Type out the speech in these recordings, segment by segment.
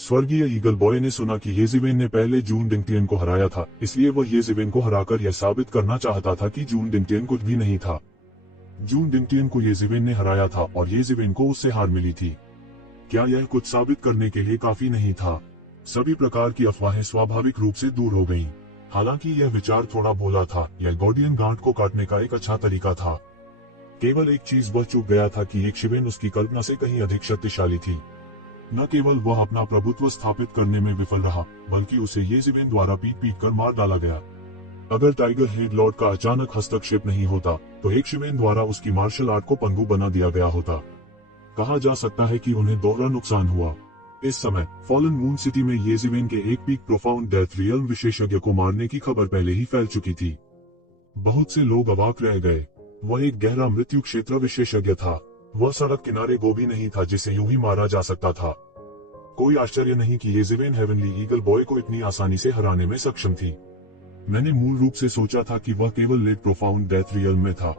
स्वर्गीय eagle boy ने सुना कि येज़िवेन ने पहले जून डिंगटियन को हराया था, इसलिए वह येज़िवेन को हराकर यह साबित करना चाहता था कि जून डिंगटियन कुछ भी नहीं था। जून डिंगटियन को येज़िवेन ने हराया था और येज़िवेन को उससे हार मिली थी। क्या यह कुछ साबित करने के लिए काफी नहीं था? सभी प्रकार की अफवाहें स्वाभाविक रूप से दूर हो गईं। हालांकि यह विचार थोड़ा भोला था, यह गॉर्डियन गांठ को काटने का एक अच्छा तरीका था। केवल एक चीज वह चूक गया था कि येज़िवेन उसकी कल्पना से कहीं अधिक शक्तिशाली थी। न केवल वह अपना प्रभुत्व स्थापित करने में विफल रहा, बल्कि उसे येज़िवेन द्वारा पीट कर मार डाला गया। अगर टाइगर हेड लॉर्ड का अचानक हस्तक्षेप नहीं होता, तो येज़िवेन द्वारा उसकी मार्शल आर्ट को पंगु बना दिया गया होता। कहा जा सकता है कि उन्हें दोहरा नुकसान हुआ। इस समय फॉलन मून सिटी में येज़िवेन के एक पीक प्रोफाउंड डेथ रियल्म विशेषज्ञ को मारने की खबर पहले ही फैल चुकी थी। बहुत से लोग अवाक रह गए। वह एक गहरा मृत्यु क्षेत्र विशेषज्ञ था। वह सड़क किनारे वो भी नहीं था जिसे यूं ही मारा जा सकता था। कोई आश्चर्य नहीं कि येज़िवेन हेवनली ईगल बॉय को इतनी आसानी से हराने में सक्षम थी। मैंने मूल रूप से सोचा था कि वह केवल लेट प्रोफाउंड डेथ रियल्म में था।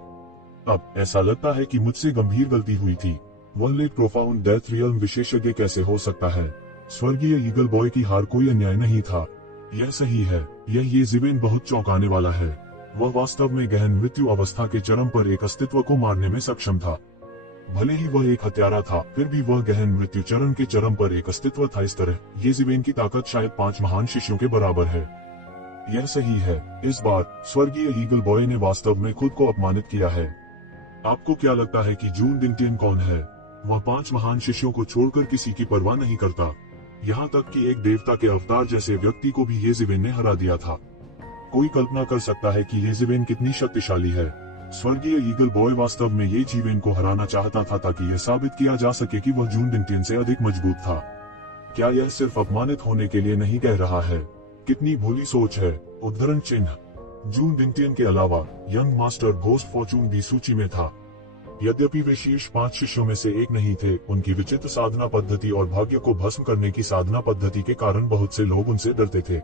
अब ऐसा लगता है कि मुझसे गंभीर गलती हुई थी। वह लेट प्रोफाउंड डेथ रियल्म विशेषज्ञ कैसे हो सकता है? स्वर्गीय ईगल बॉय की हार कोई अन्याय नहीं था। यह सही है, यह येज़िवेन बहुत चौंकाने वाला है। वह वास्तव में गहन मृत्यु अवस्था के चरम पर एक अस्तित्व को मारने में सक्षम था। भले ही वह एक हत्यारा था, फिर भी वह गहन मृत्यु चरण के चरम पर एक अस्तित्व था। इस तरह येज़िवेन की ताकत शायद 5 महान शिष्यों के बराबर है। यह सही है। इस बार स्वर्गीय ईगल बॉय ने वास्तव में खुद को अपमानित किया है। आपको क्या लगता है कि जून डिंगटियन कौन है? वह 5 महान शिष्यों को छोड़कर किसी की परवाह नहीं करता। यहाँ तक कि एक देवता के अवतार जैसे व्यक्ति को भी येज़िवेन ने हरा दिया था। कोई कल्पना कर सकता है कि येज़िवेन कितनी शक्तिशाली है। स्वर्गीय ईगल बॉय वास्तव में येज़िवेन को हराना चाहता था ताकि यह साबित किया जा सके कि वह जून डिंगटियन से अधिक मजबूत था। क्या यह सिर्फ अपमानित होने के लिए नहीं कह रहा है? कितनी भोली सोच है। उद्धरण चिन्ह। जून डिंगटियन के अलावा यंग मास्टर घोस्ट फॉर्चून भी सूची में था। यद्यपि वे शीर्ष 5 शिष्यों में से एक नहीं थे, उनकी विचित्र साधना पद्धति और भाग्य को भस्म करने की साधना पद्धति के कारण बहुत से लोग उनसे डरते थे।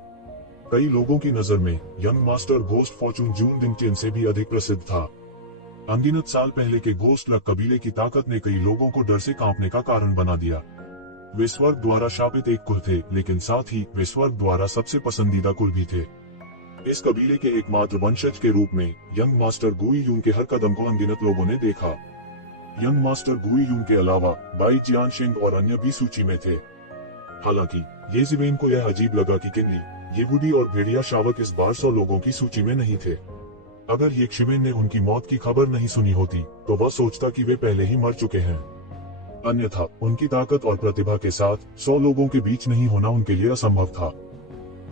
कई लोगों की नजर में यंग मास्टर घोस्ट फॉर्चून जून डिंगटियन से भी अधिक प्रसिद्ध था। अनगिनत साल पहले के घोस्ट लक कबीले की ताकत ने कई लोगों को डर से कांपने का कारण बना दिया। वे स्वर्ग द्वारा शापित एक कुल थे, लेकिन साथ ही वे स्वर्ग द्वारा सबसे पसंदीदा कुल भी थे। इस कबीले के एकमात्र वंशज के रूप में यंग मास्टर गुई यून के हर कदम को अनगिनत लोगों ने देखा। यंग मास्टर गुई यून के अलावा बाई जियानशिंग और अन्य भी सूची में थे। हालांकि येज़िवेन को यह अजीब लगा कि किनली, येहूदी और भेड़िया शावक इस बार 100 लोगों की सूची में नहीं थे। अगर येज़िवेन ने उनकी मौत की खबर नहीं सुनी होती, तो वह सोचता कि वे पहले ही मर चुके हैं। अन्यथा उनकी ताकत और प्रतिभा के साथ 100 लोगों के बीच नहीं होना उनके लिए असंभव था।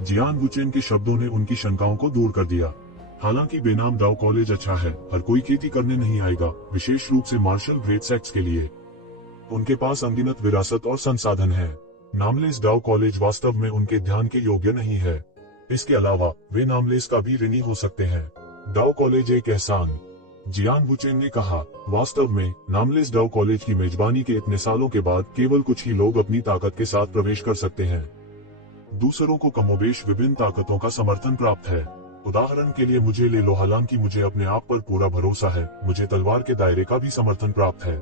जियान वुचेन के शब्दों ने उनकी शंकाओं को दूर कर दिया। हालांकि बेनाम दाव कॉलेज अच्छा है, हर कोई खेती करने नहीं आएगा, विशेष रूप से मार्शल ग्रेट सेक्स के लिए। उनके पास अनगिनत विरासत और संसाधन है। नामलेस डाउ कॉलेज वास्तव में उनके ध्यान के योग्य नहीं है। इसके अलावा वे नामलेस का भी ऋणी हो सकते हैं। डाउ कॉलेज एक एहसान। जियान वुचेन ने कहा, वास्तव में नामलेस डाउ कॉलेज की मेजबानी के इतने सालों के बाद केवल कुछ ही लोग अपनी ताकत के साथ प्रवेश कर सकते हैं। दूसरों को कमोबेश विभिन्न ताकतों का समर्थन प्राप्त है। उदाहरण के लिए मुझे ले लो, हालांकि मुझे अपने आप पर पूरा भरोसा है, मुझे तलवार के दायरे का भी समर्थन प्राप्त है।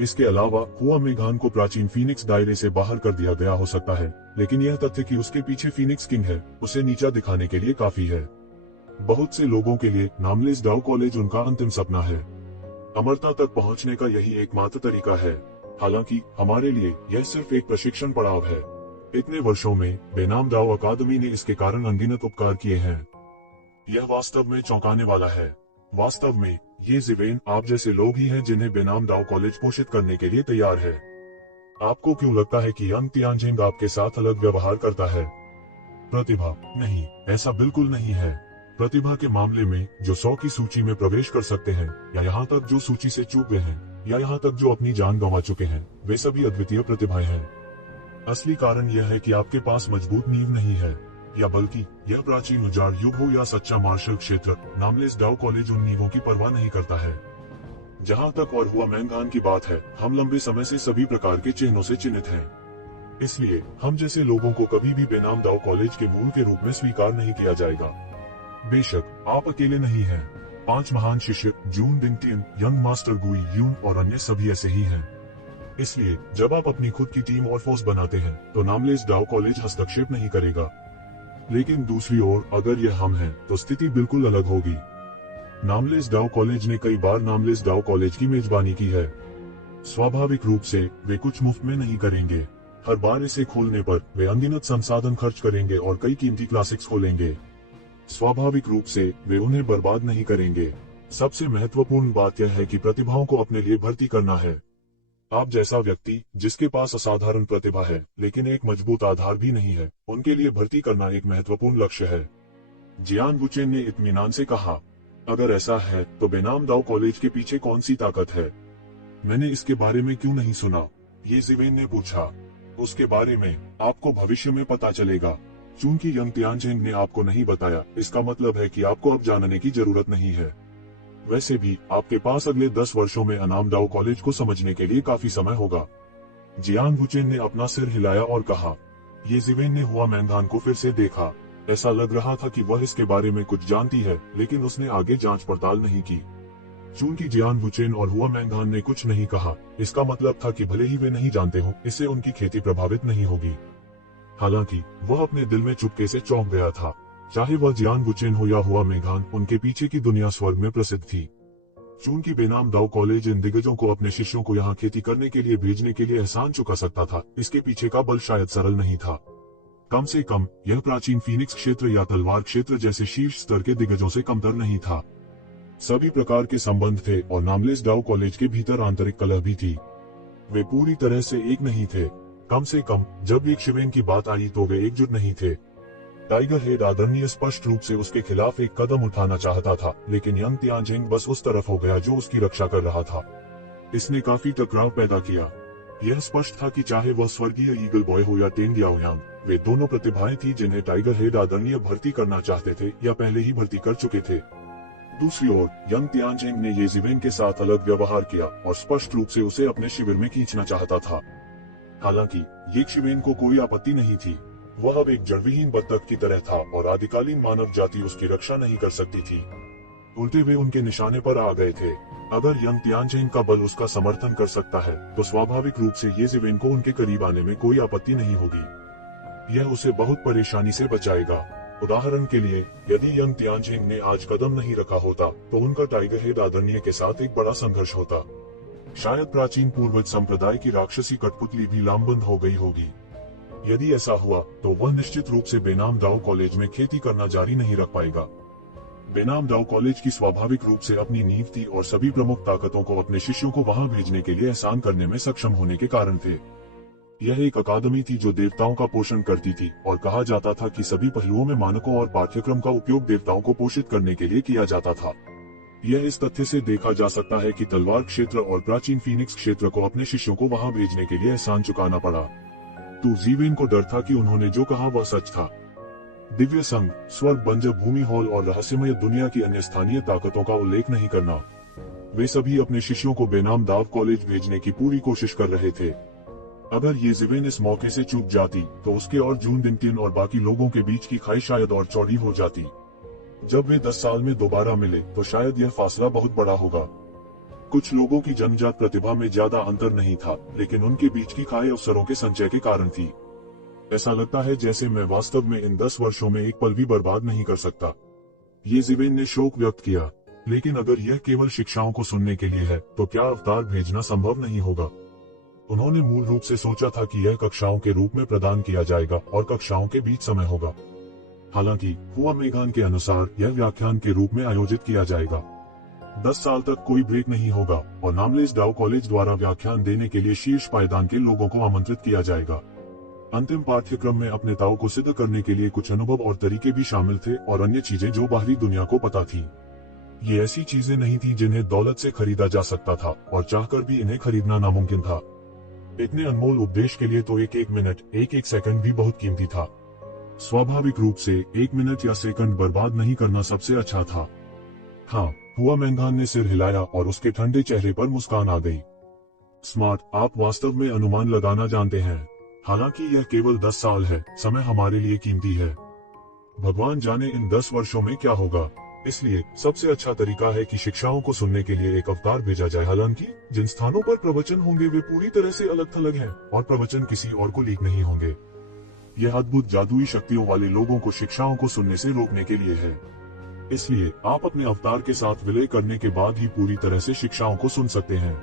इसके अलावा हुआ मेघान को प्राचीन फीनिक्स दायरे से बाहर कर दिया गया हो सकता है, लेकिन यह तथ्य कि उसके पीछे फीनिक्स किंग है, उसे नीचा दिखाने के लिए काफी है। बहुत से लोगों के लिए नामलेस डाउ कॉलेज उनका अंतिम सपना है। अमरता तक पहुंचने का यही एकमात्र तरीका है। हालांकि हमारे लिए यह सिर्फ एक प्रशिक्षण पड़ाव है। इतने वर्षों में बेनाम दाव अकादमी ने इसके कारण अनगिनत उपकार किए हैं। यह वास्तव में चौंकाने वाला है। वास्तव में येज़िवेन आप जैसे लोग ही हैं जिन्हें बेनाम दाव कॉलेज पोषित करने के लिए तैयार है। आपको क्यों लगता है कि यंग तियानजिंग आपके साथ अलग व्यवहार करता है? प्रतिभा? नहीं, ऐसा बिल्कुल नहीं है। प्रतिभा के मामले में जो 100 की सूची में प्रवेश कर सकते हैं, या यहाँ तक जो सूची से चूक गए हैं, या यहाँ तक जो अपनी जान गंवा चुके हैं, वे सभी अद्वितीय प्रतिभाएं हैं। असली कारण यह है कि आपके पास मजबूत नींव नहीं है, या बल्कि यह प्राचीन उजाड़ युग हो या सच्चा मार्शल क्षेत्र, नामलेस डाउ कॉलेज उन नींवों की परवाह नहीं करता है। जहाँ तक और हुआ मैंगान की बात है, हम लंबे समय से सभी प्रकार के चिन्हों से चिन्हित हैं। इसलिए हम जैसे लोगों को कभी भी बेनाम दाव कॉलेज के मूल के रूप में स्वीकार नहीं किया जाएगा। बेशक आप अकेले नहीं हैं। 5 महान शिष्य जून डिंगटियन, यंग मास्टर गुई यून और अन्य सभी ऐसे ही हैं। इसलिए जब आप अपनी खुद की टीम और फोर्स बनाते हैं तो नामलेस डाओ कॉलेज हस्तक्षेप नहीं करेगा। लेकिन दूसरी ओर अगर यह हम हैं तो स्थिति बिल्कुल अलग होगी। नामलेस डाओ कॉलेज ने कई बार नामलेस डाओ कॉलेज की मेजबानी की है। स्वाभाविक रूप से वे कुछ मुफ्त में नहीं करेंगे। हर बार इसे खोलने पर वे अनगिनत संसाधन खर्च करेंगे और कई कीमती क्लासिक्स खोलेंगे। स्वाभाविक रूप से वे उन्हें बर्बाद नहीं करेंगे। सबसे महत्वपूर्ण बात यह है कि प्रतिभाओं को अपने लिए भर्ती करना है। आप जैसा व्यक्ति जिसके पास असाधारण प्रतिभा है लेकिन एक मजबूत आधार भी नहीं है, उनके लिए भर्ती करना एक महत्वपूर्ण लक्ष्य है। जियान वुचेन ने इत्मीनान से कहा, अगर ऐसा है तो बेनाम दाओ कॉलेज के पीछे कौन सी ताकत है? मैंने इसके बारे में क्यों नहीं सुना? ये जिवेन ने पूछा। उसके बारे में आपको भविष्य में पता चलेगा। चूंकि यंग तियानचेंग ने आपको नहीं बताया, इसका मतलब है कि आपको अब जानने की जरूरत नहीं है। वैसे भी आपके पास अगले 10 वर्षों में अनाम डाओ कॉलेज को समझने के लिए काफी समय होगा। जियांग वुचेन ने अपना सिर हिलाया और कहा। ये जिवेन ने हुआ मैंगान को फिर से देखा। ऐसा लग रहा था कि वह इसके बारे में कुछ जानती है, लेकिन उसने आगे जांच पड़ताल नहीं की। चूंकि जियांग वुचेन और हुआ मैंगान ने कुछ नहीं कहा, इसका मतलब था कि भले ही वे नहीं जानते हो, इससे उनकी खेती प्रभावित नहीं होगी। हालांकि वह अपने दिल में चुपके से चौंक गया था। चाहे वह जियांग वुचेन हो या हुआ मेघान, उनके पीछे की दुनिया स्वर्ग में प्रसिद्ध थी। चूंकि बेनाम दाओ कॉलेज इन दिग्गजों को अपने शिष्यों को यहाँ खेती करने के लिए भेजने के लिए एहसान चुका सकता था, इसके पीछे का बल शायद सरल नहीं था। कम से कम यह प्राचीन फीनिक्स क्षेत्र या तलवार क्षेत्र जैसे शीर्ष स्तर के दिग्गजों से कमतर नहीं था। सभी प्रकार के संबंध थे और नामलेस डाओ कॉलेज के भीतर आंतरिक कलह भी थी। वे पूरी तरह से एक नहीं थे। कम से कम जब एक शिवेन की बात आई तो वे एकजुट नहीं थे। टाइगर हेड आदरणीय स्पष्ट रूप से उसके खिलाफ एक कदम उठाना चाहता था, लेकिन यंग तियानचेंग बस उस तरफ हो गया जो उसकी रक्षा कर रहा था। इसने काफी टकराव पैदा किया। यह स्पष्ट था कि चाहे वह स्वर्गीय ईगल बॉय हो या टेंग याओयांग, वे दोनों प्रतिभाएं थी जिन्हें टाइगर हेड आदरणीय भर्ती करना चाहते थे या पहले ही भर्ती कर चुके थे। दूसरी ओर यंग तियानचेंग ने ये जिवेन के साथ अलग व्यवहार किया और स्पष्ट रूप से उसे अपने शिविर में खींचना चाहता था। हालांकि ये शिवेन को कोई आपत्ति नहीं थी। वह अब एक जड़विहीन बत्तख की तरह था और आदिकालीन मानव जाति उसकी रक्षा नहीं कर सकती थी। उल्टे वे उनके निशाने पर आ गए थे। अगर यंग तियानचेंग का बल उसका समर्थन कर सकता है तो स्वाभाविक रूप से ये जिवेन को उनके करीब आने में कोई आपत्ति नहीं होगी। यह उसे बहुत परेशानी से बचाएगा। उदाहरण के लिए, यदि यंग तियानचेंग ने आज कदम नहीं रखा होता तो उनका टाइगर हेड आदरणीय के साथ एक बड़ा संघर्ष होता। शायद प्राचीन पूर्वज संप्रदाय की राक्षसी कठपुतली भी लामबंद हो गई होगी। यदि ऐसा हुआ तो वह निश्चित रूप से बेनाम दाओ कॉलेज में खेती करना जारी नहीं रख पाएगा। बेनाम दाओ कॉलेज की स्वाभाविक रूप से अपनी नींव थी और सभी प्रमुख ताकतों को अपने शिष्यों को वहां भेजने के लिए एहसान करने में सक्षम होने के कारण थे। यह एक अकादमी थी जो देवताओं का पोषण करती थी और कहा जाता था कि सभी पहलुओं में मानकों और पाठ्यक्रम का उपयोग देवताओं को पोषित करने के लिए किया जाता था। यह इस तथ्य से देखा जा सकता है कि तलवार क्षेत्र और प्राचीन फीनिक्स क्षेत्र को अपने शिष्यों को वहां भेजने के लिए एहसान चुकाना पड़ा। तो जिवेन को डर था कि उन्होंने जो कहा वह सच था। दिव्य संघ, स्वर्ग, बंजर भूमि हॉल और रहस्यमय दुनिया की अन्य स्थानीय ताकतों का उल्लेख नहीं करना। वे सभी अपने शिष्यों को बेनाम दाव कॉलेज भेजने की पूरी कोशिश कर रहे थे। अगर ये जिवेन इस मौके से चूक जाती तो उसके और जून डिंगटियन और बाकी लोगों के बीच की खाई शायद और चौड़ी हो जाती। जब वे 10 साल में दोबारा मिले तो शायद यह फासला बहुत बड़ा होगा। कुछ लोगों की जन्मजात प्रतिभा में ज्यादा अंतर नहीं था, लेकिन उनके बीच की खाई अवसरों के संचय के कारण थी। ऐसा लगता है जैसे मैं वास्तव में इन 10 वर्षों में एक पल भी बर्बाद नहीं कर सकता। ये जिवेन ने शोक व्यक्त किया। लेकिन अगर यह केवल शिक्षाओं को सुनने के लिए है तो क्या अवतार भेजना संभव नहीं होगा? उन्होंने मूल रूप से सोचा था कि यह कक्षाओं के रूप में प्रदान किया जाएगा और कक्षाओं के बीच समय होगा। हालांकि हुआ मेघान के अनुसार यह व्याख्यान के रूप में आयोजित किया जाएगा। 10 साल तक कोई ब्रेक नहीं होगा और नामलेस डाओ कॉलेज द्वारा व्याख्यान देने के लिए शीर्ष पायदान के लोगों को आमंत्रित किया जाएगा। अंतिम पाठ्यक्रम में अपने ताऊ को सिद्ध करने के लिए कुछ अनुभव और तरीके भी शामिल थे और अन्य चीजें जो बाहरी दुनिया को पता थी। ये ऐसी चीजें नहीं थी जिन्हें दौलत से खरीदा जा सकता था और चाहकर भी इन्हें खरीदना नामुमकिन था। इतने अनमोल उपदेश के लिए तो एक मिनट, एक सेकंड भी बहुत कीमती था। स्वाभाविक रूप से 1 मिनट या सेकंड बर्बाद नहीं करना सबसे अच्छा था। हाँ, हुआ मेंघान ने सिर हिलाया और उसके ठंडे चेहरे पर मुस्कान आ गई। स्मार्ट, आप वास्तव में अनुमान लगाना जानते हैं। हालांकि यह केवल 10 साल है, समय हमारे लिए कीमती है। भगवान जाने इन 10 वर्षों में क्या होगा। इसलिए सबसे अच्छा तरीका है कि शिक्षाओं को सुनने के लिए एक अवतार भेजा जाए। हालांकि जिन स्थानों पर प्रवचन होंगे वे पूरी तरह से अलग थलग हैं और प्रवचन किसी और को लीक नहीं होंगे। यह अद्भुत जादुई शक्तियों वाले लोगों को शिक्षाओं को सुनने से रोकने के लिए है। इसलिए आप अपने अवतार के साथ विलय करने के बाद ही पूरी तरह से शिक्षाओं को सुन सकते हैं।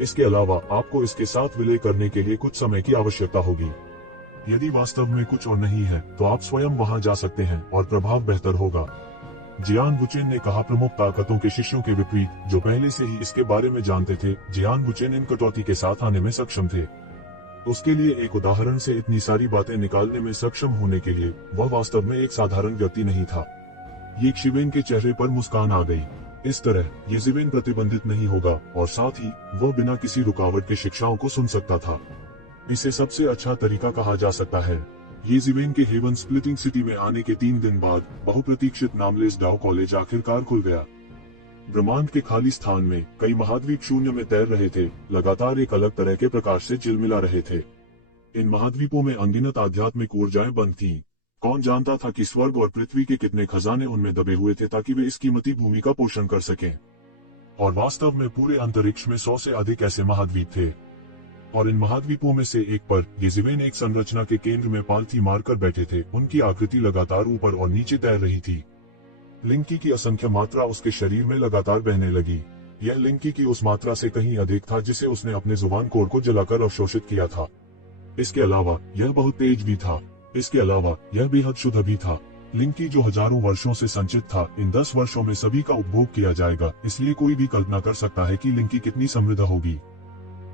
इसके अलावा आपको इसके साथ विलय करने के लिए कुछ समय की आवश्यकता होगी। यदि वास्तव में कुछ और नहीं है तो आप स्वयं वहां जा सकते हैं और प्रभाव बेहतर होगा। जियान बुचेन ने कहा, प्रमुख ताकतों के शिष्यों के विपरीत जो पहले से ही इसके बारे में जानते थे, जियान बुचेन इन कटौती के साथ आने में सक्षम थे। उसके लिए एक उदाहरण से इतनी सारी बातें निकालने में सक्षम होने के लिए वह वास्तव में एक साधारण व्यक्ति नहीं था। येशिवेन के चेहरे पर मुस्कान आ गई। इस तरह येशिवेन प्रतिबंधित नहीं होगा और साथ ही वह बिना किसी रुकावट के शिक्षाओं को सुन सकता था। इसे सबसे अच्छा तरीका कहा जा सकता है। येशिवेन के हेवन स्प्लिटिंग सिटी में आने के 3 दिन बाद बहुप्रतीक्षित नामलेस डाओ कॉलेज आखिरकार खुल गया। ब्रह्मांड के खाली स्थान में कई महाद्वीप शून्य में तैर रहे थे, लगातार एक अलग तरह के प्रकाश से झिलमिला रहे थे। इन महाद्वीपों में अनगिनत आध्यात्मिक ऊर्जाएं बंद थीं। कौन जानता था कि स्वर्ग और पृथ्वी के कितने खजाने उनमें दबे हुए थे ताकि वे इस कीमती भूमि का पोषण कर सकें। और वास्तव में पूरे अंतरिक्ष में 100 से अधिक ऐसे महाद्वीप थे। और इन महाद्वीपों में से एक पर येशिवेन एक संरचना के केंद्र में पालथी मारकर बैठे थे। उनकी आकृति लगातार ऊपर और नीचे तैर रही थी। लिंकी की असंख्य मात्रा उसके शरीर में लगातार बहने लगी। यह लिंकी की उस मात्रा से कहीं अधिक था जिसे उसने अपने जुबान कोर को जलाकर अवशोषित किया था। इसके अलावा यह बहुत तेज भी था। इसके अलावा यह बेहद शुद्ध भी था। लिंकी जो हजारों वर्षों से संचित था, इन 10 वर्षों में सभी का उपभोग किया जाएगा। इसलिए कोई भी कल्पना कर सकता है कि लिंकी कितनी समृद्ध होगी।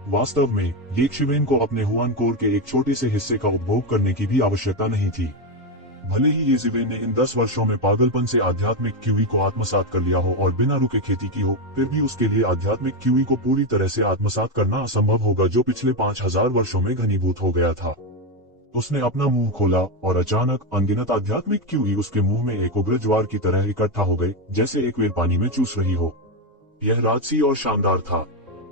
वास्तव में येशिवेन को अपने हुआन कोर के एक छोटे से हिस्से का उपभोग करने की भी आवश्यकता नहीं थी। भले ही येशिवेन ने इन 10 वर्षों में पागलपन से आध्यात्मिक क्यूई को आत्मसात कर लिया हो और बिना रुके खेती की हो, फिर भी उसके लिए आध्यात्मिक क्यूई को पूरी तरह से आत्मसात करना असंभव होगा, जो पिछले 5000 वर्षों में घनीभूत हो गया था। उसने अपना मुंह खोला और अचानक अनगिनत आध्यात्मिक क्यूई उसके मुंह में एक उग्र ज्वार की तरह इकट्ठा हो गए, जैसे एक वेल पानी में चूस रही हो। यह राजसी और शानदार था।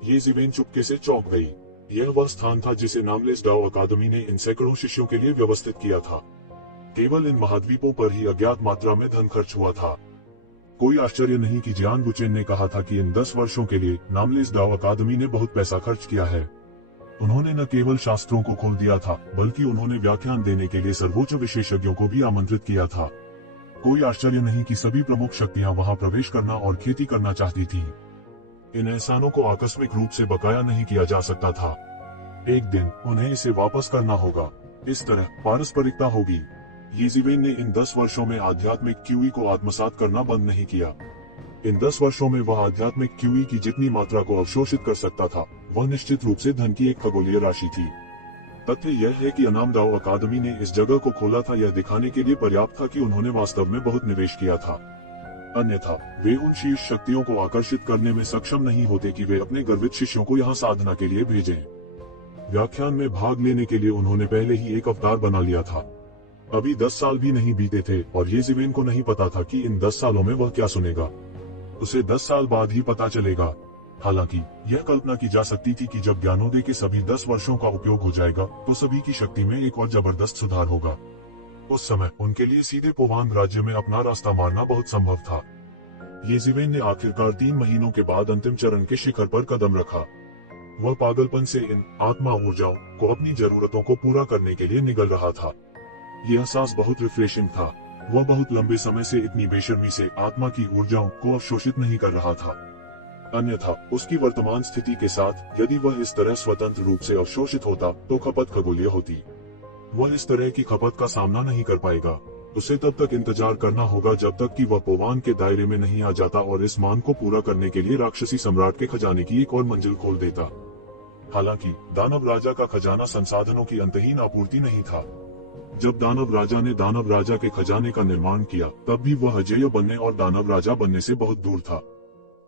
येशिवेन चुपके से चौंक गई। यह वह स्थान था जिसे नामलेस डाओ अकादमी ने इन सैकड़ों शिष्यों के लिए व्यवस्थित किया था। केवल इन महाद्वीपों पर ही अज्ञात मात्रा में धन खर्च हुआ था। कोई आश्चर्य नहीं कि जियान बुचेन ने कहा था कि इन 10 वर्षों के लिए नामलेस डाओ अकादमी ने बहुत पैसा खर्च किया है। उन्होंने न केवल शास्त्रों को खोल दिया था, बल्कि उन्होंने व्याख्यान देने के लिए सर्वोच्च विशेषज्ञों को भी आमंत्रित किया था। कोई आश्चर्य नहीं कि सभी प्रमुख शक्तियां वहां प्रवेश करना और खेती करना चाहती थीं। इन एहसानों को आकस्मिक रूप से बकाया नहीं किया जा सकता था। एक दिन उन्हें इसे वापस करना होगा। इस तरह पारस्परिकता होगी। येशिवेन ने इन 10 वर्षों में आध्यात्मिक क्यूई को आत्मसात करना बंद नहीं किया। इन 10 वर्षों में वह आध्यात्मिक क्यूई की जितनी मात्रा को अवशोषित कर सकता था, वह निश्चित रूप से धन की एक खगोलीय राशि थी। तथ्य यह है कि अनाम डाओ अकादमी ने इस जगह को खोला था, यह दिखाने के लिए पर्याप्त था कि उन्होंने वास्तव में बहुत निवेश किया था। अन्यथा वे उन शीर्ष शक्तियों को आकर्षित करने में सक्षम नहीं होते कि वे अपने गर्वित शिष्यों को यहाँ साधना के लिए भेजें। व्याख्यान में भाग लेने के लिए उन्होंने पहले ही एक अवतार बना लिया था। अभी 10 साल भी नहीं बीते थे और येशिवेन को नहीं पता था कि इन 10 सालों में वह क्या सुनेगा। उसे 10 साल बाद ही पता चलेगा। हालांकि यह कल्पना की जा सकती थी कि जब ज्ञानोदय के सभी 10 वर्षों का उपयोग हो जाएगा तो सभी की शक्ति में एक और जबरदस्त सुधार होगा। उस समय उनके लिए सीधे पोवान राज्य में अपना रास्ता मारना बहुत संभव था। येशिवेन ने आखिरकार 3 महीनों के बाद अंतिम चरण के शिखर पर कदम रखा। वह पागलपन से इन आत्मा ऊर्जाओं को अपनी जरूरतों को पूरा करने के लिए निगल रहा था। यह एहसास बहुत रिफ्रेशिंग था। वह बहुत लंबे समय से इतनी बेशर्मी से आत्मा की ऊर्जाओं को अवशोषित नहीं कर रहा था। अन्यथा उसकी वर्तमान स्थिति के साथ यदि वह इस तरह स्वतंत्र रूप से अवशोषित होता तो खपत खगोलीय होती। वह इस तरह की खपत का सामना नहीं कर पाएगा। उसे तब तक इंतजार करना होगा जब तक कि वह पोवान के दायरे में नहीं आ जाता और इस मांग को पूरा करने के लिए राक्षसी सम्राट के खजाने की एक और मंजिल खोल देता। हालांकि दानव राजा का खजाना संसाधनों की अंतहीन आपूर्ति नहीं था। जब दानव राजा ने दानव राजा के खजाने का निर्माण किया, तब भी वह अजेय बनने और दानव राजा बनने से बहुत दूर था।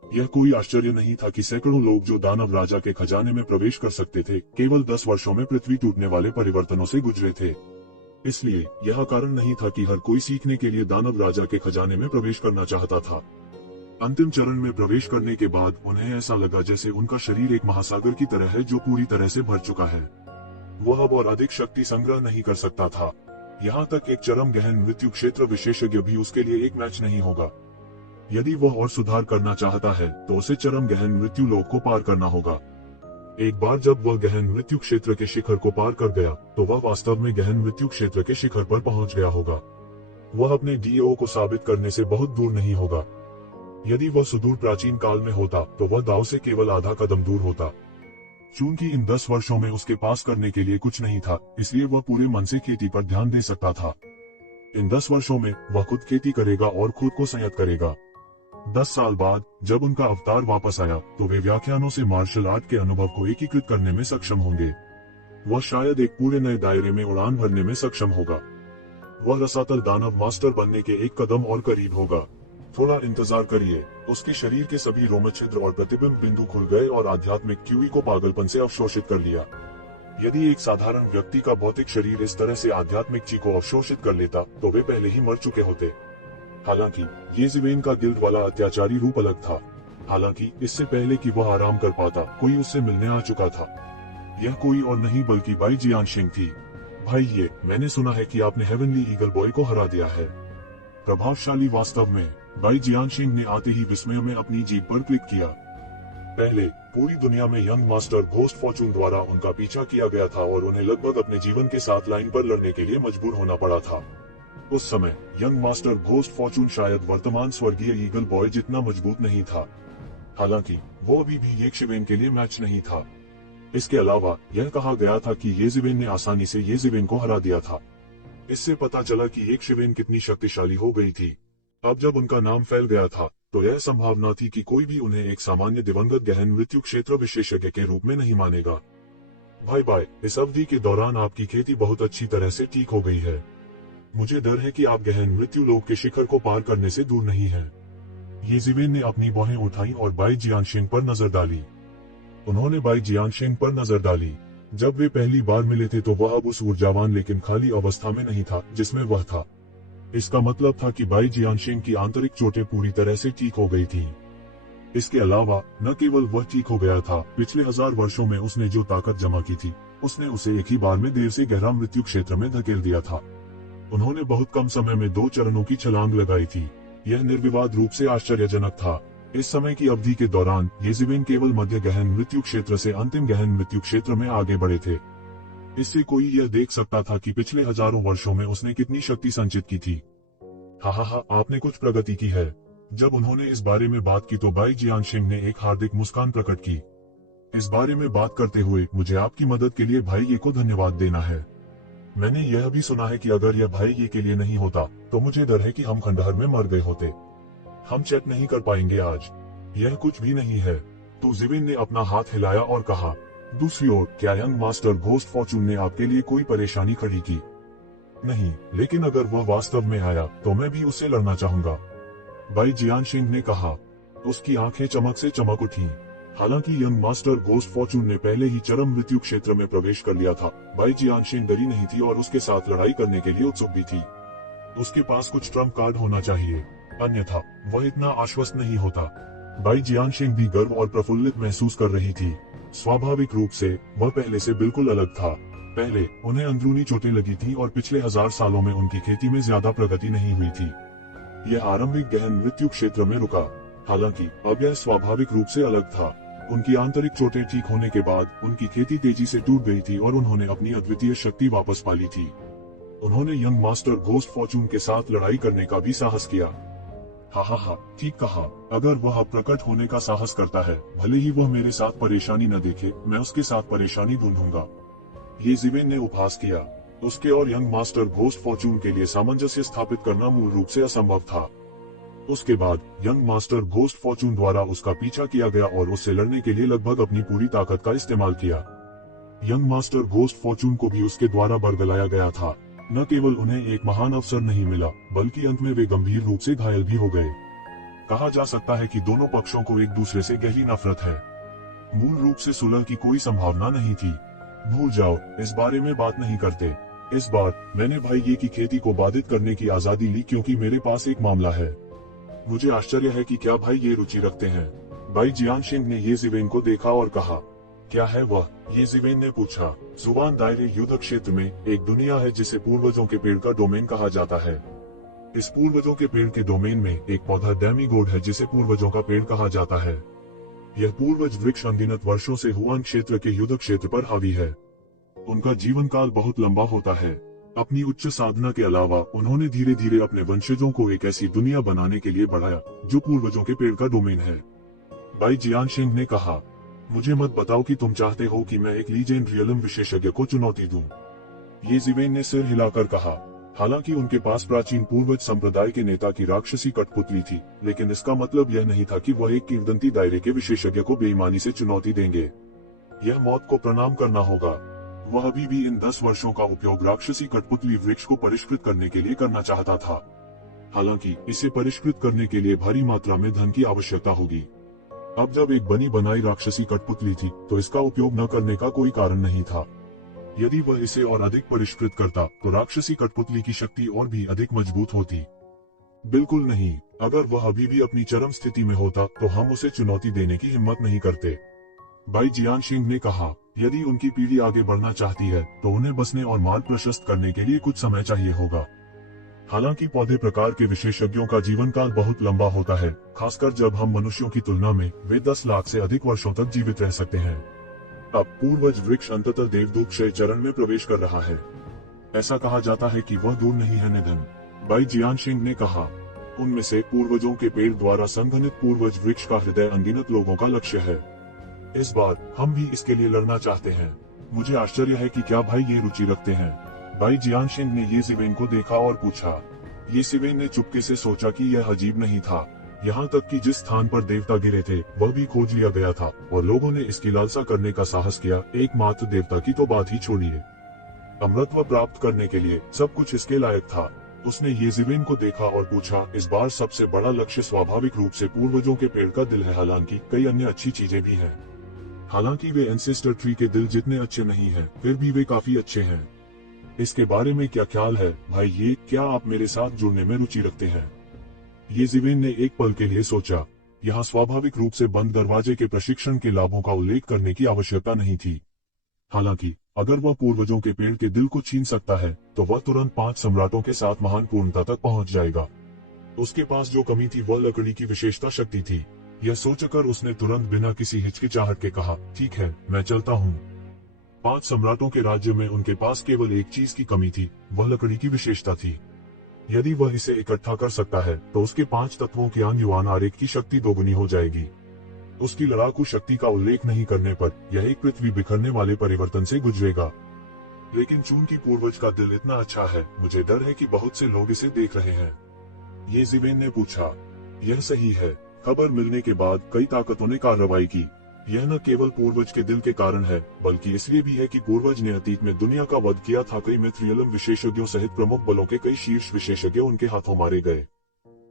यह कोई आश्चर्य नहीं था कि सैकड़ों लोग जो दानव राजा के खजाने में प्रवेश कर सकते थे, केवल 10 वर्षों में पृथ्वी टूटने वाले परिवर्तनों से गुजरे थे। इसलिए यह कारण नहीं था कि हर कोई सीखने के लिए दानव राजा के खजाने में प्रवेश करना चाहता था। अंतिम चरण में प्रवेश करने के बाद उन्हें ऐसा लगा जैसे उनका शरीर एक महासागर की तरह है जो पूरी तरह से भर चुका है। वह अब और अधिक शक्ति संग्रह नहीं कर सकता था। यहाँ तक एक चरम गहन मृत्यु क्षेत्र विशेषज्ञ भी उसके लिए एक मैच नहीं होगा। यदि वह और सुधार करना चाहता है तो उसे चरम गहन मृत्यु लोक को पार करना होगा। एक बार जब वह गहन मृत्यु क्षेत्र के शिखर को पार कर गया तो वह वास्तव में गहन मृत्यु क्षेत्र के शिखर पर पहुंच गया होगा। वह अपने डीओ को साबित करने से बहुत दूर नहीं होगा। यदि वह सुदूर प्राचीन काल में होता तो वह दाव से केवल आधा कदम दूर होता। चूंकि इन 10 वर्षों में उसके पास करने के लिए कुछ नहीं था, इसलिए वह पूरे मन से खेती पर ध्यान दे सकता था। इन 10 वर्षों में वह खुद खेती करेगा और खुद को संयत करेगा। 10 साल बाद जब उनका अवतार वापस आया तो वे व्याख्यानों से मार्शल आर्ट के अनुभव को एकीकृत करने में सक्षम होंगे। वह शायद एक पूरे नए दायरे में उड़ान भरने में सक्षम होगा। वह रसातल दानव मास्टर बनने के एक कदम और करीब होगा। थोड़ा इंतजार करिए। उसके शरीर के सभी रोमछिद्र और प्रतिबिंब बिंदु खुल गए और आध्यात्मिक क्यूई को पागलपन से अवशोषित कर लिया। यदि एक साधारण व्यक्ति का भौतिक शरीर इस तरह से आध्यात्मिक ची को अवशोषित कर लेता तो वे पहले ही मर चुके होते। हालांकि येज़ेबेल का गिल्ड वाला अत्याचारी रूप अलग था। हालांकि इससे पहले कि वह आराम कर पाता कोई उससे मिलने आ चुका था। यह कोई और नहीं बल्कि बाई जियानशिंग थी। भाई ये मैंने सुना है कि आपने हेवनली ईगल बॉय को हरा दिया है। प्रभावशाली वास्तव में। बाई जियानशिंग ने आते ही विस्मय में अपनी जीभ पर क्लिक किया। पहले पूरी दुनिया में यंग मास्टर घोस्ट फॉर्चून द्वारा उनका पीछा किया गया था और उन्हें लगभग अपने जीवन के साथ लाइन पर लड़ने के लिए मजबूर होना पड़ा था। उस समय यंग मास्टर घोस्ट फॉर्चून शायद वर्तमान स्वर्गीय ईगल बॉय जितना मजबूत नहीं था। हालांकि वो अभी भी येज़ेबेल के लिए मैच नहीं था। इसके अलावा यह कहा गया था कि येज़ेबेल ने आसानी से येज़ेबेल को हरा दिया था। इससे पता चला कि येज़ेबेल कितनी शक्तिशाली हो गई थी। अब जब उनका नाम फैल गया था तो यह संभावना थी कि कोई भी उन्हें एक सामान्य दिवंगत गहन मृत्यु क्षेत्र विशेषज्ञ के रूप में नहीं मानेगा। भाई बाय, इस अवधि के दौरान आपकी खेती बहुत अच्छी तरह से ठीक हो गई है। मुझे डर है कि आप गहन मृत्यु लोक के शिखर को पार करने से दूर नहीं हैं। येज़ेबेल ने अपनी बाहें उठाई और बाई जियानशिंग पर नजर डाली। उन्होंने बाई जियानशिंग पर नजर डाली। जब वे पहली बार मिले थे तो वह अब उस ऊर्जावान लेकिन खाली अवस्था में नहीं था जिसमें वह था। इसका मतलब था कि बाई जियानशिंग की आंतरिक चोटें पूरी तरह से ठीक हो गई थीं। इसके अलावा न केवल वह ठीक हो गया था, पिछले 1000 वर्षों में उसने जो ताकत जमा की थी उसने उसे एक ही बार में देर से गहरा मृत्यु क्षेत्र में धकेल दिया था। उन्होंने बहुत कम समय में 2 चरणों की छलांग लगाई थी। यह निर्विवाद रूप से आश्चर्यजनक था। इस समय की अवधि के दौरान येज़ेबेल केवल मध्य गहन मृत्यु क्षेत्र से अंतिम गहन मृत्यु क्षेत्र में आगे बढ़े थे। इससे कोई यह देख सकता था कि पिछले हजारों वर्षों में उसने कितनी शक्ति संचित की थी। हा, आपने कुछ प्रगति की है। जब उन्होंने इस बारे में बात की तो बाई जियानशिंग ने एक हार्दिक मुस्कान प्रकट की। इस बारे में बात करते हुए मुझे आपकी मदद के लिए भाई ये को धन्यवाद देना है। मैंने यह भी सुना है कि अगर यह भाई ये के लिए नहीं होता तो मुझे डर है कि हम खंडहर में मर गए होते। हम चेक नहीं कर पाएंगे आज। यह कुछ भी नहीं है। तो ज़ेबेल ने अपना हाथ हिलाया और कहा, दूसरी ओर क्या यंग मास्टर घोस्ट फॉर्चून ने आपके लिए कोई परेशानी खड़ी की? नहीं, लेकिन अगर वह वास्तव में आया तो मैं भी उससे लड़ना चाहूंगा, बाई जियानशिंग ने कहा। उसकी आंखें चमक से चमक उठी। हालांकि यंग मास्टर घोस्ट फॉर्चून ने पहले ही चरम मृत्यु क्षेत्र में प्रवेश कर लिया था, बाई जियानशिंग डरी नहीं थी और उसके साथ लड़ाई करने के लिए उत्सुक भी थी। उसके पास कुछ ट्रम्प कार्ड होना चाहिए, अन्यथा वह इतना आश्वस्त नहीं होता। बाई जियानशिंग भी गर्व और प्रफुल्लित महसूस कर रही थी। स्वाभाविक रूप से वह पहले से बिल्कुल अलग था। पहले उन्हें अंदरूनी चोटें लगी थी और पिछले 1000 सालों में उनकी खेती में ज्यादा प्रगति नहीं हुई थी। यह आरंभिक गहन मृत्यु क्षेत्र में रुका। हालांकि अब यह स्वाभाविक रूप से अलग था। उनकी आंतरिक चोटें ठीक होने के बाद उनकी खेती तेजी से टूट गई थी और उन्होंने अपनी अद्वितीय शक्ति वापस पा ली थी। उन्होंने यंग मास्टर घोस्ट फॉर्चून के साथ लड़ाई करने का भी साहस किया। हा, ठीक कहा। अगर वह प्रकट होने का साहस करता है, भले ही वह मेरे साथ परेशानी न देखे, मैं उसके साथ परेशानी ढूंढूंगा। येज़ेबेल ने उपहास किया। उसके और यंग मास्टर घोस्ट फॉर्चून के लिए सामंजस्य स्थापित करना मूल रूप से असंभव था। उसके बाद यंग मास्टर घोस्ट फॉर्चून द्वारा उसका पीछा किया गया और उससे लड़ने के लिए लगभग अपनी पूरी ताकत का इस्तेमाल किया। यंग मास्टर घोस्ट फॉर्चून को भी उसके द्वारा बरगलाया गया था। न केवल उन्हें एक महान अवसर नहीं मिला, बल्कि अंत में वे गंभीर रूप से घायल भी हो गए। कहा जा सकता है कि दोनों पक्षों को एक दूसरे से गहरी नफरत है। मूल रूप से सुलह की कोई संभावना नहीं थी। भूल जाओ, इस बारे में बात नहीं करते। इस बार मैंने भाई ये की खेती को बाधित करने की आजादी ली क्योंकि मेरे पास एक मामला है। मुझे आश्चर्य है कि क्या भाई ये रुचि रखते हैं। बाई जियानशिंग ने येज़ेबेल को देखा और कहा, क्या है वह? येज़ेबेल ने पूछा। जुबान दायरे युद्ध क्षेत्र में एक दुनिया है जिसे पूर्वजों के पेड़ का डोमेन कहा जाता है। इस पूर्वजों के पेड़ के डोमेन में एक पौधा डेमीगोड है जिसे पूर्वजों का पेड़ कहा जाता है। यह पूर्वज वृक्ष अनगिनत वर्षों से हुआन क्षेत्र के युद्ध क्षेत्र पर हावी है। उनका जीवन काल बहुत लंबा होता है। अपनी उच्च साधना के अलावा उन्होंने धीरे धीरे अपने वंशजों को एक ऐसी दुनिया बनाने के लिए बढ़ाया जो पूर्वजों के पेड़ का डोमेन है। बाई जियानशिंग ने कहा, मुझे मत बताओ कि तुम चाहते हो कि मैं एक लीजेंड रियलम विशेषज्ञ को चुनौती दूं। ये जिवेन ने सिर हिलाकर कहा। हालांकि उनके पास प्राचीन पूर्वज संप्रदाय के नेता की राक्षसी कठपुतली थी, लेकिन इसका मतलब यह नहीं था कि वह एक किंवदंती दायरे के विशेषज्ञ को बेईमानी से चुनौती देंगे। यह मौत को प्रणाम करना होगा। वह अभी भी इन 10 वर्षों का उपयोग राक्षसी कठपुतली वृक्ष को परिष्कृत करने के लिए करना चाहता था। हालांकि इसे परिष्कृत करने के लिए भारी मात्रा में धन की आवश्यकता होगी। अब जब एक बनी बनाई राक्षसी कठपुतली थी तो इसका उपयोग न करने का कोई कारण नहीं था। यदि वह इसे और अधिक परिष्कृत करता तो राक्षसी कठपुतली की शक्ति और भी अधिक मजबूत होती। बिल्कुल नहीं। अगर वह अभी भी अपनी चरम स्थिति में होता तो हम उसे चुनौती देने की हिम्मत नहीं करते। बाई जियानशिंग ने कहा, यदि उनकी पीढ़ी आगे बढ़ना चाहती है तो उन्हें बसने और मार्ग प्रशस्त करने के लिए कुछ समय चाहिए होगा। हालांकि पौधे प्रकार के विशेषज्ञों का जीवन काल बहुत लंबा होता है, खासकर जब हम मनुष्यों की तुलना में वे 10 लाख से अधिक वर्षों तक जीवित रह सकते हैं। अब पूर्वज वृक्ष अंततः देवदूत क्षय चरण में प्रवेश कर रहा है। ऐसा कहा जाता है कि वह दूर नहीं है निधन। बाई जियानशिंग ने कहा, उनमें से पूर्वजों के पेड़ द्वारा संघनित पूर्वज वृक्ष का हृदय अनगिनत लोगों का लक्ष्य है। इस बार हम भी इसके लिए लड़ना चाहते हैं। मुझे आश्चर्य है कि क्या भाई ये रुचि रखते हैं। बाई जियानशिंग ने ये जिवेन को देखा और पूछा। ये जिवेन ने चुपके से सोचा कि यह अजीब नहीं था। यहाँ तक कि जिस स्थान पर देवता गिरे थे वह भी खोज लिया गया था और लोगों ने इसकी लालसा करने का साहस किया। एकमात्र देवता की तो बात ही छोड़िए, अमृतत्व प्राप्त करने के लिए सब कुछ इसके लायक था। उसने ये जिवेन को देखा और पूछा, इस बार सबसे बड़ा लक्ष्य स्वाभाविक रूप से पूर्वजों के पेड़ का दिल है। हालांकि कई अन्य अच्छी चीजें भी हैं। हालांकि वे एंसेस्टर ट्री के दिल जितने अच्छे नहीं हैं, फिर भी वे काफी अच्छे हैं। इसके बारे में क्या ख्याल है भाई? ये क्या आप मेरे साथ जुड़ने में रुचि रखते हैं? ये जिवेन ने एक पल के लिए सोचा। यहाँ स्वाभाविक रूप से बंद दरवाजे के प्रशिक्षण के लाभों का उल्लेख करने की आवश्यकता नहीं थी। हालांकि अगर वह पूर्वजों के पेड़ के दिल को छीन सकता है तो वह तुरंत 5 सम्राटों के साथ महान पूर्णता तक पहुंच जाएगा। उसके पास जो कमी थी वह लकड़ी की विशेषता शक्ति थी। यह सोचकर उसने तुरंत बिना किसी हिचकिचाहट के कहा, ठीक है, मैं चलता हूँ। 5 सम्राटों के राज्य में उनके पास केवल एक चीज की कमी थी, वह लकड़ी की विशेषता थी। यदि वह इसे इकट्ठा कर सकता है तो उसके 5 तत्वों के युवान आरेख की शक्ति दोगुनी हो जाएगी। उसकी लड़ाकू शक्ति का उल्लेख नहीं करने पर यह एक पृथ्वी बिखरने वाले परिवर्तन से गुजरेगा। लेकिन चूंकि पूर्वज का दिल इतना अच्छा है, मुझे डर है कि बहुत से लोग इसे देख रहे हैं। ये जिवेन ने पूछा। यह सही है। खबर मिलने के बाद कई ताकतों ने कार्रवाई की। यह न केवल पूर्वज के दिल के कारण है, बल्कि इसलिए भी है कि पूर्वज ने अतीत में दुनिया का वध किया था। कई मिथ्रियलम विशेषज्ञों सहित प्रमुख बलों के कई शीर्ष विशेषज्ञ उनके हाथों मारे गए।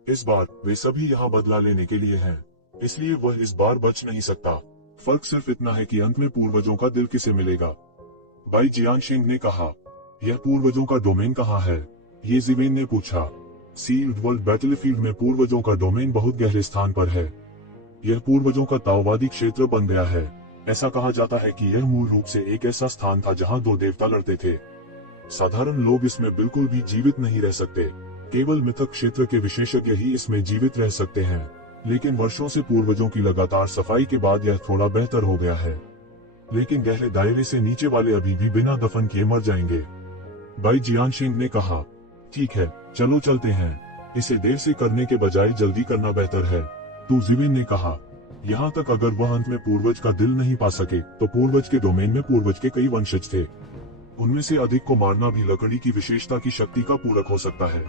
इस बार वे सभी यहाँ बदला लेने के लिए हैं, इसलिए वह इस बार बच नहीं सकता। फर्क सिर्फ इतना है कि अंत में पूर्वजों का दिल किसे मिलेगा। बाई जियानशिंग ने कहा, यह पूर्वजों का डोमेन कहाँ है? ये जिवेन ने पूछा। सील्ड वर्ल्ड बैटलफील्ड में पूर्वजों का डोमेन बहुत गहरे स्थान पर है। यह पूर्वजों का ताओवादी क्षेत्र बन गया है। ऐसा कहा जाता है कि यह मूल रूप से एक ऐसा स्थान था जहां 2 देवता लड़ते थे। साधारण लोग इसमें बिल्कुल भी जीवित नहीं रह सकते। केवल मिथक क्षेत्र के विशेषज्ञ ही इसमें जीवित रह सकते हैं। लेकिन वर्षों से पूर्वजों की लगातार सफाई के बाद यह थोड़ा बेहतर हो गया है। लेकिन गहरे दायरे से नीचे वाले अभी भी बिना दफन किए मर जाएंगे। बाई जियानशिंग ने कहा, ठीक है, चलो चलते हैं। इसे देर से करने के बजाय जल्दी करना बेहतर है। तो जिवेन ने कहा, यहाँ तक अगर वह अंत में पूर्वज का दिल नहीं पा सके तो पूर्वज के डोमेन में पूर्वज के कई वंशज थे। उनमें से अधिक को मारना भी लकड़ी की विशेषता की शक्ति का पूरक हो सकता है।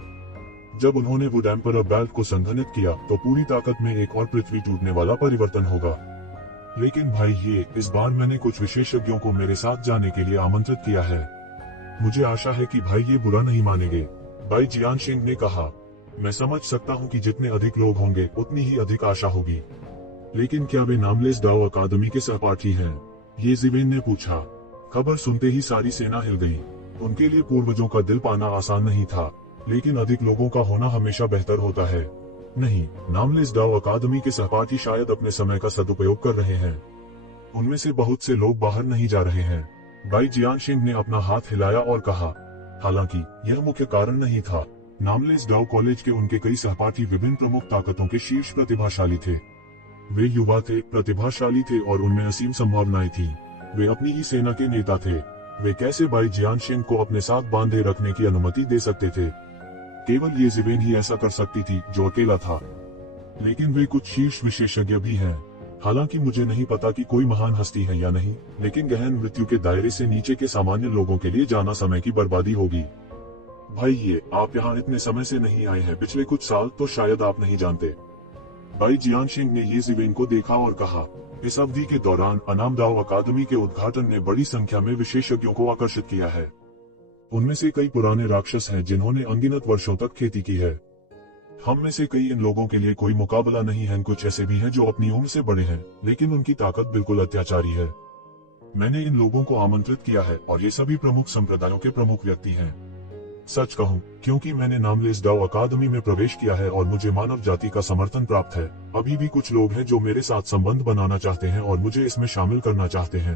जब उन्होंने वुड एम्परर बेल्ट को संघनित किया तो पूरी ताकत में एक और पृथ्वी टूटने वाला परिवर्तन होगा। लेकिन भाई, ये इस बार मैंने कुछ विशेषज्ञों को मेरे साथ जाने के लिए आमंत्रित किया है। मुझे आशा है कि भाई ये बुरा नहीं मानेंगे। बाई जियानशिंग ने कहा, मैं समझ सकता हूँ कि जितने अधिक लोग होंगे उतनी ही अधिक आशा होगी। लेकिन क्या वे नामलेस डाओ अकादमी के सहपाठी हैं? ये जिवेन ने पूछा। खबर सुनते ही सारी सेना हिल गई। उनके लिए पूर्वजों का दिल पाना आसान नहीं था, लेकिन अधिक लोगों का होना हमेशा बेहतर होता है। नहीं, नामलेस डाओ अकादमी के सहपाठी शायद अपने समय का सदुपयोग कर रहे हैं। उनमें से बहुत से लोग बाहर नहीं जा रहे हैं। बाई जियानशिंग ने अपना हाथ हिलाया और कहा, हालांकि यह मुख्य कारण नहीं था। नामलेस डाउ कॉलेज के उनके कई सहपाठी विभिन्न प्रमुख ताकतों के शीर्ष प्रतिभाशाली थे। वे युवा थे, प्रतिभाशाली थे और उनमें असीम संभावनाएं थी। वे अपनी ही सेना के नेता थे। वे कैसे बाई जियानशिंग को अपने साथ बांधे रखने की अनुमति दे सकते थे? केवल ये ज़िवेन ही ऐसा कर सकती थी, जो अकेला था। लेकिन वे कुछ शीर्ष विशेषज्ञ भी हैं। हालांकि मुझे नहीं पता कि कोई महान हस्ती है या नहीं, लेकिन गहन मृत्यु के दायरे से नीचे के सामान्य लोगों के लिए जाना समय की बर्बादी होगी। भाई, ये आप यहाँ इतने समय से नहीं आए हैं, पिछले कुछ साल, तो शायद आप नहीं जानते। बाई जियानशिंग ने ये ज़िवेन को देखा और कहा। इस अवधि के दौरान अनामदाओ अकादमी के उद्घाटन ने बड़ी संख्या में विशेषज्ञों को आकर्षित किया है। उनमें से कई पुराने राक्षस हैं जिन्होंने अनगिनत वर्षों तक खेती की है। हम में से कई इन लोगों के लिए कोई मुकाबला नहीं है। कुछ ऐसे भी हैं जो अपनी उम्र से बड़े हैं, लेकिन उनकी ताकत बिल्कुल अत्याचारी है। मैंने इन लोगों को आमंत्रित किया है और ये सभी प्रमुख संप्रदायों के प्रमुख व्यक्ति हैं। सच कहूं, क्योंकि मैंने नामलेस डाउ अकादमी में प्रवेश किया है और मुझे मानव जाति का समर्थन प्राप्त है, अभी भी कुछ लोग हैं जो मेरे साथ संबंध बनाना चाहते हैं और मुझे इसमें शामिल करना चाहते हैं।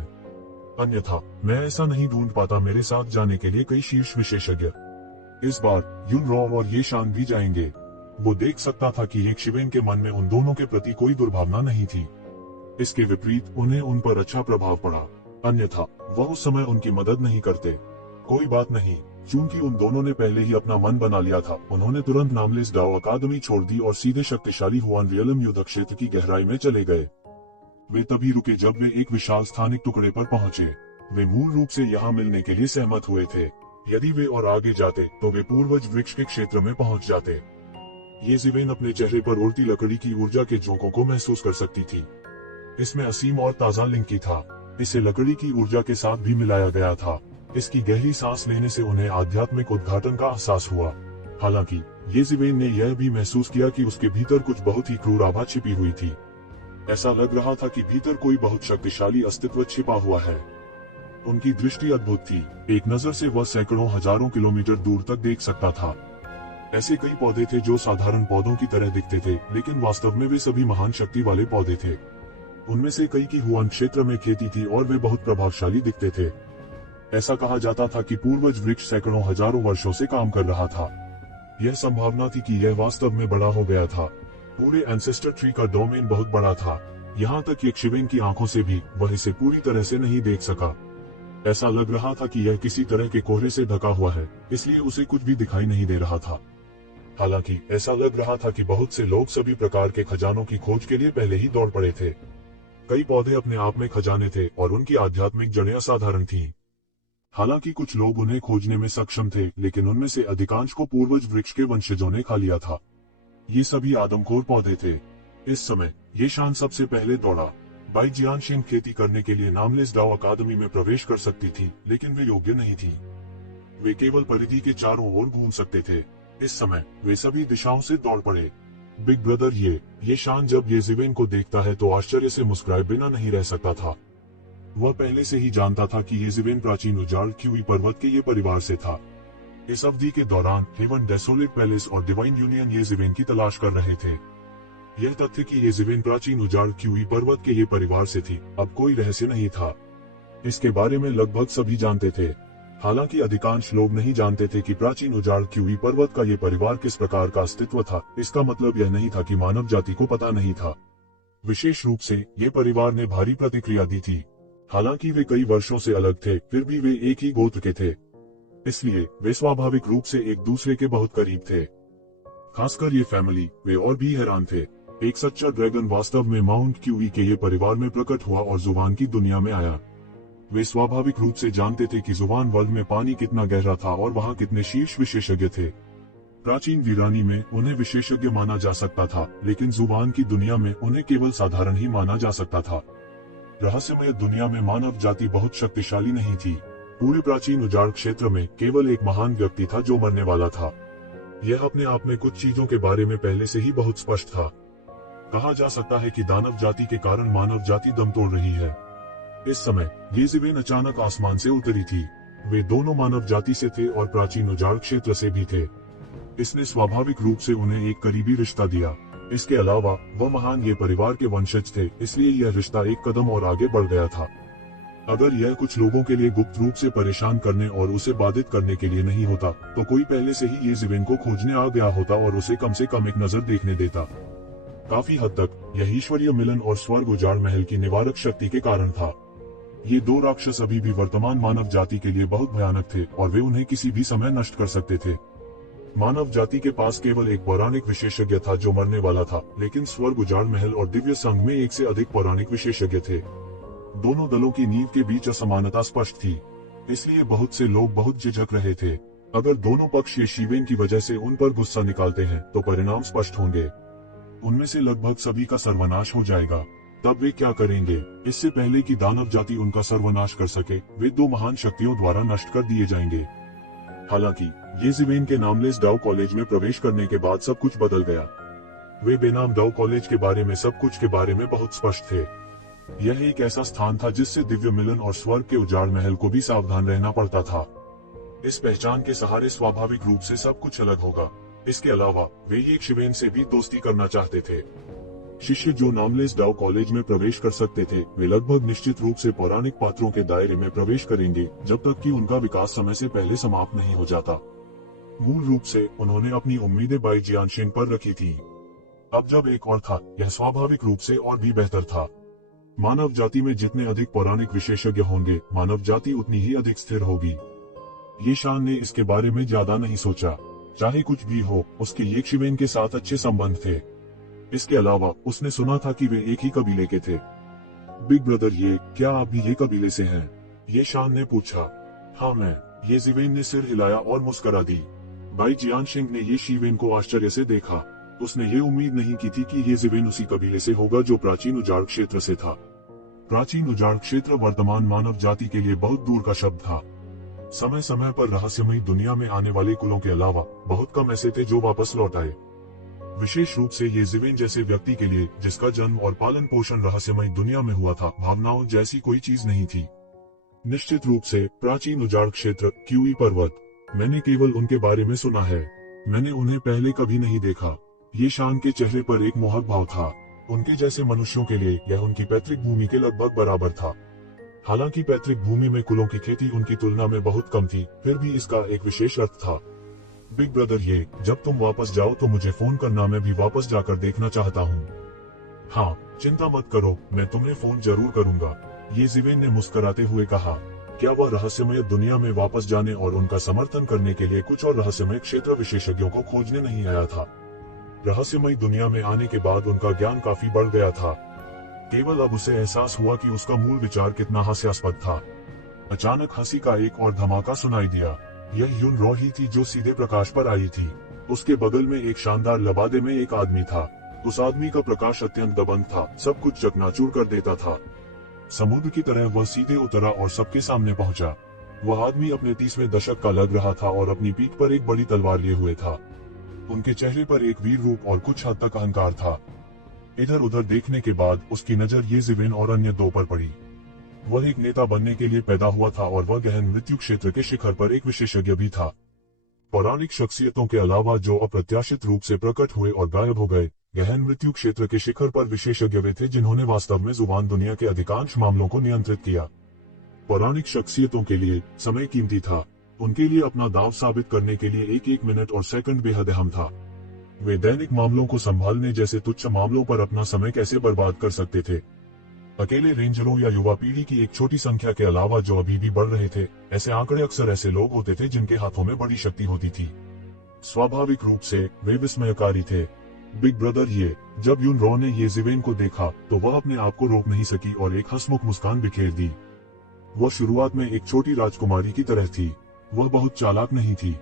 अन्यथा मैं ऐसा नहीं ढूंढ पाता। मेरे साथ जाने के लिए कई शीर्ष विशेषज्ञ इस बार युन रॉ और ये शान भी जाएंगे। वो देख सकता था कि एक शिवेन के मन में उन दोनों के प्रति कोई दुर्भावना नहीं थी। इसके विपरीत उन्हें उन पर अच्छा प्रभाव पड़ा। अन्यथा वह उस समय उनकी मदद नहीं करते। कोई बात नहीं, चूंकि उन दोनों ने पहले ही अपना मन बना लिया था, उन्होंने तुरंत नामलेस डाउ अकादमी छोड़ दी और सीधे शक्तिशाली हुआन रियलम युद्ध क्षेत्र की गहराई में चले गए। वे तभी रुके जब वे एक विशाल स्थानिक टुकड़े पर पहुंचे। वे मूल रूप से यहाँ मिलने के लिए सहमत हुए थे। यदि वे और आगे जाते तो वे पूर्वज वृक्ष के क्षेत्र में पहुंच जाते। ये ज़िवेन अपने चेहरे पर उड़ती लकड़ी की ऊर्जा के झोंकों को महसूस कर सकती थी। इसमें असीम और ताजा लिंकी था। इसे लकड़ी की ऊर्जा के साथ भी मिलाया गया था। इसकी गहरी सांस लेने से उन्हें आध्यात्मिक उद्घाटन का एहसास हुआ। हालांकि ये ज़िवेन ने यह भी महसूस किया कि उसके भीतर कुछ बहुत ही क्रूर आभा छिपी हुई थी। ऐसा लग रहा था कि भीतर कोई बहुत शक्तिशाली अस्तित्व छिपा हुआ है। उनकी दृष्टि अद्भुत थी। एक नजर से वह सैकड़ों हजारों किलोमीटर दूर तक देख सकता था। ऐसे कई पौधे थे जो साधारण पौधों की तरह दिखते थे, लेकिन वास्तव में वे सभी महान शक्ति वाले पौधे थे। उनमें से कई की हुआन क्षेत्र में खेती थी और वे बहुत प्रभावशाली दिखते थे। ऐसा कहा जाता था कि पूर्वज वृक्ष सैकड़ों हजारों वर्षों से काम कर रहा था। यह संभावना थी कि यह वास्तव में बड़ा हो गया था। पूरे एंसेस्टर ट्री का डोमेन बहुत बड़ा था, यहाँ तक कि शिवेन की आंखों से भी वह इसे पूरी तरह से नहीं देख सका। ऐसा लग रहा था कि यह किसी तरह के कोहरे से ढका हुआ है, इसलिए उसे कुछ भी दिखाई नहीं दे रहा था। हालांकि ऐसा लग रहा था कि बहुत से लोग सभी प्रकार के खजानों की खोज के लिए पहले ही दौड़ पड़े थे। कई पौधे अपने आप में खजाने थे और उनकी आध्यात्मिक जड़ें असाधारण थीं। हालांकि कुछ लोग उन्हें खोजने में सक्षम थे, लेकिन उनमें से अधिकांश को पूर्वज वृक्ष के वंशजों ने खा लिया था। ये सभी आदमखोर पौधे थे। इस समय ये शान सबसे पहले दौड़ा। बाई जियानशिंग खेती करने के लिए नामलेस डाउ अकादमी में प्रवेश कर सकती थी, लेकिन वे योग्य नहीं थी। वे केवल परिधि के चारों ओर घूम सकते थे। इस समय वे सभी दिशाओं से दौड़ पड़े। बिग ब्रदर ये शान जब ये ज़िवेन को देखता है तो आश्चर्य से मुस्कुराए बिना नहीं रह सकता था। वह पहले से ही जानता था कि ये ज़िवेन प्राचीन उजाड़ क्यूई पर्वत के ये परिवार से था। इस अवधि के दौरान हेवन डेसोलेट पैलेस और डिवाइन यूनियन ये ज़िवेन की तलाश कर रहे थे। यह तथ्य कि ये ज़िवेन प्राचीन उजाड़ क्यूई पर्वत के ये परिवार से थी, अब कोई रहस्य नहीं था। इसके बारे में लगभग सभी जानते थे। हालांकि अधिकांश लोग नहीं जानते थे कि प्राचीन उजाड़ क्यूई पर्वत का ये परिवार किस प्रकार का अस्तित्व था। इसका मतलब यह नहीं था कि मानव जाति को पता नहीं था। विशेष रूप से ये परिवार ने भारी प्रतिक्रिया दी थी। हालांकि वे कई वर्षों से अलग थे, फिर भी वे एक ही गोत्र के थे, इसलिए वे स्वाभाविक रूप से एक दूसरे के बहुत करीब थे। खासकर ये फैमिली, वे और भी हैरान थे। एक सच्चा ड्रैगन वास्तव में माउंट क्यूई के ये परिवार में प्रकट हुआ और जुबान की दुनिया में आया। वे स्वाभाविक रूप से जानते थे कि जुबान वर्ल्ड में पानी कितना गहरा था और वहाँ कितने शीर्ष विशेषज्ञ थे। प्राचीन वीरानी में उन्हें विशेषज्ञ माना जा सकता था, लेकिन जुबान की दुनिया में उन्हें केवल साधारण ही माना जा सकता था। रहस्यमय दुनिया में मानव जाति बहुत शक्तिशाली नहीं थी। पूरे प्राचीन उजाड़ क्षेत्र में केवल एक महान व्यक्ति था जो मरने वाला था। यह अपने आप में कुछ चीजों के बारे में पहले से ही बहुत स्पष्ट था। कहा जा सकता है कि दानव जाति के कारण मानव जाति दम तोड़ रही है। इस समय ये ज़िवेन अचानक आसमान से उतरी थी। वे दोनों मानव जाति से थे और प्राचीन उजाड़ क्षेत्र से भी थे। इसने स्वाभाविक रूप से उन्हें एक करीबी रिश्ता दिया। इसके अलावा वह महान ये परिवार के वंशज थे, इसलिए यह रिश्ता एक कदम और आगे बढ़ गया था। अगर यह कुछ लोगों के लिए गुप्त रूप से परेशान करने और उसे बाधित करने के लिए नहीं होता, तो कोई पहले से ही येज़ेबेल को खोजने आ गया होता और उसे कम से कम एक नजर देखने देता। काफी हद तक यह ईश्वरीय मिलन और स्वर्ग उजाड़ महल की निवारक शक्ति के कारण था। ये दो राक्षस अभी भी वर्तमान मानव जाति के लिए बहुत भयानक थे और वे उन्हें किसी भी समय नष्ट कर सकते थे। मानव जाति के पास केवल एक पौराणिक विशेषज्ञ था जो मरने वाला था, लेकिन स्वर्ग उजाड़ महल और दिव्य संघ में एक से अधिक पौराणिक विशेषज्ञ थे। दोनों दलों की नींव के बीच असमानता स्पष्ट थी, इसलिए बहुत से लोग बहुत झिझक रहे थे। अगर दोनों पक्ष येशिवेन की वजह से उन पर गुस्सा निकालते हैं तो परिणाम स्पष्ट होंगे। उनमें से लगभग सभी का सर्वनाश हो जाएगा। तब वे क्या करेंगे? इससे पहले कि दानव जाति उनका सर्वनाश कर सके, वे दो महान शक्तियों द्वारा नष्ट कर दिए जाएंगे। हालांकि येज़ेबेल के नामलेस डाउ कॉलेज में प्रवेश करने के बाद सब कुछ बदल गया। वे बेनाम डाउ कॉलेज के बारे में सब कुछ के बारे में बहुत स्पष्ट थे। यह एक ऐसा स्थान था जिससे दिव्य मिलन और स्वर्ग के उजाड़ महल को भी सावधान रहना पड़ता था। इस पहचान के सहारे स्वाभाविक रूप से सब कुछ अलग होगा। इसके अलावा वे येशिवेन से भी दोस्ती करना चाहते थे। शिष्य जो नामलेस डाउ कॉलेज में प्रवेश कर सकते थे, वे लगभग निश्चित रूप से पौराणिक पात्रों के दायरे में प्रवेश करेंगे जब तक कि उनका विकास समय से पहले समाप्त नहीं हो जाता। मूल रूप से उन्होंने अपनी उम्मीदें बाई जियानशिंग पर रखी थी। अब जब एक और था, यह स्वाभाविक रूप से और भी बेहतर था। मानव जाति में जितने अधिक पौराणिक विशेषज्ञ होंगे, मानव जाति उतनी ही अधिक स्थिर होगी। ये शान ने इसके बारे में ज्यादा नहीं सोचा। चाहे कुछ भी हो, उसके येशिवेन के साथ अच्छे संबंध थे। इसके अलावा उसने सुना था कि वे एक ही कबीले के थे। बिग ब्रदर, क्या आप भी ये कबीले से हैं? ये शान ने पूछा। हाँ मैं। येज़ेबेल ने सिर हिलाया और मुस्कुरा दी। बाई जियानशिंग ने येशिवेन को आश्चर्य से देखा। उसने ये उम्मीद नहीं की थी कि येज़ेबेल उसी कबीले से होगा जो प्राचीन उजाड़ क्षेत्र से था। प्राचीन उजाड़ क्षेत्र वर्तमान मानव जाति के लिए बहुत दूर का शब्द था। समय समय पर रहस्यमयी दुनिया में आने वाले कुलों के अलावा बहुत कम ऐसे थे जो वापस लौट आए। विशेष रूप से येज़ेबेल जैसे व्यक्ति के लिए, जिसका जन्म और पालन पोषण रहस्यमयी दुनिया में हुआ था, भावनाओं जैसी कोई चीज नहीं थी। निश्चित रूप से प्राचीन उजाड़ क्षेत्र, क्यूई पर्वत, मैंने केवल उनके बारे में सुना है। मैंने उन्हें पहले कभी नहीं देखा। ये शान के चेहरे पर एक मोहक भाव था। उनके जैसे मनुष्यों के लिए यह उनकी पैतृक भूमि के लगभग बराबर था। हालांकि पैतृक भूमि में कुलों की खेती उनकी तुलना में बहुत कम थी, फिर भी इसका एक विशेष अर्थ था। बिग ब्रदर, जब तुम वापस जाओ तो मुझे फोन करना, मैं भी वापस जाकर देखना चाहता हूँ। हाँ, चिंता मत करो, मैं तुम्हें फोन जरूर करूंगा, येज़ेबेल ने मुस्कुराते हुए कहा। क्या वह रहस्यमय दुनिया में वापस जाने और उनका समर्थन करने के लिए कुछ और रहस्यमय क्षेत्र विशेषज्ञों को खोजने नहीं आया था? रहस्यमय दुनिया में आने के बाद उनका ज्ञान काफी बढ़ गया था। केवल अब उसे एहसास हुआ कि उसका मूल विचार कितना हास्यास्पद था। अचानक हंसी का एक और धमाका सुनाई दिया। यह यून रॉ ही थी जो सीधे प्रकाश पर आई थी। उसके बगल में एक शानदार लबादे में एक आदमी था। उस आदमी का प्रकाश अत्यंत दबंग था, सब कुछ चकनाचूर कर देता था। समुद्र की तरह वह सीधे उतरा और सबके सामने पहुंचा। वह आदमी अपने 30वें दशक का लग रहा था और अपनी पीठ पर एक बड़ी तलवार लिए हुए था। उनके चेहरे पर एक वीर रूप और कुछ हद तक अहंकार था। इधर उधर देखने के बाद उसकी नजर येज़ेबेल और अन्य दो पर पड़ी। वह एक नेता बनने के लिए पैदा हुआ था और वह गहन मृत्यु क्षेत्र के शिखर पर एक विशेषज्ञ भी था। पौराणिक शख्सियतों के अलावा जो अप्रत्याशित रूप से प्रकट हुए और गायब हो गए, गहन मृत्यु क्षेत्र के शिखर पर विशेषज्ञ वे थे जिन्होंने वास्तव में जुबान दुनिया के अधिकांश मामलों को नियंत्रित किया। पौराणिक शख्सियतों के लिए समय कीमती था। उनके लिए अपना दांव साबित करने के लिए एक एक मिनट और सेकंड बेहद अहम था। वे दैनिक मामलों को संभालने जैसे तुच्छ मामलों पर अपना समय कैसे बर्बाद कर सकते थे? अकेले रेंजरों या युवा पीढ़ी की एक छोटी संख्या के अलावा जो अभी भी बढ़ रहे थे, ऐसे आंकड़े अक्सर ऐसे लोग होते थे जिनके हाथों में बड़ी शक्ति होती थी। स्वाभाविक रूप से वे विस्मयकारी थे। बिग ब्रदर, जब यून रॉ ने येज़ेबेल को देखा तो वह अपने आप को रोक नहीं सकी और एक हंसमुख मुस्कान बिखेर दी। वह शुरुआत में एक छोटी राजकुमारी की तरह थी। वह बहुत चालाक नहीं थी।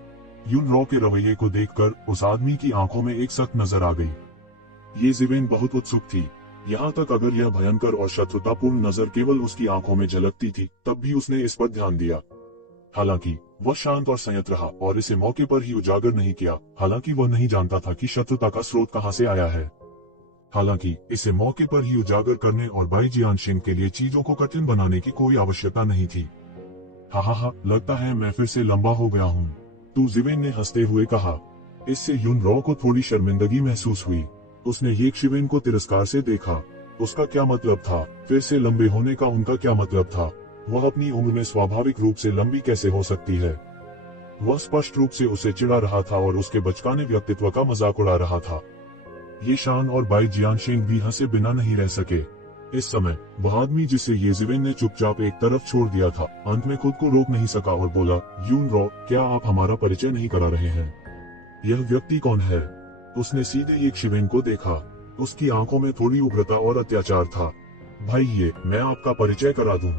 यून रॉ के रवैये को देखकर उस आदमी की आंखों में एक सख्त नजर आ गई। येज़ेबेल बहुत उत्सुक थी। यहाँ तक अगर यह भयंकर और शत्रुतापूर्ण नजर केवल उसकी आंखों में झलकती थी, तब भी उसने इस पर ध्यान दिया। हालांकि वह शांत और संयत रहा और इसे मौके पर ही उजागर नहीं किया। हालांकि वह नहीं जानता था कि शत्रुता का स्रोत कहां से आया है। हालांकि इसे मौके पर ही उजागर करने और बाई जियानशिंग के लिए चीजों को कठिन बनाने की कोई आवश्यकता नहीं थी। हा, लगता है मैं फिर से लंबा हो गया हूँ, येज़ेबेल ने हंसते हुए कहा। इससे यून रॉ को थोड़ी शर्मिंदगी महसूस हुई। उसने येशिवेन को तिरस्कार से देखा। उसका क्या मतलब था? फिर से लंबे होने का उनका क्या मतलब था? वह अपनी उम्र में स्वाभाविक रूप से लंबी कैसे हो सकती है। वह स्पष्ट रूप से उसे चिढ़ा रहा था और उसके बचकाने व्यक्तित्व का मजाक उड़ा रहा था। ये शान और बाई जियानशिंग भी हंसे बिना नहीं रह सके। इस समय वह आदमी जिसे येजिवेन ने चुपचाप एक तरफ छोड़ दिया था, अंत में खुद को रोक नहीं सका और बोला, यूनरो, क्या आप हमारा परिचय नहीं करा रहे हैं? यह व्यक्ति कौन है? उसने सीधे येशिवेन को देखा। उसकी आंखों में थोड़ी उग्रता और अत्याचार था। भाई, ये मैं आपका परिचय करा दूं।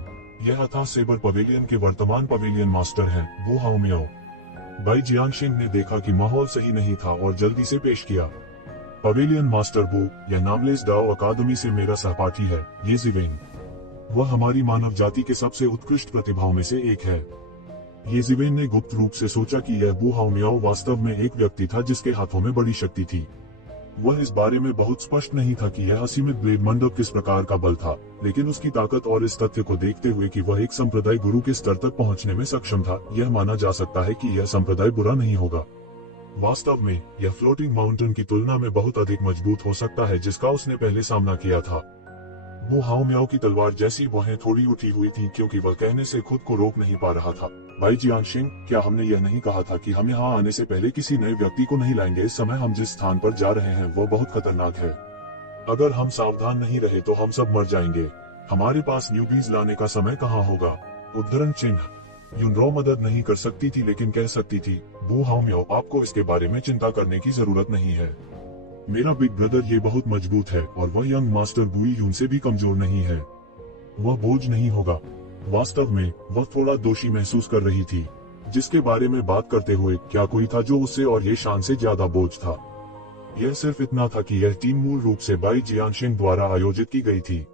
यह था सेबर पवेलियन के वर्तमान पवेलियन मास्टर हैं, बू हाओमियाओ। बाई जियानशिंग ने देखा कि माहौल सही नहीं था और जल्दी से पेश किया, पवेलियन मास्टर बू, यह नामलेस डाओ अकादमी से मेरा सहपाठी है, येजिवेन। वह हमारी मानव जाति के सबसे उत्कृष्ट प्रतिभाओं में से एक है। येजिवेन ने गुप्त रूप से सोचा कि यह बू हाओमियाओ वास्तव में एक व्यक्ति था जिसके हाथों में बड़ी शक्ति थी। वह इस बारे में बहुत स्पष्ट नहीं था कि यह असीमित ब्लेड मंडप किस प्रकार का बल था, लेकिन उसकी ताकत और इस तथ्य को देखते हुए कि वह एक संप्रदाय गुरु के स्तर तक पहुंचने में सक्षम था, यह माना जा सकता है कि यह संप्रदाय बुरा नहीं होगा। वास्तव में यह फ्लोटिंग माउंटेन की तुलना में बहुत अधिक मजबूत हो सकता है जिसका उसने पहले सामना किया था। बू हाओमियाओ की तलवार जैसी भौहें थोड़ी उठी हुई थी क्योंकि वह कहने से खुद को रोक नहीं पा रहा था, बाई जियानशिंग, क्या हमने यह नहीं कहा था कि हम यहाँ आने से पहले किसी नए व्यक्ति को नहीं लाएंगे? इस समय हम जिस स्थान पर जा रहे हैं वह बहुत खतरनाक है। अगर हम सावधान नहीं रहे तो हम सब मर जाएंगे। हमारे पास न्यूबीज लाने का समय कहाँ होगा? उद्धरण चिन्ह। यूनरो मदद नहीं कर सकती थी लेकिन कह सकती थी, बू हाओमियाओ, आपको इसके बारे में चिंता करने की जरूरत नहीं है। मेरा बिग ब्रदर ये बहुत मजबूत है और वह यंग मास्टर बुई यून से भी कमजोर नहीं है। वह बोझ नहीं होगा। वास्तव में वह थोड़ा दोषी महसूस कर रही थी। जिसके बारे में बात करते हुए क्या कोई था जो उससे और ये शान से ज्यादा बोझ था? यह सिर्फ इतना था कि यह टीम मूल रूप से बाई जियानशिंग द्वारा आयोजित की गई थी।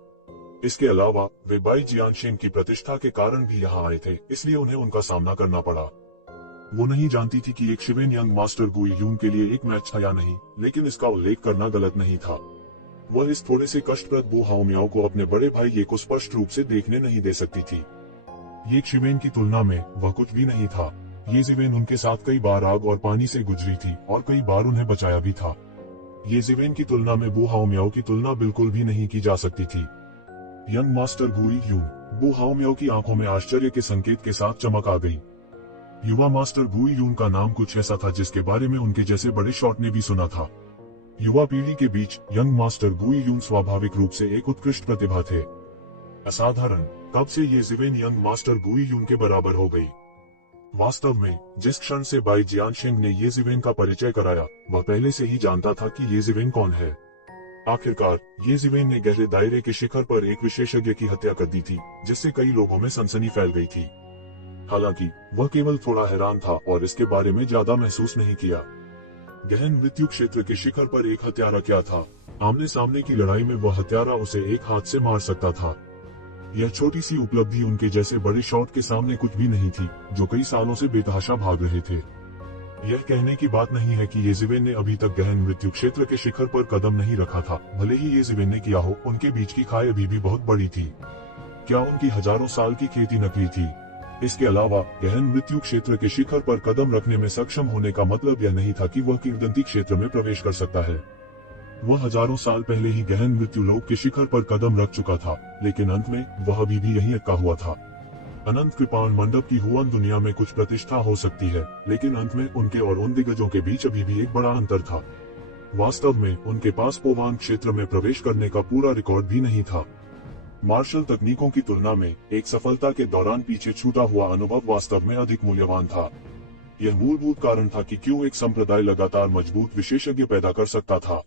इसके अलावा वे बाई जियानशिंग की प्रतिष्ठा के कारण भी यहाँ आए थे, इसलिए उन्हें उनका सामना करना पड़ा। वो नहीं जानती थी कि येशिवेन यंग मास्टर गुई यून के लिए एक मैच था या नहीं, लेकिन इसका उल्लेख करना गलत नहीं था। वह इस थोड़े से कष्टप्रद बू हाओमियाओ को अपने बड़े भाई ये को स्पष्ट रूप से देखने नहीं दे सकती थी। येशिवेन की तुलना में वह कुछ भी नहीं था। येजिवेन उनके साथ कई बार आग और पानी से गुजरी थी और कई बार उन्हें बचाया भी था। येजिवेन की तुलना में बू हाओमियाओ की तुलना बिल्कुल भी नहीं की जा सकती थी। यंग मास्टर गुई यून, बू हाओमियाओ की आंखों में आश्चर्य के संकेत के साथ चमक आ गई। युवा मास्टर गुई यून का नाम कुछ ऐसा था जिसके बारे में उनके जैसे बड़े शॉट ने भी सुना था। युवा पीढ़ी के बीच यंग मास्टर गुई यून स्वाभाविक रूप से एक उत्कृष्ट प्रतिभा थे। असाधारण। तब से येजिवेन यंग मास्टर गुई यून के बराबर हो गई। वास्तव में जिस क्षण से बाई जियानशिंग ने येजिवेन का परिचय कराया, वह पहले से ही जानता था कि येजिवेन कौन है। आखिरकार येजिवेन ने गहरे दायरे के शिखर पर एक विशेषज्ञ की हत्या कर दी थी, जिससे कई लोगों में सनसनी फैल गई थी। हालांकि वह केवल थोड़ा हैरान था और इसके बारे में ज्यादा महसूस नहीं किया। गहन मृत्यु क्षेत्र के शिखर पर एक हत्यारा क्या था? आमने सामने की लड़ाई में वह हत्यारा उसे एक हाथ से मार सकता था। यह छोटी सी उपलब्धि उनके जैसे बड़े शॉट के सामने कुछ भी नहीं थी, जो कई सालों से बेतहाशा भाग रहे थे। यह कहने की बात नहीं है कि येजिवेन ने अभी तक गहन मृत्यु क्षेत्र के शिखर पर कदम नहीं रखा था। भले ही येजिवेन ने किया हो, उनके बीच की खाई अभी भी बहुत बड़ी थी। क्या उनकी हजारों साल की खेती नकली थी? इसके अलावा गहन मृत्यु क्षेत्र के शिखर पर कदम रखने में सक्षम होने का मतलब यह नहीं था कि वह किंवदंती क्षेत्र में प्रवेश कर सकता है। वह हजारों साल पहले ही गहन मृत्यु लोक के शिखर पर कदम रख चुका था, लेकिन अंत में वह अभी भी यहीं अटका हुआ था। अनंत कृपाण मंडप की हुआन दुनिया में कुछ प्रतिष्ठा हो सकती है, लेकिन अंत में उनके और उन दिग्गजों के बीच अभी भी एक बड़ा अंतर था। वास्तव में उनके पास पोवान क्षेत्र में प्रवेश करने का पूरा रिकॉर्ड भी नहीं था। मार्शल तकनीकों की तुलना में एक सफलता के दौरान पीछे छूटा हुआ अनुभव वास्तव में अधिक मूल्यवान था। यह मूलभूत कारण था कि क्यों एक संप्रदाय लगातार मजबूत विशेषज्ञ पैदा कर सकता था।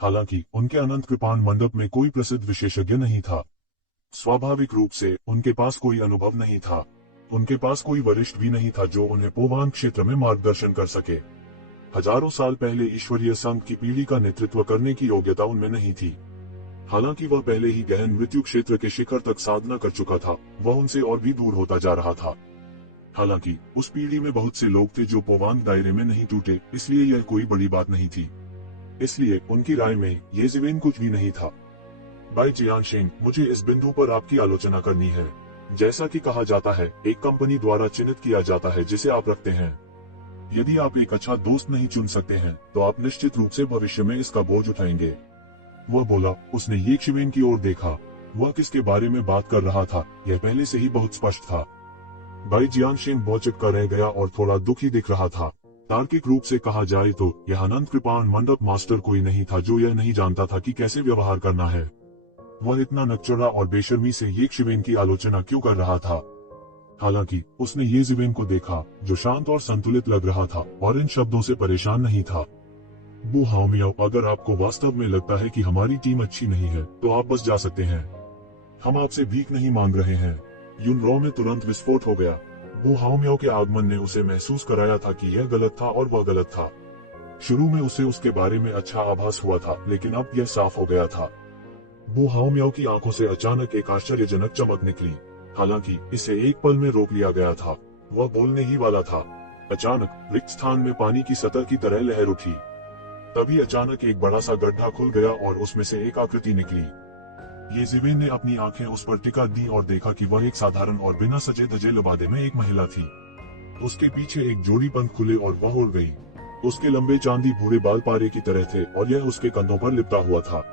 हालांकि उनके अनंत कृपाण मंडप में कोई प्रसिद्ध विशेषज्ञ नहीं था। स्वाभाविक रूप से उनके पास कोई अनुभव नहीं था। उनके पास कोई वरिष्ठ भी नहीं था जो उन्हें पोवान क्षेत्र में मार्गदर्शन कर सके। हजारों साल पहले ईश्वरीय संघ की पीढ़ी का नेतृत्व करने की योग्यता उनमें नहीं थी। हालांकि वह पहले ही गहन मृत्यु क्षेत्र के शिखर तक साधना कर चुका था, वह उनसे और भी दूर होता जा रहा था। हालांकि उस पीढ़ी में बहुत से लोग थे जो पोवान दायरे में नहीं टूटे, इसलिए यह कोई बड़ी बात नहीं थी। इसलिए उनकी राय में येजिवेन कुछ भी नहीं था। बाई जियानशिंग, मुझे इस बिंदु पर आपकी आलोचना करनी है। जैसा कि कहा जाता है, एक कंपनी द्वारा चिन्हित किया जाता है जिसे आप रखते हैं। यदि आप एक अच्छा दोस्त नहीं चुन सकते हैं, तो आप निश्चित रूप से भविष्य में इसका बोझ उठाएंगे। वह बोला। उसने येशिवेन की ओर देखा। वह किसके बारे में बात कर रहा था यह पहले से ही बहुत स्पष्ट था। भाई जियानशेन भौचक्का रह गया और थोड़ा दुखी दिख रहा था। तार्किक रूप से कहा जाए तो यह अनंत कृपाण मंडप मास्टर कोई नहीं था जो यह नहीं जानता था कि कैसे व्यवहार करना है। वह इतना नकचढ़ा और बेशर्मी से ये शिवेन की आलोचना क्यों कर रहा था। हालांकि उसने ये शिवेन को देखा जो शांत और संतुलित लग रहा था और इन शब्दों से परेशान नहीं था। बू हाओमियाओ, अगर आपको वास्तव में लगता है कि हमारी टीम अच्छी नहीं है तो आप बस जा सकते हैं। हम आपसे भीख नहीं मांग रहे हैं। युनरॉ में तुरंत विस्फोट हो गया। बू हाओमियाओ के आगमन ने उसे महसूस कराया था कि यह गलत था और वह गलत था। शुरू में उसे उसके बारे में अच्छा आभास हुआ था, लेकिन अब यह साफ हो गया था। बू हाओमियाओ की आंखों से अचानक एक आश्चर्यजनक चमक निकली। हालांकि इसे एक पल में रोक लिया गया था। वह बोलने ही वाला था। अचानक रिक्त स्थान में पानी की सतह की तरह लहर उठी। तभी अचानक एक बड़ा सा गड्ढा खुल गया और उसमें से एक आकृति निकली। ये शिवेन ने अपनी आंखें उस पर टिका दी और देखा कि वह एक साधारण और बिना सजे धजे लबादे में एक महिला थी। उसके पीछे एक जोड़ी पंख खुले और वह उड़ गई। उसके लंबे चांदी भूरे बाल पारे की तरह थे और यह उसके कंधों पर लिपटा हुआ था।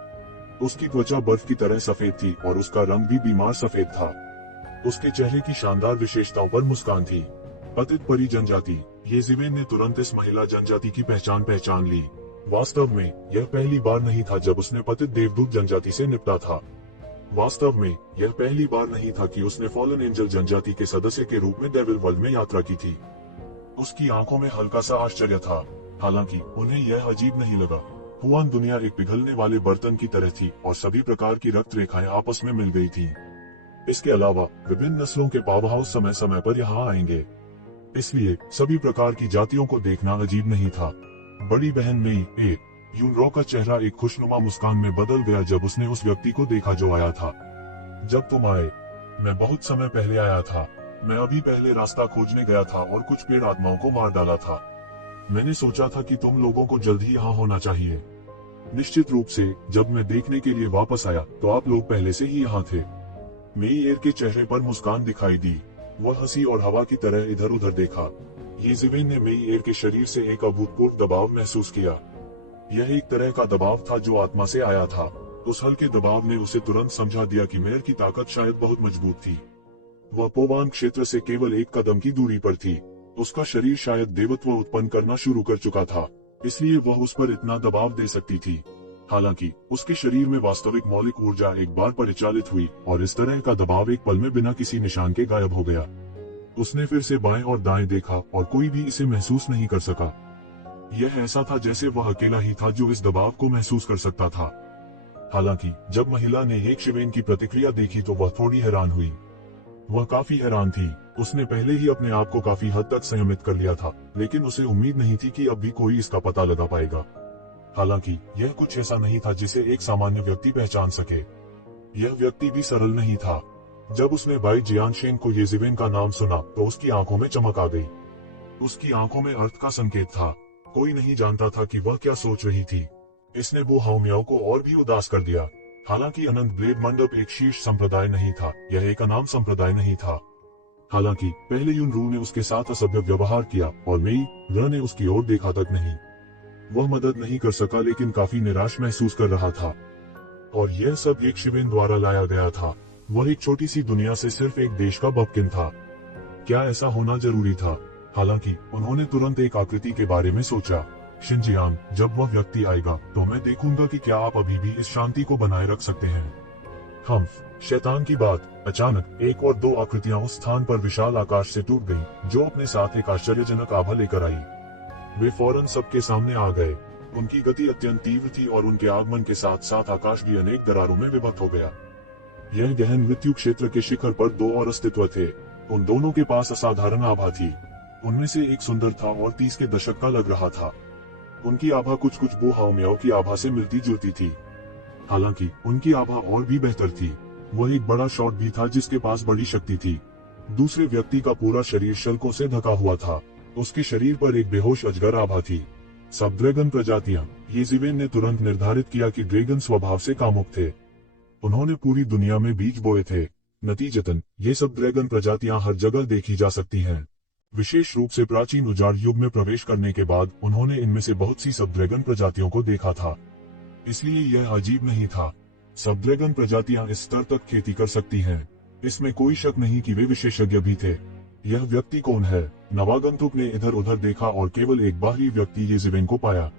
उसकी त्वचा बर्फ की तरह सफेद थी और उसका रंग भी बीमार सफेद था। उसके चेहरे की शानदार विशेषताओं पर मुस्कान थी। पतित परी जनजाति। ये शिवेन ने तुरंत इस महिला जनजाति की पहचान ली। वास्तव में यह पहली बार नहीं था जब उसने पतित देवदूत जनजाति से निपटा था। वास्तव में यह पहली बार नहीं था कि उसने फॉलन एंजल जनजाति के सदस्य के रूप में डेविल वर्ल्ड में यात्रा की थी। उसकी आंखों में हल्का सा आश्चर्य था। हालांकि उन्हें यह अजीब नहीं लगा। हुआन दुनिया एक पिघलने वाले बर्तन की तरह थी और सभी प्रकार की रक्त रेखाएं आपस में मिल गई थीं। इसके अलावा विभिन्न नस्लों के पावर हाउस समय समय पर यहाँ आएंगे, इसलिए सभी प्रकार की जातियों को देखना अजीब नहीं था। बड़ी बहन मेई युनरॉ का चेहरा एक खुशनुमा मुस्कान में बदल गया जब उसने उस व्यक्ति को देखा जो आया था। जब तुम आए, मैं बहुत समय पहले आया था। मैं अभी पहले रास्ता खोजने गया था और कुछ पेड़ आत्माओं को मार डाला था। मैंने सोचा था कि तुम लोगों को जल्द ही यहाँ होना चाहिए। निश्चित रूप से जब मैं देखने के लिए वापस आया तो आप लोग पहले से ही यहाँ थे। मेई एर के चेहरे पर मुस्कान दिखाई दी। वह हंसी और हवा की तरह इधर उधर देखा। ये शिवेन ने मेई एर के शरीर से एक अभूतपूर्व दबाव महसूस किया। यह एक तरह का दबाव था जो आत्मा से आया था। उस हल्के दबाव ने उसे तुरंत समझा दिया कि मेयर की ताकत शायद बहुत मजबूत थी। वह पोवान क्षेत्र से केवल एक कदम की दूरी पर थी। उसका शरीर शायद देवत्व उत्पन्न करना शुरू कर चुका था, इसलिए वह उस पर इतना दबाव दे सकती थी। हालांकि उसके शरीर में वास्तविक मौलिक ऊर्जा एक बार परिचालित हुई और इस तरह का दबाव एक पल में बिना किसी निशान के गायब हो गया। उसने फिर से बाएं और दाएं देखा और कोई भी इसे महसूस नहीं कर सका। यह ऐसा था जैसे वह अकेला ही था जो इस दबाव को महसूस कर सकता था। हालांकि जब महिला ने एक शिवेन की प्रतिक्रिया देखी तो वह थोड़ी हैरान हुई। वह काफी हैरान थी। उसने पहले ही अपने आप को काफी हद तक संयमित कर लिया था, लेकिन उसे उम्मीद नहीं थी कि अब भी कोई इसका पता लगा पाएगा। हालांकि यह कुछ ऐसा नहीं था जिसे एक सामान्य व्यक्ति पहचान सके। यह व्यक्ति भी सरल नहीं था। जब उसने भाई जियानशेन को ये शिवेन का नाम सुना तो उसकी आंखों में चमक आ गई। उसकी आंखों में अर्थ का संकेत था। कोई नहीं जानता था कि वह क्या सोच रही थी। इसने बू हाओमियाओ को और भी उदास कर दिया। हालांकि अनंत ब्लेड मंडप एक शीर्ष संप्रदाय नहीं था, यह एक अनाम संप्रदाय नहीं था। हालांकि पहले युनरू ने उसके साथ असभ्य व्यवहार किया और मेई र ने उसकी ओर देखा तक नहीं। वह मदद नहीं कर सका लेकिन काफी निराश महसूस कर रहा था। और यह सब एक शिवेन द्वारा लाया गया था। वह एक छोटी सी दुनिया से सिर्फ एक देश का बपकिन था। क्या ऐसा होना जरूरी था? हालांकि उन्होंने तुरंत एक आकृति के बारे में सोचा। शिनजियांग, जब वह व्यक्ति आएगा तो मैं देखूंगा कि क्या आप अभी भी इस शांति को बनाए रख सकते हैं। शैतान की बात। अचानक एक और दो आकृतियां उस स्थान पर विशाल आकाश से टूट गईं, जो अपने साथ एक आश्चर्यजनक आभा लेकर आई। वे फौरन सबके सामने आ गए। उनकी गति अत्यंत तीव्र थी और उनके आगमन के साथ साथ आकाश भी अनेक दरारों में विभक्त हो गया। यह गहन मृत्यु क्षेत्र के शिखर पर दो और अस्तित्व थे। उन दोनों के पास असाधारण आभा थी। उनमें से एक सुंदर था और 30 के दशक का लग रहा था। उनकी आभा कुछ बू हाओमियाओ की आभा से मिलती जुलती थी। हालांकि उनकी आभा और भी बेहतर थी। वह एक बड़ा शॉट भी था जिसके पास बड़ी शक्ति थी। दूसरे व्यक्ति का पूरा शरीर शल्कों से ढका हुआ था। उसके शरीर पर एक बेहोश अजगर आभा थी। सब ड्रैगन प्रजातियां। ये शिवेन ने तुरंत निर्धारित किया कि ड्रैगन स्वभाव से कामुक थे। उन्होंने पूरी दुनिया में बीज बोए थे। नतीजतन ये सब ड्रैगन प्रजातियां हर जगह देखी जा सकती हैं। विशेष रूप से प्राचीन उजाड़ युग में प्रवेश करने के बाद उन्होंने इनमें से बहुत सी सब ड्रैगन प्रजातियों को देखा था। इसलिए यह अजीब नहीं था। सब ड्रैगन प्रजातियां इस स्तर तक खेती कर सकती हैं। इसमें कोई शक नहीं कि वे विशेषज्ञ भी थे। यह व्यक्ति कौन है? नवागंतुक ने इधर उधर देखा और केवल एक बाहरी व्यक्ति येज़ेवेन को पाया।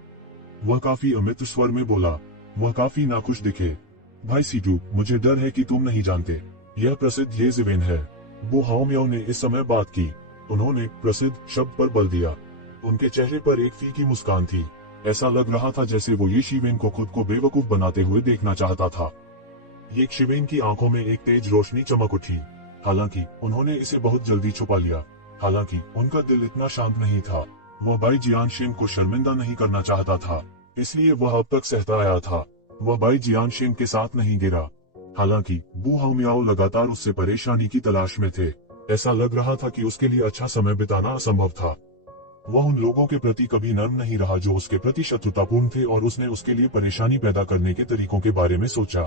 वह काफी अमित स्वर में बोला। वह काफी नाखुश दिखे। भाई सीटू, मुझे डर है कि तुम नहीं जानते, यह प्रसिद्ध येज़ेवेन है। बू हाओमियाओ ने इस समय बात की। उन्होंने प्रसिद्ध शब्द पर बल दिया। उनके चेहरे पर एक फीकी मुस्कान थी। ऐसा लग रहा था जैसे वो येशिवेन को खुद को बेवकूफ बनाते हुए देखना चाहता था। येशिवेन की आंखों में एक तेज रोशनी चमक उठी। हालांकि उन्होंने इसे बहुत जल्दी छुपा लिया। हालांकि उनका दिल इतना शांत नहीं था। वह बाई जियानशेन को शर्मिंदा नहीं करना चाहता था, इसलिए वह अब तक सहता आया था। वह बाई जियानशेन के साथ नहीं गिरा। हालांकि बू हाओमियाओ लगातार उससे परेशानी की तलाश में थे। ऐसा लग रहा था कि उसके लिए अच्छा समय बिताना असंभव था। वह उन लोगों के प्रति कभी नर्म नहीं रहा जो उसके प्रति शत्रुतापूर्ण थे, और उसने उसके लिए परेशानी पैदा करने के तरीकों के बारे में सोचा।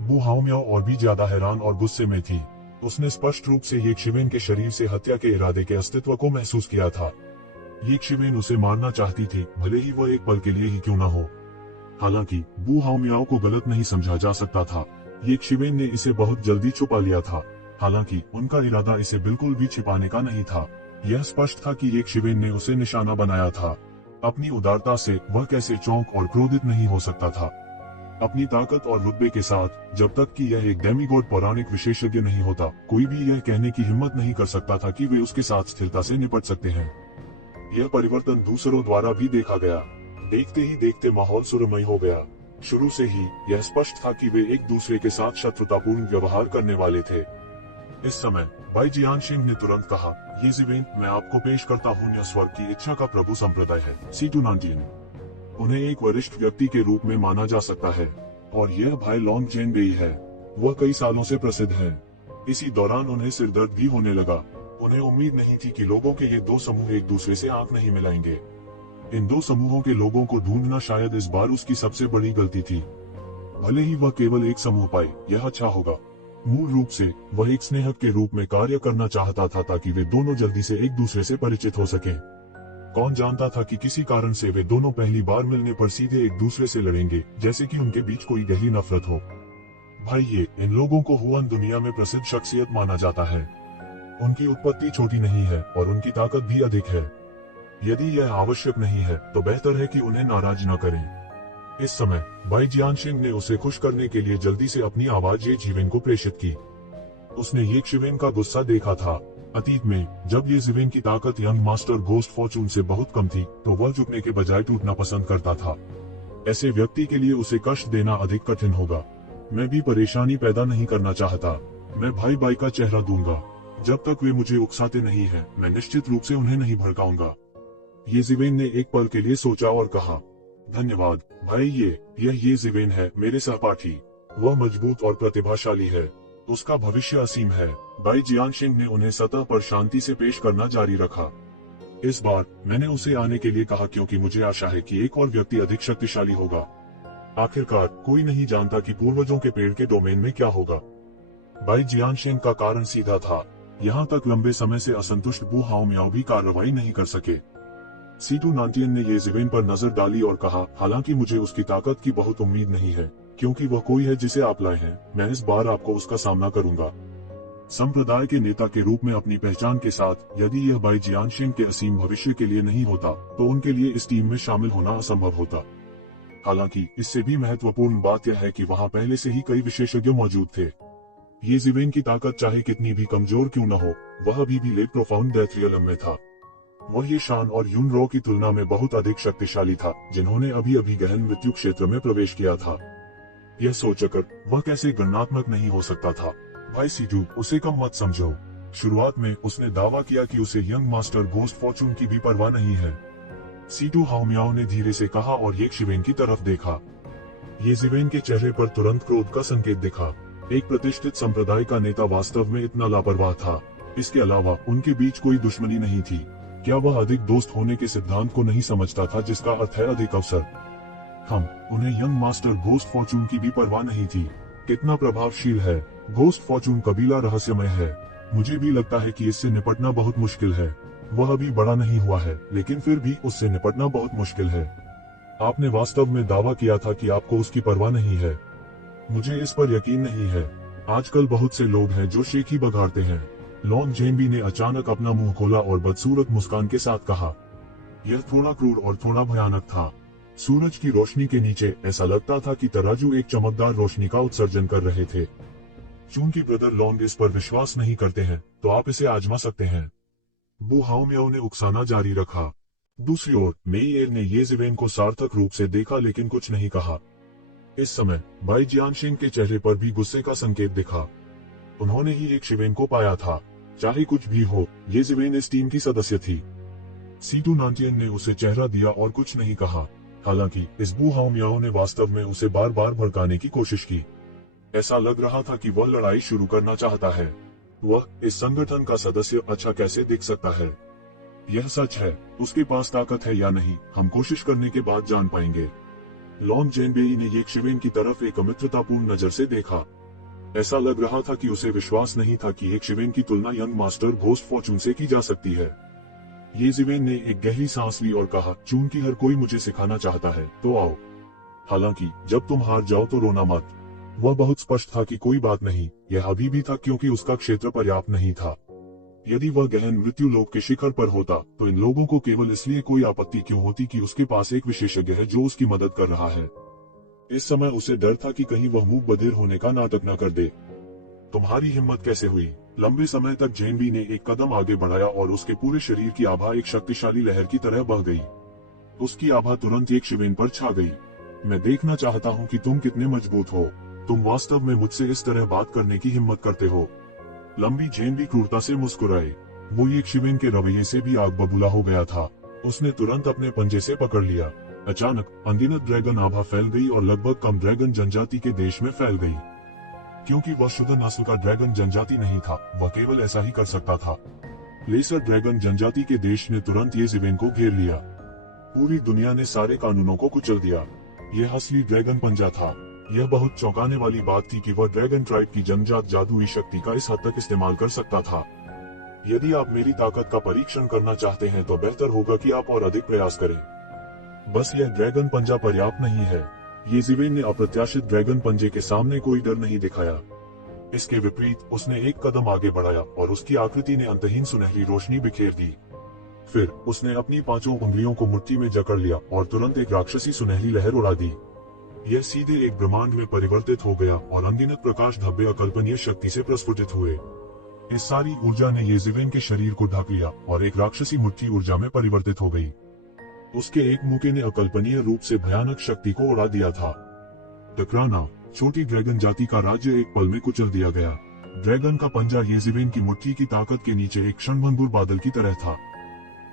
बू हाओमियाओ और भी ज्यादा हैरान और गुस्से में थी। उसने स्पष्ट रूप से येशिवेन के शरीर से हत्या के इरादे के अस्तित्व को महसूस किया था। येशिवेन उसे मारना चाहती थी, भले ही वह एक पल के लिए ही क्यों न हो। हालांकि बू हाओमियाओ को गलत नहीं समझा जा सकता था। येशिवेन ने इसे बहुत जल्दी छुपा लिया था। हालांकि उनका इरादा इसे बिल्कुल भी छिपाने का नहीं था। यह स्पष्ट था कि येशिवेन ने उसे निशाना बनाया था। अपनी उदारता से वह कैसे चौंक और क्रोधित नहीं हो सकता था। अपनी ताकत और रुतबे के साथ, जब तक कि यह एक डेमीगॉड पौराणिक विशेषज्ञ नहीं होता, कोई भी यह कहने की हिम्मत नहीं कर सकता था कि वे उसके साथ स्थिरता से निपट सकते हैं। यह परिवर्तन दूसरों द्वारा भी देखा गया। देखते ही देखते माहौल सुरमय हो गया। शुरू से ही यह स्पष्ट था कि वे एक दूसरे के साथ शत्रुतापूर्ण व्यवहार करने वाले थे। इस समय बाई जियानशेन ने तुरंत कहा, येज़ेवेन, मैं आपको पेश करता हूँ, यह स्वर्ग की इच्छा का प्रभु संप्रदाय है, C219। उन्हें एक वरिष्ठ व्यक्ति के रूप में माना जा सकता है, और यह भाई लॉन्ग जेन बेई है। वह कई सालों से प्रसिद्ध है। इसी दौरान उन्हें सिरदर्द भी होने लगा। उन्हें उम्मीद नहीं थी कि लोगों के ये दो समूह एक दूसरे से आंख नहीं मिलाएंगे। इन दो समूहों के लोगों को ढूंढना शायद इस बार उसकी सबसे बड़ी गलती थी। भले ही वह केवल एक समूह पाए, यह अच्छा होगा। मूल रूप से वह एक स्नेहक के रूप में कार्य करना चाहता था, ताकि वे दोनों जल्दी से एक दूसरे से परिचित हो सके। कौन जानता था कि किसी कारण से वे दोनों पहली बार मिलने पर सीधे एक दूसरे से लड़ेंगे, जैसे कि उनके बीच कोई गहरी नफरत हो। भाई, ये इन लोगों को हुआन दुनिया में प्रसिद्ध शख्सियत माना जाता है। उनकी उत्पत्ति छोटी नहीं है और उनकी ताकत भी अधिक है। यदि यह आवश्यक नहीं है तो बेहतर है कि उन्हें नाराज न करें। इस समय बाई जियानशेन ने उसे खुश करने के लिए जल्दी से अपनी आवाज येज़ेवेन को प्रेषित की। उसने येशिवेन का गुस्सा देखा था। अतीत में जब येज़ेवेन की ताकत यंग मास्टर घोस्ट फॉर्चून से बहुत कम थी, तो वह झुकने के बजाय टूटना पसंद करता था। ऐसे व्यक्ति के लिए उसे कष्ट देना अधिक कठिन होगा। मैं भी परेशानी पैदा नहीं करना चाहता। मैं भाई का चेहरा दूंगा। जब तक वे मुझे उकसाते नहीं हैं, मैं निश्चित रूप से उन्हें नहीं भड़काऊंगा। येज़ेवेन ने एक पल के लिए सोचा और कहा, धन्यवाद भाई, यह येज़ेवेन है, मेरे सहपाठी। वह मजबूत और प्रतिभाशाली है। उसका भविष्य असीम है। बाई जियानशेन ने उन्हें सतह पर शांति से पेश करना जारी रखा। इस बार मैंने उसे आने के लिए कहा क्योंकि मुझे आशा है कि एक और व्यक्ति अधिक शक्तिशाली होगा। आखिरकार कोई नहीं जानता कि पूर्वजों के पेड़ के डोमेन में क्या होगा। बाई जियानशेन का कारण सीधा था। यहाँ तक लंबे समय से असंतुष्ट बू हाओमियाओ भी कार्रवाई नहीं कर सके। C219 ने येज़ेवेन पर नजर डाली और कहा, हालांकि मुझे उसकी ताकत की बहुत उम्मीद नहीं है, क्योंकि वह कोई है जिसे आप लाए हैं। मैं इस बार आपको उसका सामना करूंगा। संप्रदाय के नेता के रूप में अपनी पहचान के साथ, यदि यह बाई जियानशेन के असीम भविष्य के लिए नहीं होता, तो उनके लिए इस टीम में शामिल होना असंभव होता। हालांकि इससे भी महत्वपूर्ण बात यह है कि वहाँ पहले से ही कई विशेषज्ञ मौजूद थे। येज़ेवेन की ताकत चाहे कितनी भी कमजोर क्यों न हो, वह अभी भी लेक प्रोफाउंड डेथ रियलम में था। वह ये शान और यून रो की तुलना में बहुत अधिक शक्तिशाली था, जिन्होंने अभी अभी गहन मृत्यु क्षेत्र में प्रवेश किया था। यह सोचकर वह कैसे गणनात्मक नहीं हो सकता था। भाई C2, उसे कम मत समझो। शुरुआत में उसने दावा किया कि उसे यंग मास्टर घोस्ट फॉर्चून की भी परवाह नहीं है। C2 हाओमियाओ ने धीरे से कहा और येशिवेन की तरफ देखा। येज़ेवेन के चेहरे पर तुरंत क्रोध का संकेत दिखा। एक प्रतिष्ठित संप्रदाय का नेता वास्तव में इतना लापरवाह था। इसके अलावा उनके बीच कोई दुश्मनी नहीं थी। क्या वह अधिक दोस्त होने के सिद्धांत को नहीं समझता था, जिसका अर्थ है अधिक अवसर? उन्हें यंग मास्टर घोस्ट फॉर्चून की भी परवाह नहीं थी। कितना प्रभावशील है। घोस्ट फॉर्चून कबीला रहस्यमय है। मुझे भी लगता है कि इससे निपटना बहुत मुश्किल है। वह अभी बड़ा नहीं हुआ है, लेकिन फिर भी उससे निपटना बहुत मुश्किल है। आपने वास्तव में दावा किया था कि आपको उसकी परवाह नहीं है। मुझे इस पर यकीन नहीं है। आजकल बहुत से लोग हैं जो शेख ही बघाड़ते हैं। लॉन जेनबी ने अचानक अपना मुंह खोला और बदसूरत मुस्कान के साथ कहा। यह थोड़ा क्रूर और थोड़ा भयानक था। सूरज की रोशनी के नीचे ऐसा लगता था कि तराजू एक चमकदार रोशनी का उत्सर्जन कर रहे थे। चूंकि ब्रदर लॉन्ग इस पर विश्वास नहीं करते हैं, तो आप इसे आजमा सकते हैं। बू हाओमियाओ ने उकसाना जारी रखा। दूसरी ओर मेइयर ने येज़ेवेन को सार्थक रूप से देखा लेकिन कुछ नहीं कहा। इस समय बाई जियानशिंग के चेहरे पर भी गुस्से का संकेत दिखा। उन्होंने ही एक शिवेन को पाया था। चाहे कुछ भी हो, येज़ेवेन इस टीम की सदस्य थी। सीटू नांटियन ने उसे चेहरा दिया और कुछ नहीं कहा। हालांकि इस बू हाओमियाओ ने वास्तव में उसे बार बार भड़काने की कोशिश की। ऐसा लग रहा था कि वह लड़ाई शुरू करना चाहता है। वह इस संगठन का सदस्य अच्छा कैसे दिख सकता है? यह सच है, उसके पास ताकत है या नहीं, हम कोशिश करने के बाद जान पाएंगे। लॉन जेनबेई ने येक शिवेन की तरफ एक अमित्रतापूर्ण नजर से देखा। ऐसा लग रहा था कि उसे विश्वास नहीं था कि येक शिवेन की तुलना यंग मास्टर घोस्ट फॉर्चून से की जा सकती है। येज़ेवेन ने एक गहरी सांस ली और कहा, चूंकि हर कोई मुझे सिखाना चाहता है, तो आओ। हालांकि जब तुम हार जाओ तो रोना मत। वह बहुत स्पष्ट था कि कोई बात नहीं, यह अभी भी था क्योंकि उसका क्षेत्र पर्याप्त नहीं था। यदि वह गहन मृत्यु लोक के शिखर पर होता, तो इन लोगों को केवल इसलिए कोई आपत्ति क्यों होती कि उसके पास एक विशेषज्ञ है जो उसकी मदद कर रहा है। इस समय उसे डर था कि कहीं वह मुंह बधिर होने का नाटक न कर दे। तुम्हारी हिम्मत कैसे हुई? लंबे समय तक जेनबी ने एक कदम आगे बढ़ाया और उसके पूरे शरीर की आभा एक शक्तिशाली लहर की तरह बह गई। उसकी आभा तुरंत एक शिवेन पर छा गई। मैं देखना चाहता हूँ कि तुम कितने मजबूत हो। तुम वास्तव में मुझसे इस तरह बात करने की हिम्मत करते हो। लंबी जेनबी क्रूरता से मुस्कुराए। वो एक शिवेन के रवैये से भी आग बबूला हो गया था। उसने तुरंत अपने पंजे से पकड़ लिया। अचानक अनगिनत ड्रैगन आभा फैल गई और लगभग कम ड्रैगन जनजाति के देश में फैल गई। क्योंकि वह शुद्ध नस्ल का ड्रैगन जनजाति नहीं था, वह केवल ऐसा ही कर सकता था। लेसर ड्रैगन जनजाति के देश ने तुरंत येज़ेवेन को घेर लिया। पूरी दुनिया ने सारे कानूनों को कुचल दिया। यह असली ड्रैगन पंजा था। यह बहुत चौंकाने वाली बात थी कि वह ड्रैगन ट्राइब की जन्मजात जादुई शक्ति का इस हद तक इस्तेमाल कर सकता था। यदि आप मेरी ताकत का परीक्षण करना चाहते हैं तो बेहतर होगा कि आप और अधिक प्रयास करें। बस यह ड्रैगन पंजा पर्याप्त नहीं है। येज़ेवेन ने अप्रत्याशित ड्रैगन पंजे के सामने कोई डर नहीं दिखाया। इसके विपरीत उसने एक कदम आगे बढ़ाया और उसकी आकृति ने अंतहीन सुनहरी रोशनी बिखेर दी। फिर उसने अपनी पांचों उंगलियों को मुट्ठी में जकड़ लिया और तुरंत एक राक्षसी सुनहरी लहर उड़ा दी। यह सीधे एक ब्रह्मांड में परिवर्तित हो गया और अनगिनत प्रकाश धब्बे अकल्पनीय शक्ति से प्रस्फुटित हुए। इस सारी ऊर्जा ने येज़ेवेन के शरीर को ढक लिया और एक राक्षसी मुट्ठी ऊर्जा में परिवर्तित हो गई। उसके एक मुक्के ने अकल्पनीय रूप से भयानक शक्ति को उड़ा दिया था। टकराना, छोटी ड्रैगन जाति का राज्य एक पल में कुचल दिया गया। ड्रैगन का पंजा येज़ेवेन की मुट्ठी की ताकत के नीचे एक क्षणभंगुर बादल की तरह था।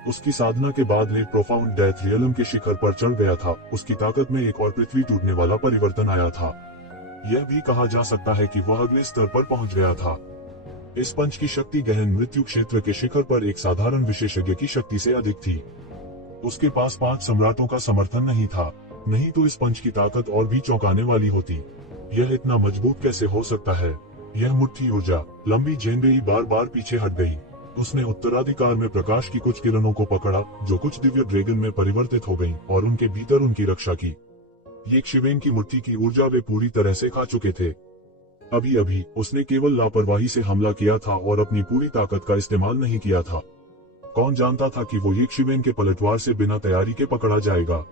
उसकी साधना के बाद लेट प्रोफाउंड डेथ रियलम के शिखर पर चढ़ गया था। उसकी ताकत में एक और पृथ्वी टूटने वाला परिवर्तन आया था। यह भी कहा जा सकता है कि वह अगले स्तर पर पहुंच गया था। इस पंच की शक्ति गहन मृत्यु क्षेत्र के शिखर पर एक साधारण विशेषज्ञ की शक्ति से अधिक थी। उसके पास 5 सम्राटों का समर्थन नहीं था, नहीं तो इस पंच की ताकत और भी चौंकाने वाली होती। यह इतना मजबूत कैसे हो सकता है? यह मुट्ठी ऊर्जा। लंबी जेनबेई बार बार पीछे हट गई। उसने उत्तराधिकार में प्रकाश की कुछ किरणों को पकड़ा जो कुछ दिव्य ड्रैगन में परिवर्तित हो गईं और उनके भीतर उनकी रक्षा की। येक शिवेन की मुट्ठी की ऊर्जा वे पूरी तरह से खा चुके थे। अभी अभी उसने केवल लापरवाही से हमला किया था और अपनी पूरी ताकत का इस्तेमाल नहीं किया था। कौन जानता था कि वो येक शिवेन के पलटवार से बिना तैयारी के पकड़ा जाएगा।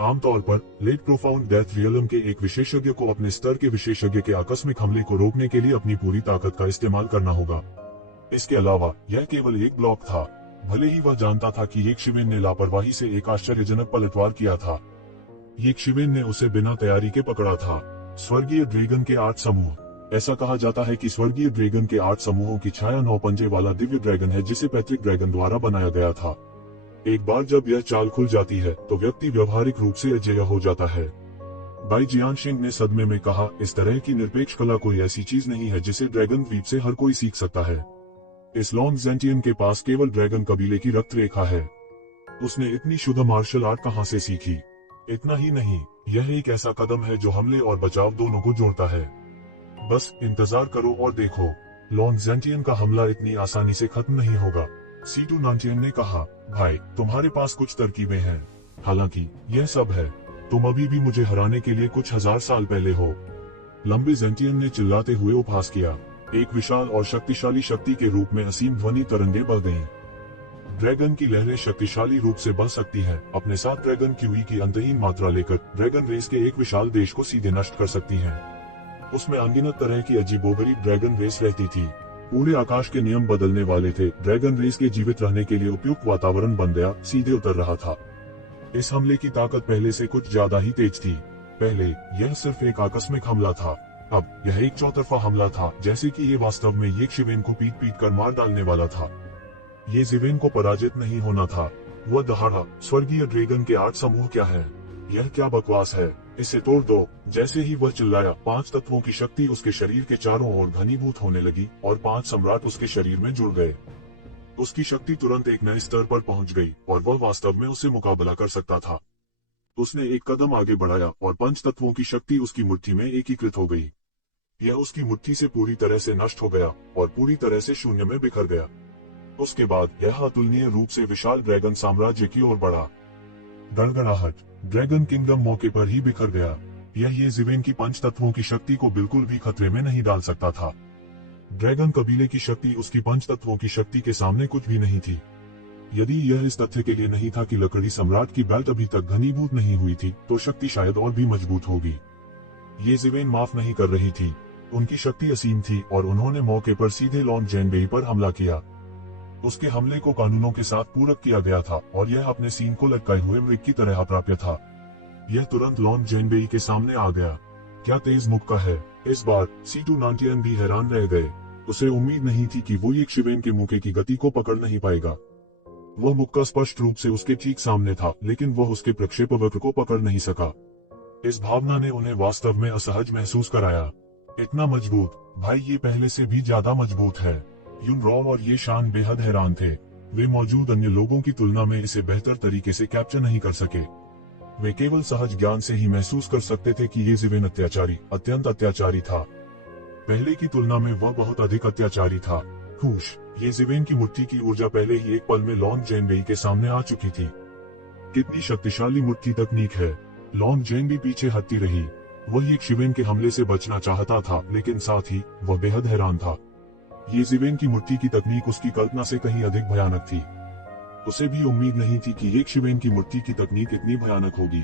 आमतौर पर लेट प्रोफाउंड डेथ रियलम के एक विशेषज्ञ को अपने स्तर के विशेषज्ञ के आकस्मिक हमले को रोकने के लिए अपनी पूरी ताकत का इस्तेमाल करना होगा। इसके अलावा यह केवल एक ब्लॉक था। भले ही वह जानता था कि येक शिवेन ने लापरवाही से एक आश्चर्यजनक पलटवार किया था। येक शिवेन ने उसे बिना तैयारी के पकड़ा था। स्वर्गीय ड्रैगन के 8 समूह। ऐसा कहा जाता है कि स्वर्गीय ड्रैगन के 8 समूहों की छाया 9 पंजे वाला दिव्य ड्रैगन है जिसे पैट्रिक ड्रैगन द्वारा बनाया गया था। एक बार जब यह चाल खुल जाती है तो व्यक्ति व्यवहारिक रूप से अजेय हो जाता है। बाई जियानशिंग ने सदमे में कहा, इस तरह की निरपेक्ष कला कोई ऐसी चीज नहीं है जिसे ड्रैगन द्वीप से हर कोई सीख सकता है। इस लॉन्ग जेंटियन के पास केवल ड्रैगन कबीले की रक्त रेखा है। उसने इतनी शुद्ध मार्शल आर्ट कहां से सीखी? इतना ही नहीं, यह एक ऐसा कदम है जो हमले और बचाव दोनों को जोड़ता है। बस इंतजार करो और देखो, लॉन्ग जेंटियन का हमला इतनी आसानी से खत्म नहीं होगा। सीटू नांटियन ने कहा, भाई तुम्हारे पास कुछ तरकीबें हैं। हालांकि यह सब है, तुम अभी भी मुझे हराने के लिए कुछ 1000 साल पहले हो। लंबे जेंटियन ने चिल्लाते हुए उपहास किया। एक विशाल और शक्तिशाली शक्ति के रूप में असीम ध्वनि तरंगे बह गईं। ड्रैगन की लहरें शक्तिशाली रूप से बह सकती हैं, अपने साथ ड्रैगन क्यूई की अंतहीन मात्रा लेकर ड्रैगन रेस के एक विशाल देश को सीधे नष्ट कर सकती हैं। उसमें अनगिनत तरह की अजीबोगरीब ड्रैगन रेस रहती थी। पूरे आकाश के नियम बदलने वाले थे। ड्रैगन रेस के जीवित रहने के लिए उपयुक्त वातावरण बन गया, सीधे उतर रहा था। इस हमले की ताकत पहले से कुछ ज्यादा ही तेज थी। पहले यह सिर्फ एक आकस्मिक हमला था, अब यह एक चौतरफा हमला था, जैसे कि ये वास्तव में ये शिवेन को पीट पीट कर मार डालने वाला था। ये शिवेन को पराजित नहीं होना था। वह दहाड़ा, स्वर्गीय ड्रैगन के 8 समूह क्या है? यह क्या बकवास है? इसे तोड़ दो। जैसे ही वह चिल्लाया, 5 तत्वों की शक्ति उसके शरीर के चारों ओर घनीभूत होने लगी और 5 सम्राट उसके शरीर में जुड़ गए। उसकी शक्ति तुरंत एक नए स्तर पर पहुंच गई और वह वास्तव में उससे मुकाबला कर सकता था। उसने एक कदम आगे बढ़ाया और 5 तत्वों की शक्ति उसकी मुट्ठी में एकीकृत हो गई। यह उसकी मुट्ठी से पूरी तरह से नष्ट हो गया और पूरी तरह से शून्य में बिखर गया। उसके बाद यह अतुलनीय रूप से विशाल ड्रैगन साम्राज्य की ओर बढ़ा। गड़गड़ाहट, ड्रैगन किंगडम मौके पर ही बिखर गया। यह ये शिवेन की 5 तत्वों की शक्ति को बिल्कुल भी खतरे में नहीं डाल सकता था। ड्रैगन कबीले की शक्ति उसकी 5 तत्वों की शक्ति के सामने कुछ भी नहीं थी। यदि यह इस तथ्य के लिए नहीं था कि लकड़ी सम्राट की बेल्ट अभी तक घनीभूत नहीं हुई थी, तो शक्ति शायद और भी मजबूत होगी। ये शिवेन माफ नहीं कर रही थी। उनकी शक्ति असीम थी और उन्होंने मौके पर सीधे लॉन्ग जैनबेई पर हमला किया। उसके हमले को कानूनों के साथ पूरक किया गया था और यह अपने सींग को लटकाए हुए मृग की तरह अप्राप्य था। यह तुरंत लॉन्ग जैनबेई के सामने आ गया। क्या तेज मुक्का है! इस बार सीटू नांटियन भी हैरान रह गए। उसे उम्मीद नहीं थी कि वो एक शिवेन के मुक्के की गति को पकड़ नहीं पाएगा। वह मुक्का स्पष्ट रूप से उसके ठीक सामने था, लेकिन वह उसके प्रक्षेपवक्र को पकड़ नहीं सका। इस भावना ने उन्हें वास्तव में असहज महसूस कराया। इतना मजबूत, भाई ये पहले से भी ज्यादा मजबूत है। यूनरॉन और ये शान बेहद हैरान थे। वे मौजूद अन्य लोगों की तुलना में इसे बेहतर तरीके से कैप्चर नहीं कर सके। वे केवल सहज ज्ञान से ही महसूस कर सकते थे कि ये शिवेन अत्यंत अत्याचारी था। पहले की तुलना में वह बहुत अधिक अत्याचारी था। खुश, ये शिवेन की मुट्ठी की ऊर्जा पहले ही एक पल में लॉन्ग जैनबेई के सामने आ चुकी थी। कितनी शक्तिशाली मुट्ठी तकनीक है! लॉन्ग जैनबेई पीछे हटती रही। वह एक शिवेन के हमले से बचना चाहता था, लेकिन साथ ही वह बेहद हैरान था। ये शिवेन की मुट्ठी की तकनीक उसकी कल्पना से कहीं अधिक भयानक थी। उसे भी उम्मीद नहीं थी कि एक शिवेन की मुट्ठी की तकनीक इतनी भयानक होगी।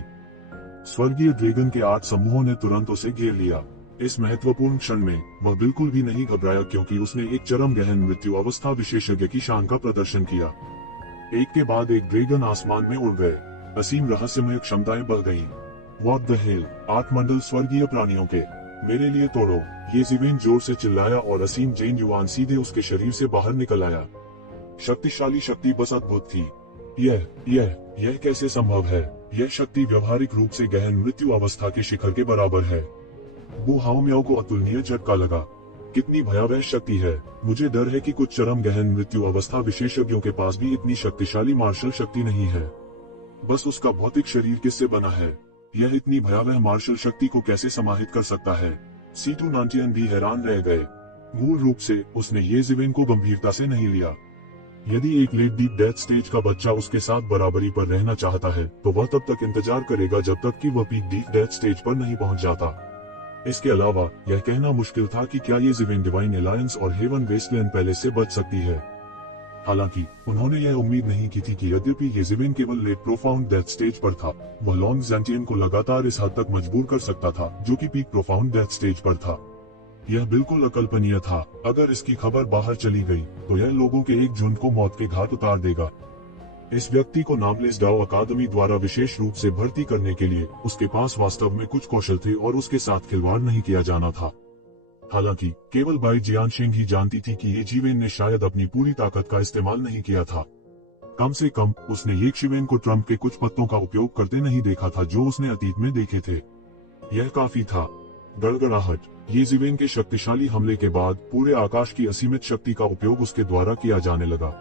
स्वर्गीय ड्रैगन के 8 समूहों ने तुरंत उसे घेर लिया। इस महत्वपूर्ण क्षण में वह बिल्कुल भी नहीं घबराया, क्योंकि उसने एक चरम गहन मृत्यु अवस्था विशेषज्ञ की शान का प्रदर्शन किया। एक के बाद एक ड्रैगन आसमान में उड़ गए। असीम रहस्यमय क्षमताएं बढ़ गईं। What the hell! 8 मंडल स्वर्गीय प्राणियों के, मेरे लिए तोड़ो! ये शिवेन जोर से चिल्लाया और असीम जैन युवान सीधे उसके शरीर से बाहर निकल आया। शक्तिशाली शक्ति बस अद्भुत थी। यह कैसे संभव है? यह शक्ति व्यवहारिक रूप से गहन मृत्यु अवस्था के शिखर के बराबर है। बू हाओमियाओ को अतुलनीय झटका लगा। कितनी भयावह शक्ति है! मुझे डर है कि कुछ चरम गहन मृत्यु अवस्था विशेषज्ञों के पास भी इतनी शक्तिशाली मार्शल शक्ति नहीं है। बस उसका भौतिक शरीर किससे बना है? यह इतनी भयावह मार्शल शक्ति को कैसे समाहित कर सकता है? सीटू नांटियन भी हैरान रह गए। मूल रूप से उसने ये शिवेन को गंभीरता से नहीं लिया। यदि एक लेट डीप डेथ स्टेज का बच्चा उसके साथ बराबरी पर रहना चाहता है, तो वह तब तक इंतजार करेगा जब तक कि वह पीक डीप डेथ स्टेज पर नहीं पहुंच जाता। इसके अलावा यह कहना मुश्किल था कि क्या ये शिवेन डिवाइन एलायंस और हेवन वेस्टलैंड पैलेस से बच सकती है। हालांकि उन्होंने यह उम्मीद नहीं की थी कि यद्यपि ये शिवेन केवल लेट प्रोफाउंड डेथ स्टेज पर था, वह लॉन्ग जैंटियन को लगातार इस हद तक मजबूर कर सकता था, जो कि पीक प्रोफाउंड डेथ स्टेज पर था। यह बिल्कुल अकल्पनीय था। अगर इसकी खबर बाहर चली गई, तो यह लोगों के एक झुंड को मौत के घाट उतार देगा। इस व्यक्ति को नामलेस डाओ अकादमी द्वारा विशेष रूप से भर्ती करने के लिए उसके पास वास्तव में कुछ कौशल थे और उसके साथ खिलवाड़ नहीं किया जाना था। हालांकि केवल बाई जियानशिंग ही जानती थी कि ये शिवेन ने शायद अपनी पूरी ताकत का इस्तेमाल नहीं किया था। कम से कम उसने ये शिवेन को ट्रम्प के कुछ पत्तों का उपयोग करते नहीं देखा था जो उसने अतीत में देखे थे। यह काफी था। गड़गड़ाहट, ये शिवेन के शक्तिशाली हमले के बाद पूरे आकाश की असीमित शक्ति का उपयोग उसके द्वारा किया जाने लगा।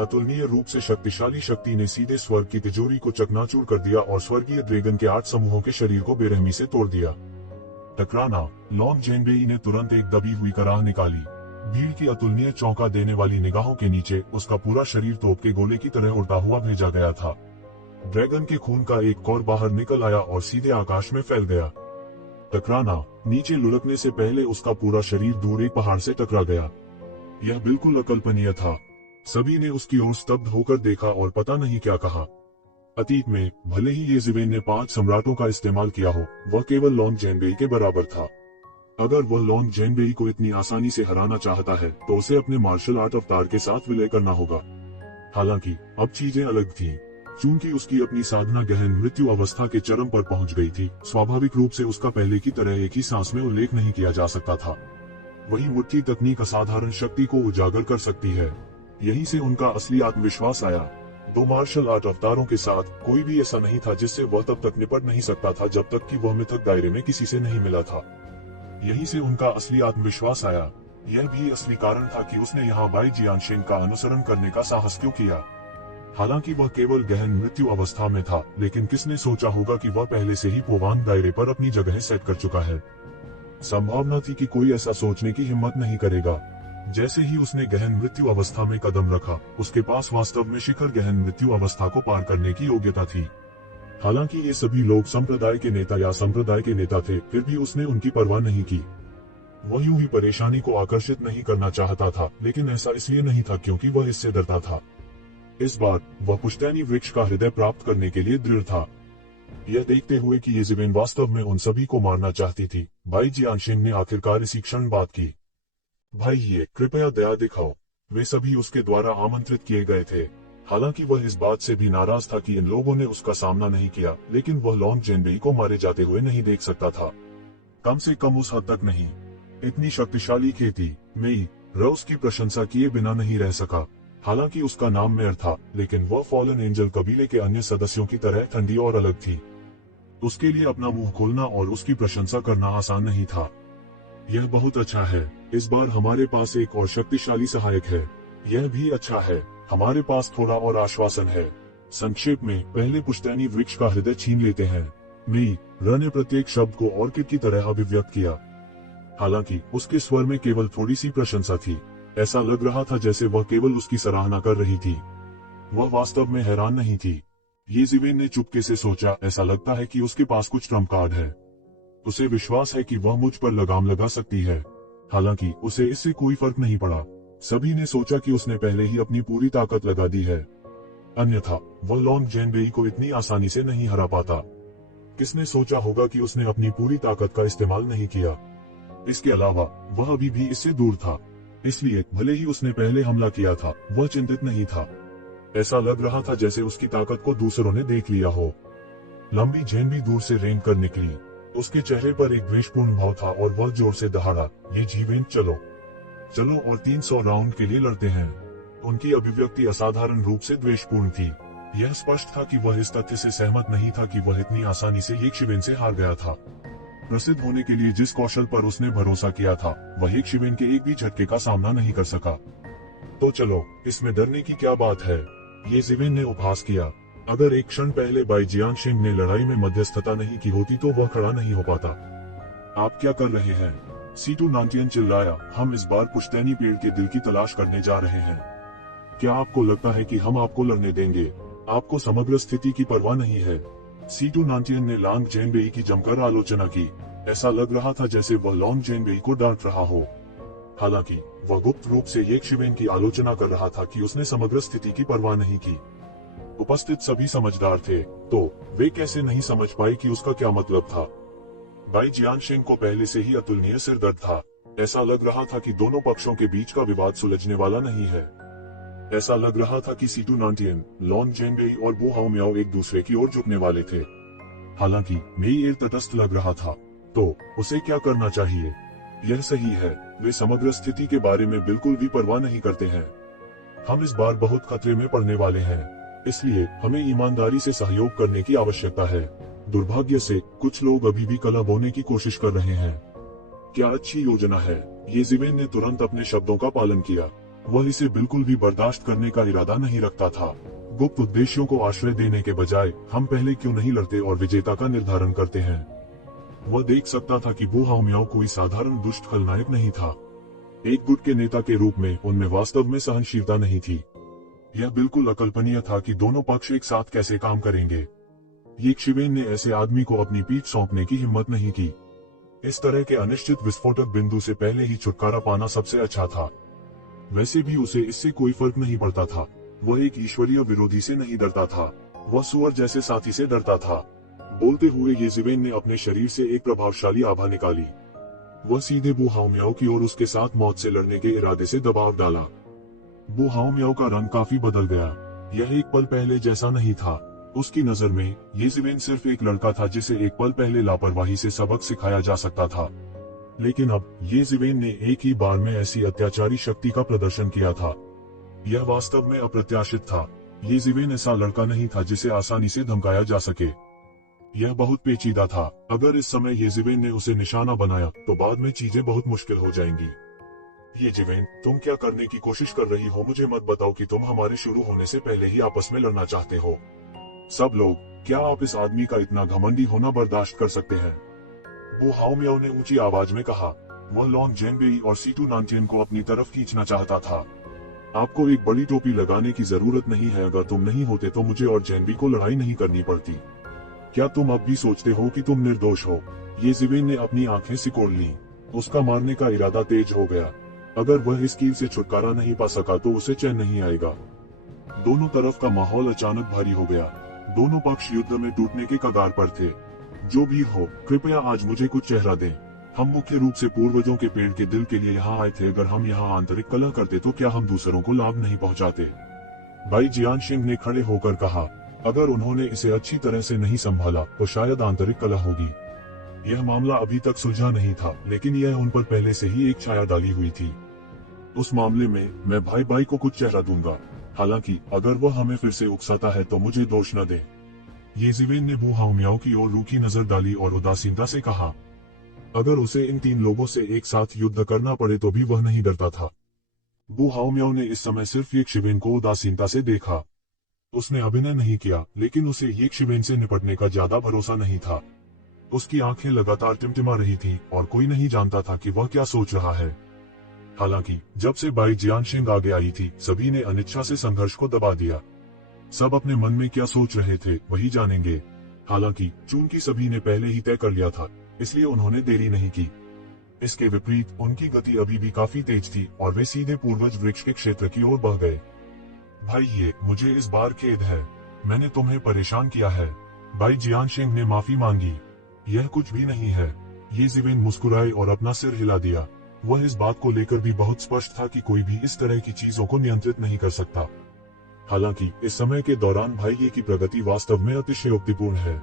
अतुलनीय रूप से शक्तिशाली शक्ति ने सीधे स्वर्ग की तिजोरी को चकनाचूर कर दिया और स्वर्गीय ड्रैगन के 8 समूहों के शरीर को बेरहमी से तोड़ दिया। टकराना, लॉन्ग जैनबेई ने तुरंत एक दबी हुई कराह निकाली। भीड़ की अतुलनीय चौंका देने वाली निगाहों के नीचे उसका पूरा शरीर तोप के गोले की तरह उड़ता हुआ भेजा गया था। ड्रैगन के खून का एक कौर बाहर निकल आया और सीधे आकाश में फैल गया। टकराना, नीचे लुढ़कने से पहले उसका पूरा शरीर दूर एक पहाड़ से टकरा गया। यह बिल्कुल अकल्पनीय था। सभी ने उसकी ओर स्तब्ध होकर देखा और पता नहीं क्या कहा। अतीत में भले ही येज़ेबेल ने 5 सम्राटों का इस्तेमाल किया हो, वह केवल लॉन्ग जैनबेई के बराबर था। अगर वह लॉन्ग जैनबेई को इतनी आसानी से हराना चाहता है तो उसे अपने मार्शल आर्ट अवतार के साथ विलय करना होगा। हालांकि अब चीजें अलग थीं। चूंकि उसकी अपनी साधना गहन मृत्यु अवस्था के चरम पर पहुंच गई थी, स्वाभाविक रूप से उसका पहले की तरह एक ही सांस में उल्लेख नहीं किया जा सकता था। वही मुट्ठी तकनीक असाधारण शक्ति को उजागर कर सकती है। यहीं से उनका असली आत्मविश्वास आया। 2 मार्शल आर्ट अवतारों के साथ कोई भी ऐसा नहीं था जिससे वह तब तक निपट नहीं सकता था जब तक कि वह मिथक दायरे में किसी से नहीं मिला था। यहीं से उनका असली आत्मविश्वास आया। यह भी असली कारण था कि उसने यहाँ बाई जियांशेन का अनुसरण करने का साहस क्यों किया। हालांकि वह केवल गहन मृत्यु अवस्था में था, लेकिन किसने सोचा होगा कि वह पहले से ही पोवांग दायरे पर अपनी जगह सेट कर चुका है। संभावना थी कि कोई ऐसा सोचने की हिम्मत नहीं करेगा। जैसे ही उसने गहन मृत्यु अवस्था में कदम रखा, उसके पास वास्तव में शिखर गहन मृत्यु अवस्था को पार करने की योग्यता थी। हालांकि ये सभी लोग संप्रदाय के नेता या संप्रदाय के नेता थे, फिर भी उसने उनकी परवाह नहीं की। वह यूं ही परेशानी को आकर्षित नहीं करना चाहता था, लेकिन ऐसा इसलिए नहीं था क्योंकि वह इससे डरता था। इस बार वह पुश्तैनी वृक्ष का हृदय प्राप्त करने के लिए दृढ़ था। यह देखते हुए कि येज़ेबेल वास्तव में उन सभी को मारना चाहती थी, बाई जियांशेन ने आखिरकार इसी क्षण बात की। भाई ये कृपया दया दिखाओ। वे सभी उसके द्वारा आमंत्रित किए गए थे। हालांकि वह इस बात से भी नाराज था कि इन लोगों ने उसका सामना नहीं किया, लेकिन वह लॉन्ग जैनबेई को मारे जाते हुए नहीं देख सकता था। कम से कम उस हद तक नहीं। इतनी शक्तिशाली खेती मेई रोज की प्रशंसा किए बिना नहीं रह सका। हालांकि उसका नाम मेयर था, लेकिन वह फॉलन एंजल कबीले के अन्य सदस्यों की तरह ठंडी और अलग थी। उसके लिए अपना मुंह खोलना और उसकी प्रशंसा करना आसान नहीं था। यह बहुत अच्छा है। इस बार हमारे पास एक और शक्तिशाली सहायक है। यह भी अच्छा है। हमारे पास थोड़ा और आश्वासन है। संक्षेप में, पहले पुश्तैनी वृक्ष का हृदय छीन लेते हैं। मेई र ने प्रत्येक शब्द को ऑर्किड की तरह अभिव्यक्त किया। हालांकि उसके स्वर में केवल थोड़ी सी प्रशंसा थी। ऐसा लग रहा था जैसे वह केवल उसकी सराहना कर रही थी। वह वास्तव में हैरान नहीं थी। येज़ेबेल ने चुपके से सोचा, ऐसा लगता है कि उसके पास कुछ ट्रम्प कार्ड है। उसे विश्वास है कि वह मुझ पर लगाम लगा सकती है। हालांकि उसे इससे कोई फर्क नहीं पड़ा। सभी ने सोचा कि उसने पहले ही अपनी पूरी ताकत लगा दी है, अन्यथा वह लॉन्ग जैनबेई को इतनी आसानी से नहीं हरा पाता। किसने सोचा होगा कि उसने अपनी पूरी ताकत का इस्तेमाल नहीं किया। इसके अलावा वह अभी भी इससे दूर था, इसलिए भले ही उसने पहले हमला किया था, वह चिंतित नहीं था। ऐसा लग रहा था जैसे उसकी ताकत को दूसरों ने देख लिया हो। लंबी झेन भी दूर से रेंग कर निकली। उसके चेहरे पर एक द्वेषपूर्ण भाव था और वह जोर से दहाड़ा, ये जीवेन चलो चलो और 300 राउंड के लिए लड़ते हैं। उनकी अभिव्यक्ति असाधारण रूप से द्वेषपूर्ण थी। यह स्पष्ट था कि वह इस तथ्य से सहमत नहीं था कि वह इतनी आसानी से येज़ेबेल से हार गया था। प्रसिद्ध होने के लिए जिस कौशल पर उसने भरोसा किया था, वह येज़ेबेल के एक भी झटके का सामना नहीं कर सका। तो चलो, इसमें डरने की क्या बात है, येज़ेबेल ने उपहास किया। अगर एक क्षण पहले बाई जियांशेन ने लड़ाई में मध्यस्थता नहीं की होती तो वह खड़ा नहीं हो पाता। आप क्या कर रहे हैं? सीटू नांटियन चिल्लाया, हम इस बार पुश्तैनी पेड़ के दिल की तलाश करने जा रहे हैं। क्या आपको लगता है कि हम आपको लड़ने देंगे? आपको समग्र स्थिति की परवाह नहीं है। सीटू नांटियन ने लॉन्ग जैनबेई की जमकर आलोचना की। ऐसा लग रहा था जैसे वह लॉन्ग जैनबेई को डांट रहा हो। हालांकि वह गुप्त रूप से येज़ेबेल की आलोचना कर रहा था कि उसने समग्र स्थिति की परवाह नहीं की। उपस्थित सभी समझदार थे, तो वे कैसे नहीं समझ पाए कि उसका क्या मतलब था। बाई जियांशेन को पहले से ही अतुलनीय सिरदर्द था। ऐसा लग रहा था कि दोनों पक्षों के बीच का विवाद सुलझने वाला नहीं है। ऐसा लग रहा था कि सीटू नांटियन, लॉन्ग जैनबेई और बो हाओमियाओ एक दूसरे की ओर झुकने वाले थे। हालांकि मेई तटस्थ लग रहा था, तो उसे क्या करना चाहिए? यह सही है, वे समग्र स्थिति के बारे में बिल्कुल भी परवाह नहीं करते हैं। हम इस बार बहुत खतरे में पड़ने वाले हैं, इसलिए हमें ईमानदारी से सहयोग करने की आवश्यकता है। दुर्भाग्य से कुछ लोग अभी भी कलह बोने की कोशिश कर रहे हैं। क्या अच्छी योजना है। येज़ेबेल ने तुरंत अपने शब्दों का पालन किया। वह इसे बिल्कुल भी बर्दाश्त करने का इरादा नहीं रखता था। गुप्त उद्देश्यों को आश्रय देने के बजाय हम पहले क्यों नहीं लड़ते और विजेता का निर्धारण करते हैं। वह देख सकता था कि बो हाओमियाओ कोई साधारण दुष्ट खलनायक नहीं था। एक गुट के नेता के रूप में उनमें वास्तव में सहनशीलता नहीं थी। यह बिल्कुल अकल्पनीय था कि दोनों पक्ष एक साथ कैसे काम करेंगे। येज़ेबेल ने ऐसे आदमी को अपनी पीठ सौंपने की हिम्मत नहीं की। इस तरह के अनिश्चित विस्फोटक बिंदु से पहले ही छुटकारा पाना सबसे अच्छा था। वैसे भी उसे इससे कोई फर्क नहीं पड़ता था। वह एक ईश्वरीय विरोधी से नहीं डरता था, वह सुअर जैसे साथी से डरता था। बोलते हुए येज़ेबेल ने अपने शरीर से एक प्रभावशाली आभा निकाली। वह सीधे बू हाओमियाओ की ओर उसके साथ मौत से लड़ने के इरादे से दबाव डाला। बू हाओमियाओ का रंग काफी बदल गया। यह एक पल पहले जैसा नहीं था। उसकी नजर में येज़ेबेल सिर्फ एक लड़का था जिसे एक पल पहले लापरवाही से सबक सिखाया जा सकता था। लेकिन अब येज़ेबेल ने एक ही बार में ऐसी अत्याचारी शक्ति का प्रदर्शन किया था। यह वास्तव में अप्रत्याशित था। येज़ेबेल ऐसा लड़का नहीं था जिसे आसानी से धमकाया जा सके। यह बहुत पेचीदा था। अगर इस समय येज़ेबेल ने उसे निशाना बनाया तो बाद में चीजें बहुत मुश्किल हो जाएंगी। येज़ेबेल, तुम क्या करने की कोशिश कर रही हो? मुझे मत बताओ कि तुम हमारे शुरू होने से पहले ही आपस में लड़ना चाहते हो। सब लोग, क्या आप इस आदमी का इतना घमंडी होना बर्दाश्त कर सकते हैं? बू हाओमियाओ ने ऊंची आवाज में कहा। वह लॉन्ग जेनबेई और सीटू नानचेन को अपनी तरफ खींचना चाहता था। आपको एक बड़ी टोपी लगाने की जरूरत नहीं है। अगर तुम नहीं होते तो मुझे और जेनबी को लड़ाई नहीं करनी पड़ती। क्या तुम अब भी सोचते हो कि तुम निर्दोष हो? येज़ेबेल ने अपनी आंखें सिकोड़ ली। उसका मारने का इरादा तेज हो गया। अगर वह इस कील से छुटकारा नहीं पा सका तो उसे चैन नहीं आएगा। दोनों तरफ का माहौल अचानक भारी हो गया। दोनों पक्ष युद्ध में टूटने के कगार पर थे। जो भी हो, कृपया आज मुझे कुछ चेहरा दें। हम मुख्य रूप से पूर्वजों के पेड़ के दिल के लिए यहाँ आए थे। अगर हम यहाँ आंतरिक कलह करते तो क्या हम दूसरों को लाभ नहीं पहुँचाते? भाई जियानशिंग ने खड़े होकर कहा। अगर उन्होंने इसे अच्छी तरह से नहीं संभाला तो शायद आंतरिक कलह होगी। यह मामला अभी तक सुलझा नहीं था, लेकिन यह उन पर पहले से ही एक छाया डाली हुई थी। उस मामले में मैं भाई को कुछ चेहरा दूंगा। हालांकि अगर वह हमें फिर से उकसाता है तो मुझे दोष न दे। येज़ेबेल ने बू हाओमियाओ की ओर रूखी नजर डाली और उदासीनता से कहा। अगर उसे इन 3 लोगों से एक साथ युद्ध करना पड़े तो भी वह नहीं डरता था। बू हाओमियाओ ने इस समय सिर्फ ये शिवेन को उदासीनता से देखा। उसने अभिनय नहीं किया, लेकिन उसे ये शिवेन से निपटने का ज्यादा भरोसा नहीं था। उसकी आंखें लगातार टिमटिमा रही थी और कोई नहीं जानता था कि वह क्या सोच रहा है। हालांकि जब से बाई जियानशिंग आगे आई थी, सभी ने अनिच्छा से संघर्ष को दबा दिया। सब अपने मन में क्या सोच रहे थे वही जानेंगे। हालांकि चूंकि सभी ने पहले ही तय कर लिया था, इसलिए उन्होंने देरी नहीं की। इसके विपरीत उनकी गति अभी भी काफी तेज थी और वे सीधे पूर्वज वृक्ष के क्षेत्र की ओर बढ़ गए। भाई, मुझे इस बार खेद है। मैंने तुम्हें परेशान किया है। बाई जियानशिंग ने माफी मांगी। यह कुछ भी नहीं है। येज़ेबेल मुस्कुराए और अपना सिर हिला दिया। वह इस बात को लेकर भी बहुत स्पष्ट था कि कोई भी इस तरह की चीजों को नियंत्रित नहीं कर सकता। हालांकि इस समय के दौरान भाई की प्रगति वास्तव में अतिशयोक्तिपूर्ण है।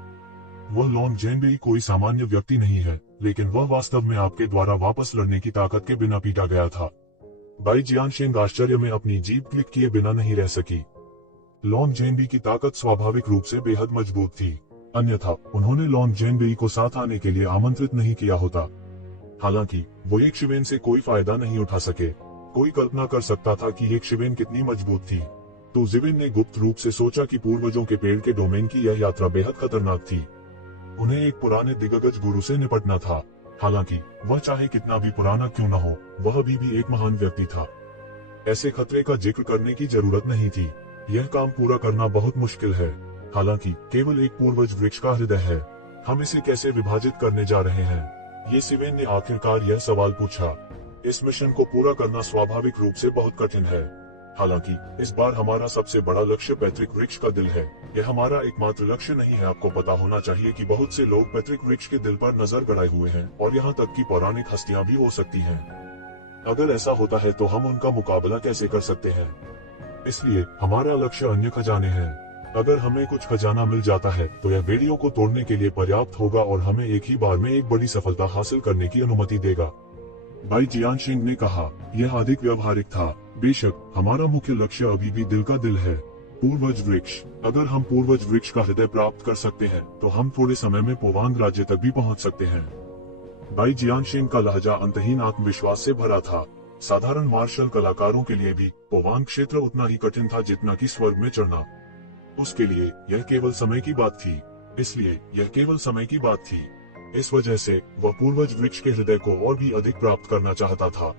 वह लॉन्ग जेनबेई कोई सामान्य व्यक्ति नहीं है, लेकिन वह वास्तव में आपके द्वारा वापस लड़ने की ताकत के बिना पीटा गया था। बाई जियानशिंग आश्चर्य में अपनी जीभ क्लिक किए बिना नहीं रह सकी। लॉन्ग जेनबेई की ताकत स्वाभाविक रूप से बेहद मजबूत थी, अन्यथा उन्होंने लॉन्ग जेनबेई को साथ आने के लिए आमंत्रित नहीं किया होता। हालांकि वो एक शिवेन से कोई फायदा नहीं उठा सके। कोई कल्पना कर सकता था कि एक शिवेन कितनी मजबूत थी। तो ज़िविन ने गुप्त रूप से सोचा कि पूर्वजों के पेड़ के डोमेन की यह यात्रा बेहद खतरनाक थी। उन्हें एक पुराने दिग्गज गुरु से निपटना था। हालांकि वह चाहे कितना भी पुराना क्यों न हो, वह अभी भी एक महान व्यक्ति था। ऐसे खतरे का जिक्र करने की जरूरत नहीं थी। यह काम पूरा करना बहुत मुश्किल है। हालांकि केवल एक पूर्वज वृक्ष का हृदय है। हम इसे कैसे विभाजित करने जा रहे हैं? येज़ेबेल ने आखिरकार यह सवाल पूछा। इस मिशन को पूरा करना स्वाभाविक रूप से बहुत कठिन है। हालांकि इस बार हमारा सबसे बड़ा लक्ष्य पैतृक वृक्ष का दिल है। यह हमारा एकमात्र लक्ष्य नहीं है। आपको पता होना चाहिए कि बहुत से लोग पैतृक वृक्ष के दिल पर नजर गड़ाए हुए हैं और यहाँ तक कि पौराणिक हस्तियां भी हो सकती हैं। अगर ऐसा होता है तो हम उनका मुकाबला कैसे कर सकते हैं? इसलिए हमारा लक्ष्य अन्य खजाने हैं। अगर हमें कुछ खजाना मिल जाता है तो यह बेड़ियों को तोड़ने के लिए पर्याप्त होगा और हमें एक ही बार में एक बड़ी सफलता हासिल करने की अनुमति देगा। बाई जियानशिंग ने कहा। यह अधिक व्यवहारिक था। बेशक हमारा मुख्य लक्ष्य अभी भी दिल का दिल है, पूर्वज वृक्ष। अगर हम पूर्वज वृक्ष का हृदय प्राप्त कर सकते हैं तो हम थोड़े समय में पोवांग राज्य तक भी पहुंच सकते हैं। बाई जियानशिंग का लहजा अंतहीन आत्मविश्वास से भरा था। साधारण मार्शल कलाकारों के लिए भी पोवांग क्षेत्र उतना ही कठिन था जितना कि स्वर्ग में चढ़ना। उसके लिए यह केवल समय की बात थी। इसलिए यह केवल समय की बात थी। इस वजह से वह पूर्वज वृक्ष के हृदय को और भी अधिक प्राप्त करना चाहता था।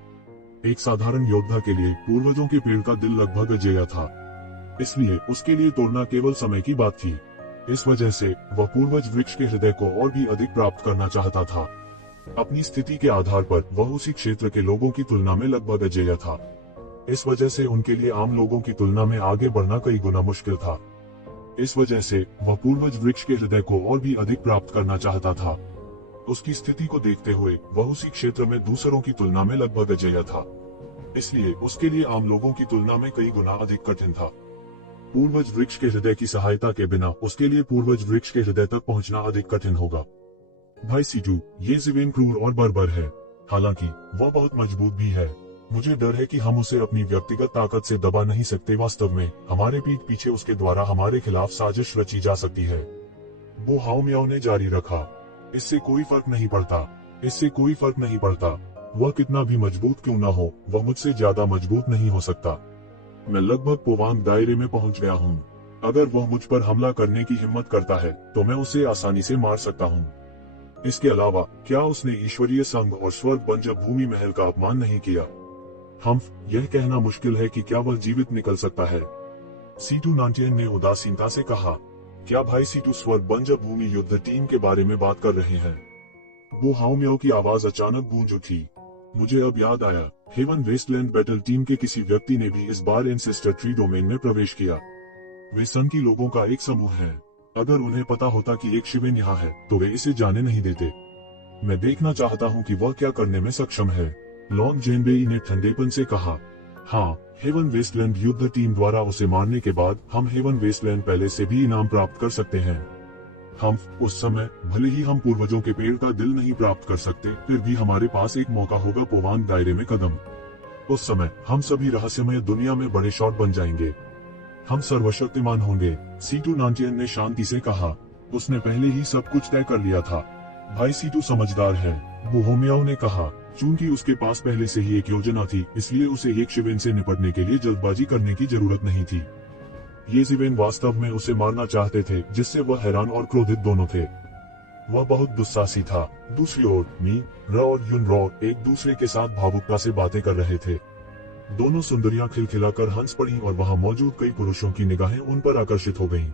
एक साधारण योद्धा के लिए पूर्वजों के पेड़ का दिल लगभग अजेय था, इसलिए उसके लिए तोड़ना केवल समय की बात थी। इस वजह से वह पूर्वज वृक्ष के हृदय को और भी अधिक प्राप्त करना चाहता था। अपनी स्थिति के आधार पर वह उसी क्षेत्र के लोगों की तुलना में लगभग अजेय था। इस वजह से उनके लिए आम लोगों की तुलना में आगे बढ़ना कई गुना मुश्किल था। इस वजह से वह पूर्वज वृक्ष के हृदय को और भी अधिक प्राप्त करना चाहता था। उसकी स्थिति को देखते हुए वह उसी क्षेत्र में दूसरों की तुलना में लगभग अजेय था, इसलिए उसके लिए आम लोगों की तुलना में कई गुना अधिक कठिन था। पूर्वज वृक्ष के हृदय की सहायता के बिना उसके लिए पूर्वज वृक्ष के हृदय तक पहुंचना अधिक कठिन होगा। भाई सीटू, ये ज़िवेन क्रूर और बर्बर है, हालांकि वह बहुत मजबूत भी है। मुझे डर है कि हम उसे अपनी व्यक्तिगत ताकत से दबा नहीं सकते। वास्तव में हमारे पीठ पीछे उसके द्वारा हमारे खिलाफ साजिश रची जा सकती है। वो हाउ म्याओ ने जारी रखा। इससे कोई फर्क नहीं पड़ता, इससे कोई फर्क नहीं पड़ता। वह कितना भी मजबूत क्यों न हो, वह मुझसे ज्यादा मजबूत नहीं हो सकता। मैं लगभग पोवांग दायरे में पहुंच गया हूँ। अगर वह मुझ पर हमला करने की हिम्मत करता है तो मैं उसे आसानी से मार सकता हूँ। इसके अलावा क्या उसने ईश्वरीय संघ और स्वर्ग बंजर भूमि महल का अपमान नहीं किया? यह कहना मुश्किल है कि क्या वह जीवित निकल सकता है। सीटू नांटियन ने उदासीनता से कहा। क्या भाई सीटू स्वर्ग बंजर भूमि युद्ध टीम के बारे में बात कर रहे हैं? वो हाउ म्याओ की आवाज अचानक गूंज उठी। मुझे अब याद आया, हेवन वेस्टलैंड बैटल टीम के किसी व्यक्ति ने भी इस बार एंसेस्टर ट्री डोमेन में प्रवेश किया। वे सन की लोगों का एक समूह है। अगर उन्हें पता होता कि एक शिवेन यहाँ है तो वे इसे जाने नहीं देते। मैं देखना चाहता हूँ कि वह क्या करने में सक्षम है। लॉन्ग जेनबेई ने ठंडेपन से कहा। हाँ, हेवन वेस्टलैंड युद्ध टीम द्वारा उसे मारने के बाद हम हेवन वेस्टलैंड पहले से भी इनाम प्राप्त कर सकते हैं। उस समय भले ही हम पूर्वजों के पेड़ का दिल नहीं प्राप्त कर सकते, फिर भी हमारे पास एक मौका होगा पोवांग दायरे में कदम। उस समय हम सभी रहस्यमय दुनिया में बड़े शॉट बन जाएंगे। हम सर्वशक्तिमान होंगे। सीटू नांटियन ने शांति से कहा। उसने पहले ही सब कुछ तय कर लिया था। भाई सीटू समझदार है, वो हाउ म्याओ ने कहा। चूंकि उसके पास पहले से ही एक योजना थी, इसलिए उसे एक शिवेन से निपटने के लिए जल्दबाजी करने की जरूरत नहीं थी। ये ज़िवेन वास्तव में उसे मारना चाहते थे, जिससे वह हैरान और क्रोधित दोनों थे। वह बहुत दुस्साहसी था। दूसरी ओर मी र और युन रॉ एक दूसरे के साथ भावुकता से बातें कर रहे थे। दोनों सुंदरियां खिलखिलाकर हंस पड़ी और वहां मौजूद कई पुरुषों की निगाहें उन पर आकर्षित हो गईं।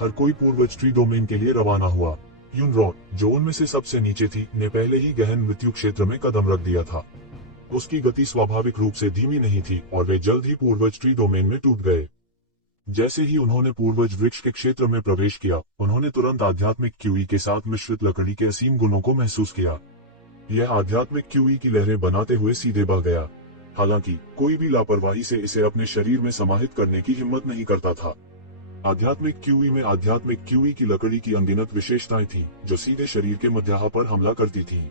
हर कोई पूर्वज ट्री डोमेन के लिए रवाना हुआ। युन रॉ, जो उनमें से सबसे नीचे थी, ने पहले ही गहन मृत्यु क्षेत्र में कदम रख दिया था। उसकी गति स्वाभाविक रूप से धीमी नहीं थी और वे जल्द ही पूर्वज ट्री डोमेन में टूट गए। जैसे ही उन्होंने पूर्वज वृक्ष के क्षेत्र में प्रवेश किया, उन्होंने तुरंत आध्यात्मिक क्यूई के साथ मिश्रित लकड़ी के असीम गुणों को महसूस किया। यह आध्यात्मिक क्यूई की लहरें बनाते हुए सीधे बह गया। हालांकि कोई भी लापरवाही से इसे अपने शरीर में समाहित करने की हिम्मत नहीं करता था। आध्यात्मिक क्यूई में आध्यात्मिक क्यूई की लकड़ी की अनगिनत विशेषताएं थीं, जो सीधे शरीर के मध्याह पर हमला करती थीं।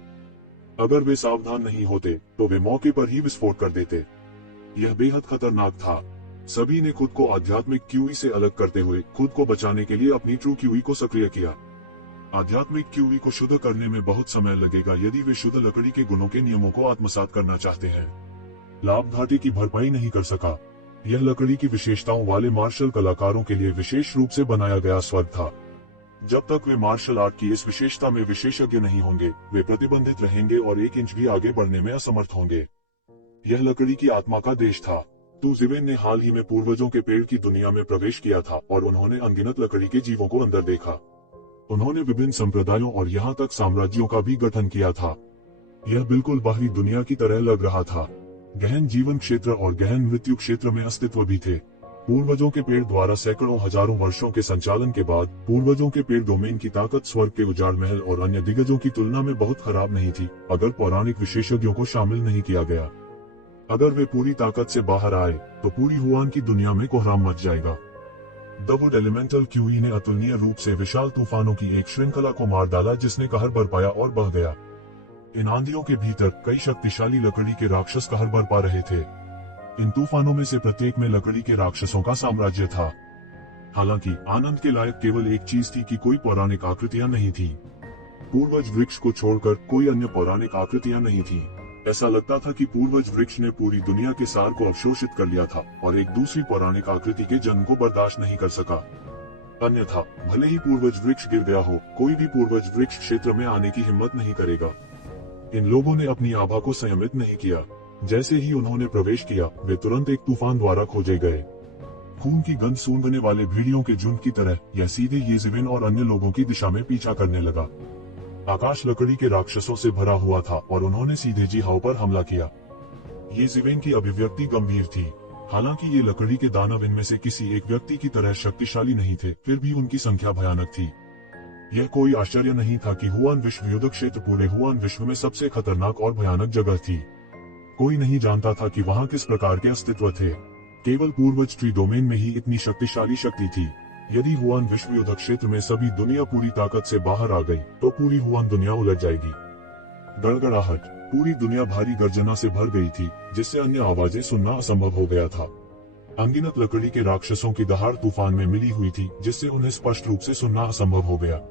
अगर वे सावधान नहीं होते तो वे मौके पर ही विस्फोट कर देते। यह बेहद खतरनाक था। सभी ने खुद को आध्यात्मिक क्यूई से अलग करते हुए खुद को बचाने के लिए अपनी ट्रू क्यूई को सक्रिय किया। आध्यात्मिक क्यूई को शुद्ध करने में बहुत समय लगेगा यदि वे शुद्ध लकड़ी के गुणों के नियमों को आत्मसात करना चाहते हैं। लाभ घाटे की भरपाई नहीं कर सका। यह लकड़ी की विशेषताओं वाले मार्शल कलाकारों के लिए विशेष रूप से बनाया गया स्वर्ग था। जब तक वे मार्शल आर्ट की इस विशेषता में विशेषज्ञ नहीं होंगे, वे प्रतिबंधित रहेंगे और 1 इंच भी आगे बढ़ने में असमर्थ होंगे। यह लकड़ी की आत्मा का देश था। ज़िवेन ने हाल ही में पूर्वजों के पेड़ की दुनिया में प्रवेश किया था और उन्होंने अनगिनत लकड़ी के जीवों को अंदर देखा। उन्होंने विभिन्न संप्रदायों और यहाँ तक साम्राज्यों का भी गठन किया था। यह बिल्कुल बाहरी दुनिया की तरह लग रहा था। गहन जीवन क्षेत्र और गहन मृत्यु क्षेत्र में अस्तित्व भी थे। पूर्वजों के पेड़ द्वारा सैकड़ों हजारों वर्षों के संचालन के बाद पूर्वजों के पेड़ डोमेन की ताकत स्वर्ग के उजाड़ महल और अन्य दिग्गजों की तुलना में बहुत खराब नहीं थी, अगर पौराणिक विशेषज्ञों को शामिल नहीं किया गया। अगर वे पूरी ताकत से बाहर आए तो पूरी हुआन की दुनिया में कोहराम मच जाएगा। द वुड एलिमेंटल क्यूई ने अतुलनीय रूप से विशाल तूफानों की एक श्रृंखला को मार डाला, जिसने कहर बरपाया और बह गया। इन आंधियों के भीतर कई शक्तिशाली लकड़ी के राक्षस कहर बरपा रहे थे। इन तूफानों में से प्रत्येक में लकड़ी के राक्षसों का साम्राज्य था। हालांकि आनंद के लायक केवल एक चीज थी कि कोई पौराणिक आकृतियां नहीं थी। पूर्वज वृक्ष को छोड़कर कोई अन्य पौराणिक आकृतियां नहीं थी। ऐसा लगता था कि पूर्वज वृक्ष ने पूरी दुनिया के सार को अवशोषित कर लिया था और एक दूसरी पौराणिक आकृति के जन्म को बर्दाश्त नहीं कर सका। अन्यथा भले ही पूर्वज वृक्ष गिर गया हो, कोई भी पूर्वज वृक्ष क्षेत्र में आने की हिम्मत नहीं करेगा। इन लोगों ने अपनी आभा को संयमित नहीं किया। जैसे ही उन्होंने प्रवेश किया, वे तुरंत एक तूफान द्वारा खोजे गए। खून की गंध सूंघने वाले भेड़ियों के झुंड की तरह यह सीधे ज़िवेन और अन्य लोगों की दिशा में पीछा करने लगा। आकाश लकड़ी के राक्षसों से भरा हुआ था और उन्होंने सीधे जिहाओ पर हमला किया। ये ज़िवेन की अभिव्यक्ति गंभीर थी। हालांकि ये लकड़ी के दानव इनमें से किसी एक व्यक्ति की तरह शक्तिशाली नहीं थे, फिर भी उनकी संख्या भयानक थी। यह कोई आश्चर्य नहीं था कि हुआन विश्व युद्ध क्षेत्र पूरे हुआन विश्व में सबसे खतरनाक और भयानक जगह थी। कोई नहीं जानता था कि वहाँ किस प्रकार के अस्तित्व थे। केवल पूर्वज ट्री डोमेन में ही इतनी शक्तिशाली शक्ति थी। यदि हुआन विश्व युद्ध क्षेत्र में सभी दुनिया पूरी ताकत से बाहर आ गई तो पूरी हुआन दुनिया उलट जाएगी। गड़गड़ाहट, पूरी दुनिया भारी गर्जना से भर गई थी, जिससे अन्य आवाजें सुनना असंभव हो गया था। अनगिनत लकड़ी के राक्षसों की दहाड़ तूफान में मिली हुई थी, जिससे उन्हें स्पष्ट रूप से सुनना असंभव हो गया।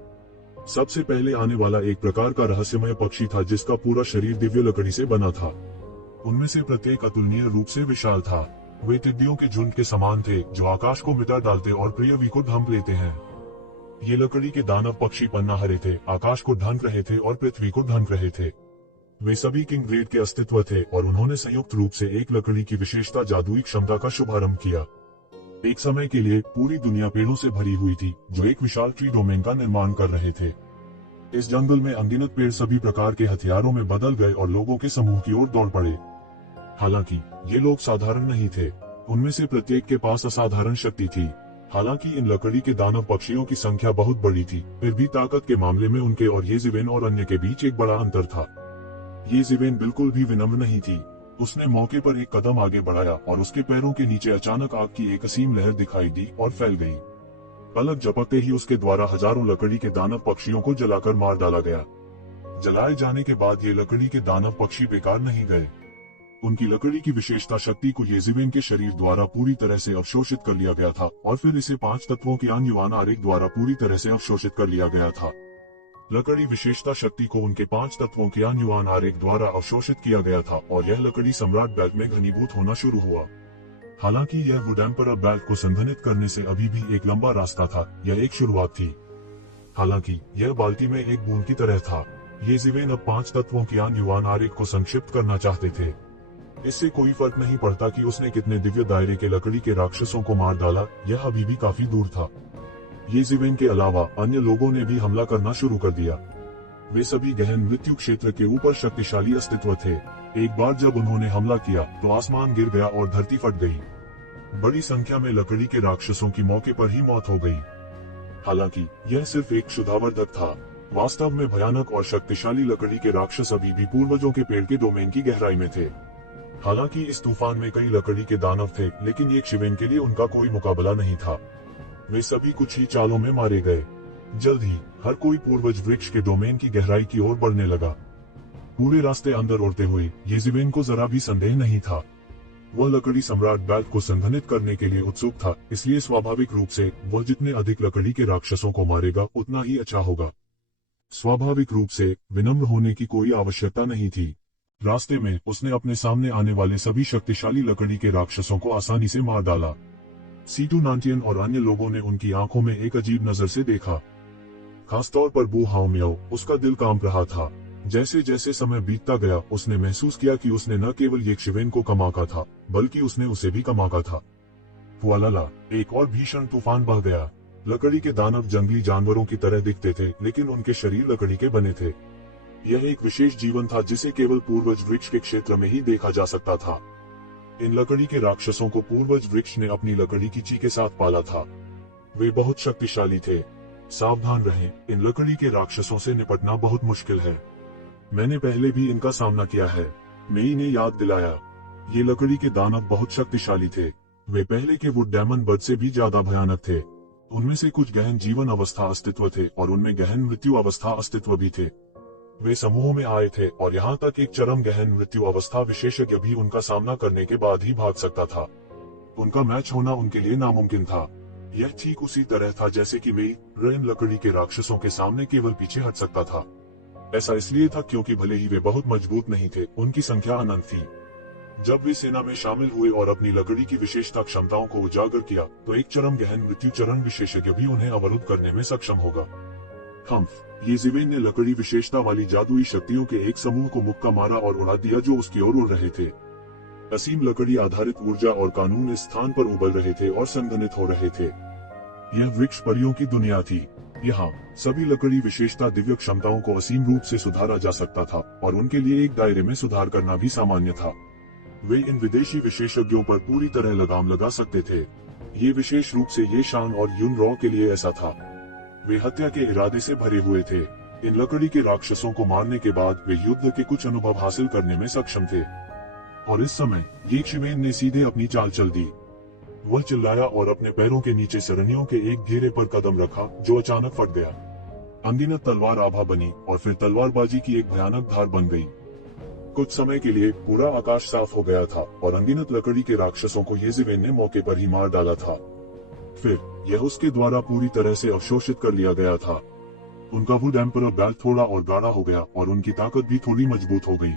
सबसे पहले आने वाला एक प्रकार का रहस्यमय पक्षी था जिसका पूरा शरीर दिव्य लकड़ी से बना था। उनमें से प्रत्येक अतुलनीय रूप से विशाल था। वे टिड्डियों के झुंड के समान थे जो आकाश को मिटा डालते और पृथ्वी को ढंक लेते हैं। ये लकड़ी के दानव पक्षी पन्ना हरे थे, आकाश को ढंक रहे थे और पृथ्वी को ढंक रहे थे। वे सभी किंग ग्रेड के अस्तित्व थे और उन्होंने संयुक्त रूप से एक लकड़ी की विशेषता जादुई क्षमता का शुभारंभ किया। एक समय के लिए पूरी दुनिया पेड़ों से भरी हुई थी जो एक विशाल ट्री डोमेन का निर्माण कर रहे थे। इस जंगल में अनगिनत पेड़ सभी प्रकार के हथियारों में बदल गए और लोगों के समूह की ओर दौड़ पड़े। हालांकि ये लोग साधारण नहीं थे, उनमें से प्रत्येक के पास असाधारण शक्ति थी। हालांकि इन लकड़ी के दानव पक्षियों की संख्या बहुत बड़ी थी, फिर भी ताकत के मामले में उनके और ये ज़िवेन और अन्य के बीच एक बड़ा अंतर था। ये ज़िवेन बिल्कुल भी विनम्र नहीं थी। उसने मौके पर एक कदम आगे बढ़ाया और उसके पैरों के नीचे अचानक आग की एक असीम लहर दिखाई दी और फैल गई। पलक झपकते ही उसके द्वारा हजारों लकड़ी के दानव पक्षियों को जलाकर मार डाला गया। जलाए जाने के बाद ये लकड़ी के दानव पक्षी बेकार नहीं गए। उनकी लकड़ी की विशेषता शक्ति को ये ज़िवेन के शरीर द्वारा पूरी तरह से अवशोषित कर लिया गया था और फिर इसे 5 तत्वों के युआन आरेख द्वारा पूरी तरह से अवशोषित कर लिया गया था। लकड़ी विशेषता शक्ति को उनके 5 तत्वों के युआन आरेख द्वारा अवशोषित किया गया था और यह लकड़ी सम्राट बेल्ट में घनीभूत होना शुरू हुआ। हालांकि यह वुड एम्परर बेल्ट को संघनित करने से अभी भी एक लंबा रास्ता था, यह एक शुरुआत थी। हालांकि यह बाल्टी में एक बूंद की तरह था। ये ज़िवेन अब 5 तत्वों के युआन आरेख को संक्षिप्त करना चाहते थे। इससे कोई फर्क नहीं पड़ता कि उसने कितने दिव्य दायरे के लकड़ी के राक्षसों को मार डाला, यह अभी भी काफी दूर था। ये ज़िवेन के अलावा अन्य लोगों ने भी हमला करना शुरू कर दिया। वे सभी गहन मृत्यु क्षेत्र के ऊपर शक्तिशाली अस्तित्व थे। एक बार जब उन्होंने हमला किया तो आसमान गिर गया और धरती फट गई। बड़ी संख्या में लकड़ी के राक्षसों की मौके पर ही मौत हो गई। हालांकि यह सिर्फ एक क्षुधावर्धक था। वास्तव में भयानक और शक्तिशाली लकड़ी के राक्षस अभी भी पूर्वजों के पेड़ के डोमेन की गहराई में थे। हालांकि इस तूफान में कई लकड़ी के दानव थे, लेकिन ये ज़िवेन के लिए उनका कोई मुकाबला नहीं था। वे सभी कुछ ही चालों में मारे गए। जल्द ही हर कोई पूर्वज वृक्ष के डोमेन की गहराई की ओर बढ़ने लगा। पूरे रास्ते अंदर उड़ते हुए ये ज़िवेन को जरा भी संदेह नहीं था। वह लकड़ी सम्राट बेल्ट को संघनित करने के लिए उत्सुक था, इसलिए स्वाभाविक रूप से वह जितने अधिक लकड़ी के राक्षसों को मारेगा उतना ही अच्छा होगा। स्वाभाविक रूप से विनम्र होने की कोई आवश्यकता नहीं थी। रास्ते में उसने अपने सामने आने वाले सभी शक्तिशाली लकड़ी के राक्षसों को आसानी से मार डाला। सीटू नांटियन और अन्य लोगों ने उनकी आंखों में एक अजीब नजर से देखा। खासतौर पर बू हाओमियाओ, उसका दिल कांप रहा था। जैसे जैसे समय बीतता गया उसने महसूस किया कि उसने न केवल ये ज़िवेन को कमाका था, बल्कि उसने उसे भी कमाका था। फुआलाला, एक और भीषण तूफान बह गया। लकड़ी के दानव जंगली जानवरों की तरह दिखते थे, लेकिन उनके शरीर लकड़ी के बने थे। यह एक विशेष जीवन था जिसे केवल पूर्वज वृक्ष के क्षेत्र में ही देखा जा सकता था। इन लकड़ी के राक्षसों को पूर्वज वृक्ष ने अपनी लकड़ी की ची के साथ पाला था। वे बहुत शक्तिशाली थे। सावधान रहें, इन लकड़ी के राक्षसों से निपटना बहुत मुश्किल है। मैंने पहले भी इनका सामना किया है, मेई ने याद दिलाया। ये लकड़ी के दानव बहुत शक्तिशाली थे। वे पहले के वुड डायमंड बर्ड से भी ज्यादा भयानक थे। उनमें से कुछ गहन जीवन अवस्था अस्तित्व थे और उनमें गहन मृत्यु अवस्था अस्तित्व भी थे। वे समूह में आए थे और यहाँ तक एक चरम गहन मृत्यु अवस्था विशेषज्ञ भी उनका सामना करने के बाद ही भाग सकता था। उनका मैच होना उनके लिए नामुमकिन था। यह ठीक उसी तरह था जैसे कि वे इन लकड़ी के राक्षसों के सामने केवल पीछे हट सकता था। ऐसा इसलिए था क्योंकि भले ही वे बहुत मजबूत नहीं थे, उनकी संख्या अनंत थी। जब वे सेना में शामिल हुए और अपनी लकड़ी की विशेषता क्षमताओं को उजागर किया तो एक चरम गहन मृत्यु चरण विशेषज्ञ भी उन्हें अवरुद्ध करने में सक्षम होगा। ये ज़िवेन ने लकड़ी विशेषता वाली जादुई शक्तियों के एक समूह को मुक्का मारा और उड़ा दिया जो उसकी ओर उड़ रहे थे। असीम लकड़ी आधारित ऊर्जा और कानून इस स्थान पर उबल रहे थे और संघनित हो रहे थे। यह वृक्ष परियों की दुनिया थी। यहाँ सभी लकड़ी विशेषता दिव्य क्षमताओं को असीम रूप से सुधारा जा सकता था और उनके लिए एक दायरे में सुधार करना भी सामान्य था। वे इन विदेशी विशेषज्ञों पर पूरी तरह लगाम लगा सकते थे। ये विशेष रूप से ये शान और यून रॉ के लिए ऐसा था। वे हत्या के इरादे से भरे हुए थे। इन लकड़ी के राक्षसों को मारने के बाद वे युद्ध के कुछ अनुभव हासिल करने में सक्षम थे और इस समय ये शिवेन ने सीधे अपनी चाल चल दी। वह चिल्लाया और अपने पैरों के नीचे सरणियों के एक घेरे पर कदम रखा जो अचानक फट गया। अनगिनत तलवार आभा बनी और फिर तलवारबाजी की एक भयानक धार बन गई। कुछ समय के लिए पूरा आकाश साफ हो गया था और अनगिनत लकड़ी के राक्षसों को येज़ेबेल ने मौके पर ही मार डाला था। फिर यह उसके द्वारा पूरी तरह से अवशोषित कर लिया गया था। उनका वुड एम्परर बेल्ट थोड़ा और गाढ़ा हो गया और उनकी ताकत भी थोड़ी मजबूत हो गई।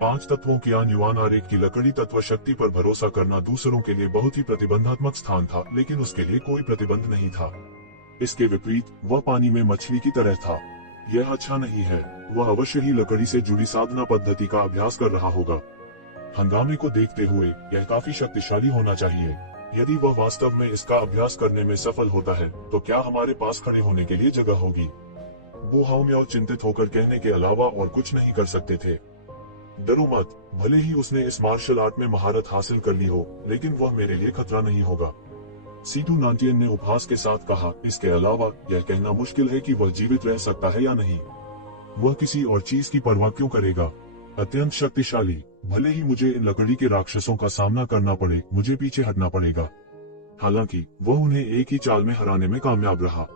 5 तत्वों की युवान आरेख की लकड़ी तत्व शक्ति पर भरोसा करना दूसरों के लिए बहुत ही प्रतिबंधात्मक स्थान था, लेकिन उसके लिए कोई प्रतिबंध नहीं था। इसके विपरीत वह पानी में मछली की तरह था। यह अच्छा नहीं है। वह अवश्य ही लकड़ी से जुड़ी साधना पद्धति का अभ्यास कर रहा होगा। हंगामे को देखते हुए यह काफी शक्तिशाली होना चाहिए। यदि वह वास्तव में इसका अभ्यास करने में सफल होता है तो क्या हमारे पास खड़े होने के लिए जगह होगी? वो हाओ चिंतित होकर कहने के अलावा और कुछ नहीं कर सकते थे। डरो मत, भले ही उसने इस मार्शल आर्ट में महारत हासिल कर ली हो, लेकिन वह मेरे लिए खतरा नहीं होगा। सीटू नांटियन ने उपहास के साथ कहा, इसके अलावा यह कहना मुश्किल है कि वह जीवित रह सकता है या नहीं। वह किसी और चीज की परवाह क्यों करेगा? अत्यंत शक्तिशाली। भले ही मुझे इन लकड़ी के राक्षसों का सामना करना पड़े, मुझे पीछे हटना पड़ेगा। हालांकि वह उन्हें एक ही चाल में हराने में कामयाब रहा।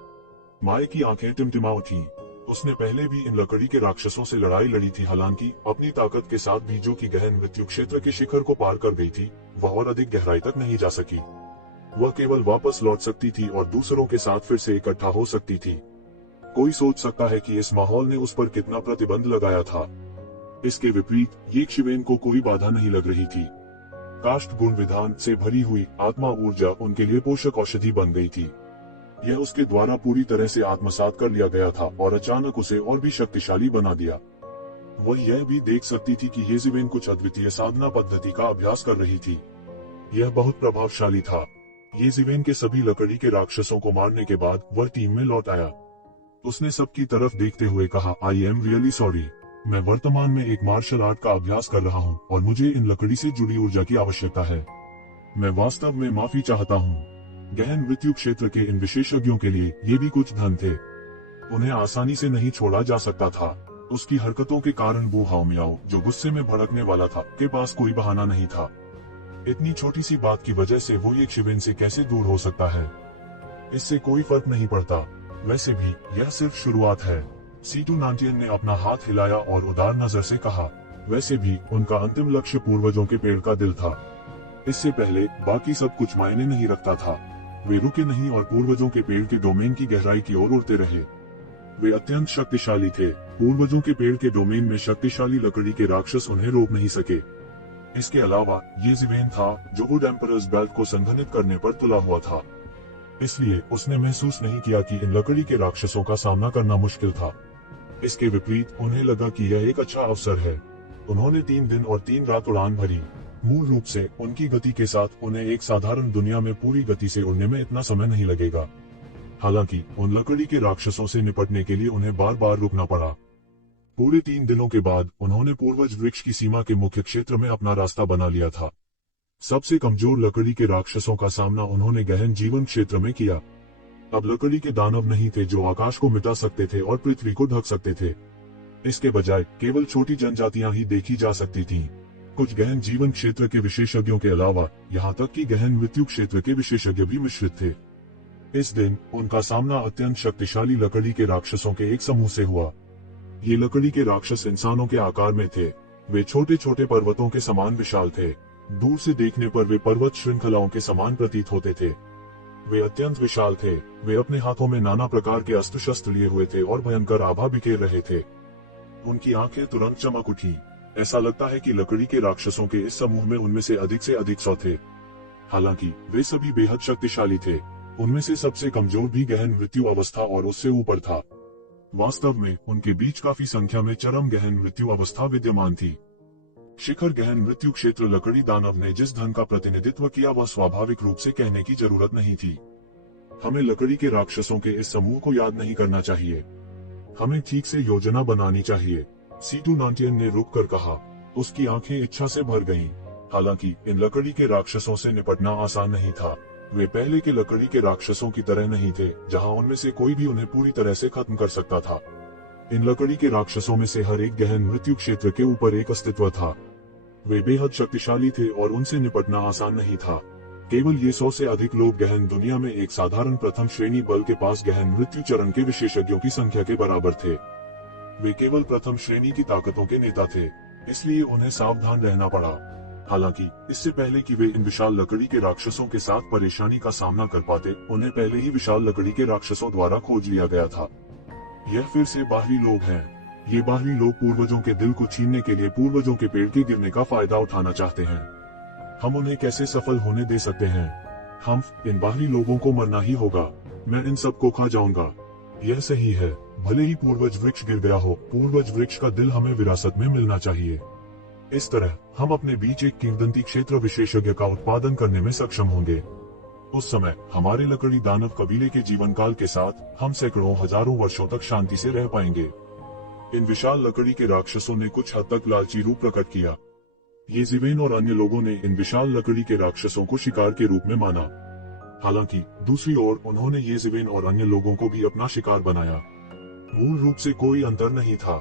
माए की आंखें टिमटिमा उठी। उसने पहले भी इन लकड़ी के राक्षसों से लड़ाई लड़ी थी, हालांकि अपनी ताकत के साथ भी, जो कि गहन मृत्यु क्षेत्र के शिखर को पार कर गई थी, वह और अधिक गहराई तक नहीं जा सकी। वह केवल वापस लौट सकती थी और दूसरों के साथ फिर से इकट्ठा हो सकती थी। कोई सोच सकता है कि इस माहौल ने उस पर कितना प्रतिबंध लगाया था। इसके विपरीत ये शिवेन को कोई बाधा नहीं लग रही थी। काष्ठ गुण विधान से भरी हुई आत्मा ऊर्जा उनके लिए पोषक औषधि बन गई थी। यह उसके द्वारा पूरी तरह से आत्मसात कर लिया गया था और अचानक उसे और भी शक्तिशाली बना दिया। वह यह भी देख सकती थी कि येज़ेबेल कुछ अद्वितीय साधना पद्धति का अभ्यास कर रही थी। यह बहुत प्रभावशाली था। येज़ेबेल के सभी लकड़ी के राक्षसों को मारने के बाद वह टीम में लौट आया। उसने सबकी तरफ देखते हुए कहा, आई एम रियली सॉरी। मैं वर्तमान में एक मार्शल आर्ट का अभ्यास कर रहा हूँ और मुझे इन लकड़ी से जुड़ी ऊर्जा की आवश्यकता है। मैं वास्तव में माफी चाहता हूँ। गहन मृत्यु क्षेत्र के इन विशेषज्ञों के लिए ये भी कुछ धन थे। उन्हें आसानी से नहीं छोड़ा जा सकता था। उसकी हरकतों के कारण वो हाओ, जो गुस्से में भड़कने वाला था, के पास कोई बहाना नहीं था। इतनी छोटी सी बात की वजह से वो एक शिवेन से कैसे दूर हो सकता है? इससे कोई फर्क नहीं पड़ता। वैसे भी यह सिर्फ शुरुआत है। सीटू नांटियन ने अपना हाथ हिलाया और उदार नजर से कहा, वैसे भी उनका अंतिम लक्ष्य पूर्वजों के पेड़ का दिल था। इससे पहले बाकी सब कुछ मायने नहीं रखता था। वे रुके नहीं और पूर्वजों के पेड़ के डोमेन की गहराई की ओर उड़ते रहे। वे अत्यंत शक्तिशाली थे। पूर्वजों के पेड़ के डोमेन में शक्तिशाली लकड़ी के राक्षस उन्हें रोक नहीं सके। इसके अलावा येज़ेबेल था जो वुड एम्परर्स बेल्ट को संघनित करने पर तुला हुआ था। इसलिए उसने महसूस नहीं किया कि इन लकड़ी के राक्षसों का सामना करना मुश्किल था। इसके विपरीत उन्हें लगा कि यह एक अच्छा अवसर है। उन्होंने 3 दिन और 3 रात उड़ान भरी। मूल रूप से उनकी गति के साथ उन्हें एक साधारण दुनिया में पूरी गति से उड़ने में इतना समय नहीं लगेगा। हालांकि उन लकड़ी के राक्षसों से निपटने के लिए उन्हें बार बार रुकना पड़ा। पूरे 3 दिनों के बाद उन्होंने पूर्वज वृक्ष की सीमा के मुख्य क्षेत्र में अपना रास्ता बना लिया था। सबसे कमजोर लकड़ी के राक्षसों का सामना उन्होंने गहन जीवन क्षेत्र में किया। अब लकड़ी के दानव नहीं थे जो आकाश को मिटा सकते थे और पृथ्वी को ढक सकते थे। इसके बजाय केवल छोटी जनजातियां ही देखी जा सकती थीं। कुछ गहन जीवन क्षेत्र के विशेषज्ञों के अलावा यहाँ तक कि गहन मृत्यु क्षेत्र के विशेषज्ञ भी मिश्रित थे। इस दिन उनका सामना अत्यंत शक्तिशाली लकड़ी के राक्षसों के एक समूह से हुआ। ये लकड़ी के राक्षस इंसानों के आकार में थे। वे छोटे छोटे पर्वतों के समान विशाल थे। दूर से देखने पर वे पर्वत श्रृंखलाओं के समान प्रतीत होते थे। वे अत्यंत विशाल थे। वे अपने हाथों में नाना प्रकार के अस्त्र शस्त्र लिए हुए थे और भयंकर आभा बिखेर रहे थे। उनकी आंखें तुरंत चमक उठी। ऐसा लगता है कि लकड़ी के राक्षसों के इस समूह में उनमें से अधिक 100 थे। हालांकि वे सभी बेहद शक्तिशाली थे। उनमें से सबसे कमजोर भी गहन मृत्यु अवस्था और उससे ऊपर था। वास्तव में उनके बीच काफी संख्या में चरम गहन मृत्यु अवस्था विद्यमान थी। शिखर गहन मृत्यु क्षेत्र लकड़ी दानव ने जिस धन का प्रतिनिधित्व किया वह स्वाभाविक रूप से कहने की जरूरत नहीं थी। हमें लकड़ी के राक्षसों के इस समूह को याद नहीं करना चाहिए। हमें ठीक से योजना बनानी चाहिए। सीटू नांटियन ने रुक कर कहा। उसकी आंखें इच्छा से भर गईं। हालांकि इन लकड़ी के राक्षसों से निपटना आसान नहीं था। वे पहले के लकड़ी के राक्षसों की तरह नहीं थे, जहां उनमें से कोई भी उन्हें पूरी तरह से खत्म कर सकता था। इन लकड़ी के राक्षसों में से हर एक गहन मृत्यु क्षेत्र के ऊपर एक अस्तित्व था। वे बेहद शक्तिशाली थे और उनसे निपटना आसान नहीं था। केवल ये 100 से अधिक लोग गहन दुनिया में एक साधारण प्रथम श्रेणी बल के पास गहन मृत्यु चरण के विशेषज्ञों की संख्या के बराबर थे। वे केवल प्रथम श्रेणी की ताकतों के नेता थे, इसलिए उन्हें सावधान रहना पड़ा। हालांकि इससे पहले कि वे इन विशाल लकड़ी के राक्षसों के साथ परेशानी का सामना कर पाते, उन्हें पहले ही विशाल लकड़ी के राक्षसों द्वारा खोज लिया गया था। यह फिर से बाहरी लोग हैं। ये बाहरी लोग पूर्वजों के दिल को छीनने के लिए पूर्वजों के पेड़ के गिरने का फायदा उठाना चाहते हैं। हम उन्हें कैसे सफल होने दे सकते हैं? हम इन बाहरी लोगों को मरना ही होगा। मैं इन सबको खा जाऊंगा। यह सही है। भले ही पूर्वज वृक्ष गिर गया हो, पूर्वज वृक्ष का दिल हमें विरासत में मिलना चाहिए। इस तरह हम अपने बीच एक किंवदंती क्षेत्र विशेषज्ञ का उत्पादन करने में सक्षम होंगे। उस समय हमारे लकड़ी दानव कबीले के जीवन काल के साथ हम सैकड़ों हजारों वर्षों तक शांति से रह पाएंगे। इन विशाल लकड़ी के राक्षसों ने कुछ हद तक लालची रूप प्रकट किया। ये ज़िवेन और अन्य लोगों ने इन विशाल लकड़ी के राक्षसों को शिकार के रूप में माना। हालांकि दूसरी ओर उन्होंने ये ज़िवेन और अन्य लोगों को भी अपना शिकार बनाया। मूल रूप से कोई अंतर नहीं था।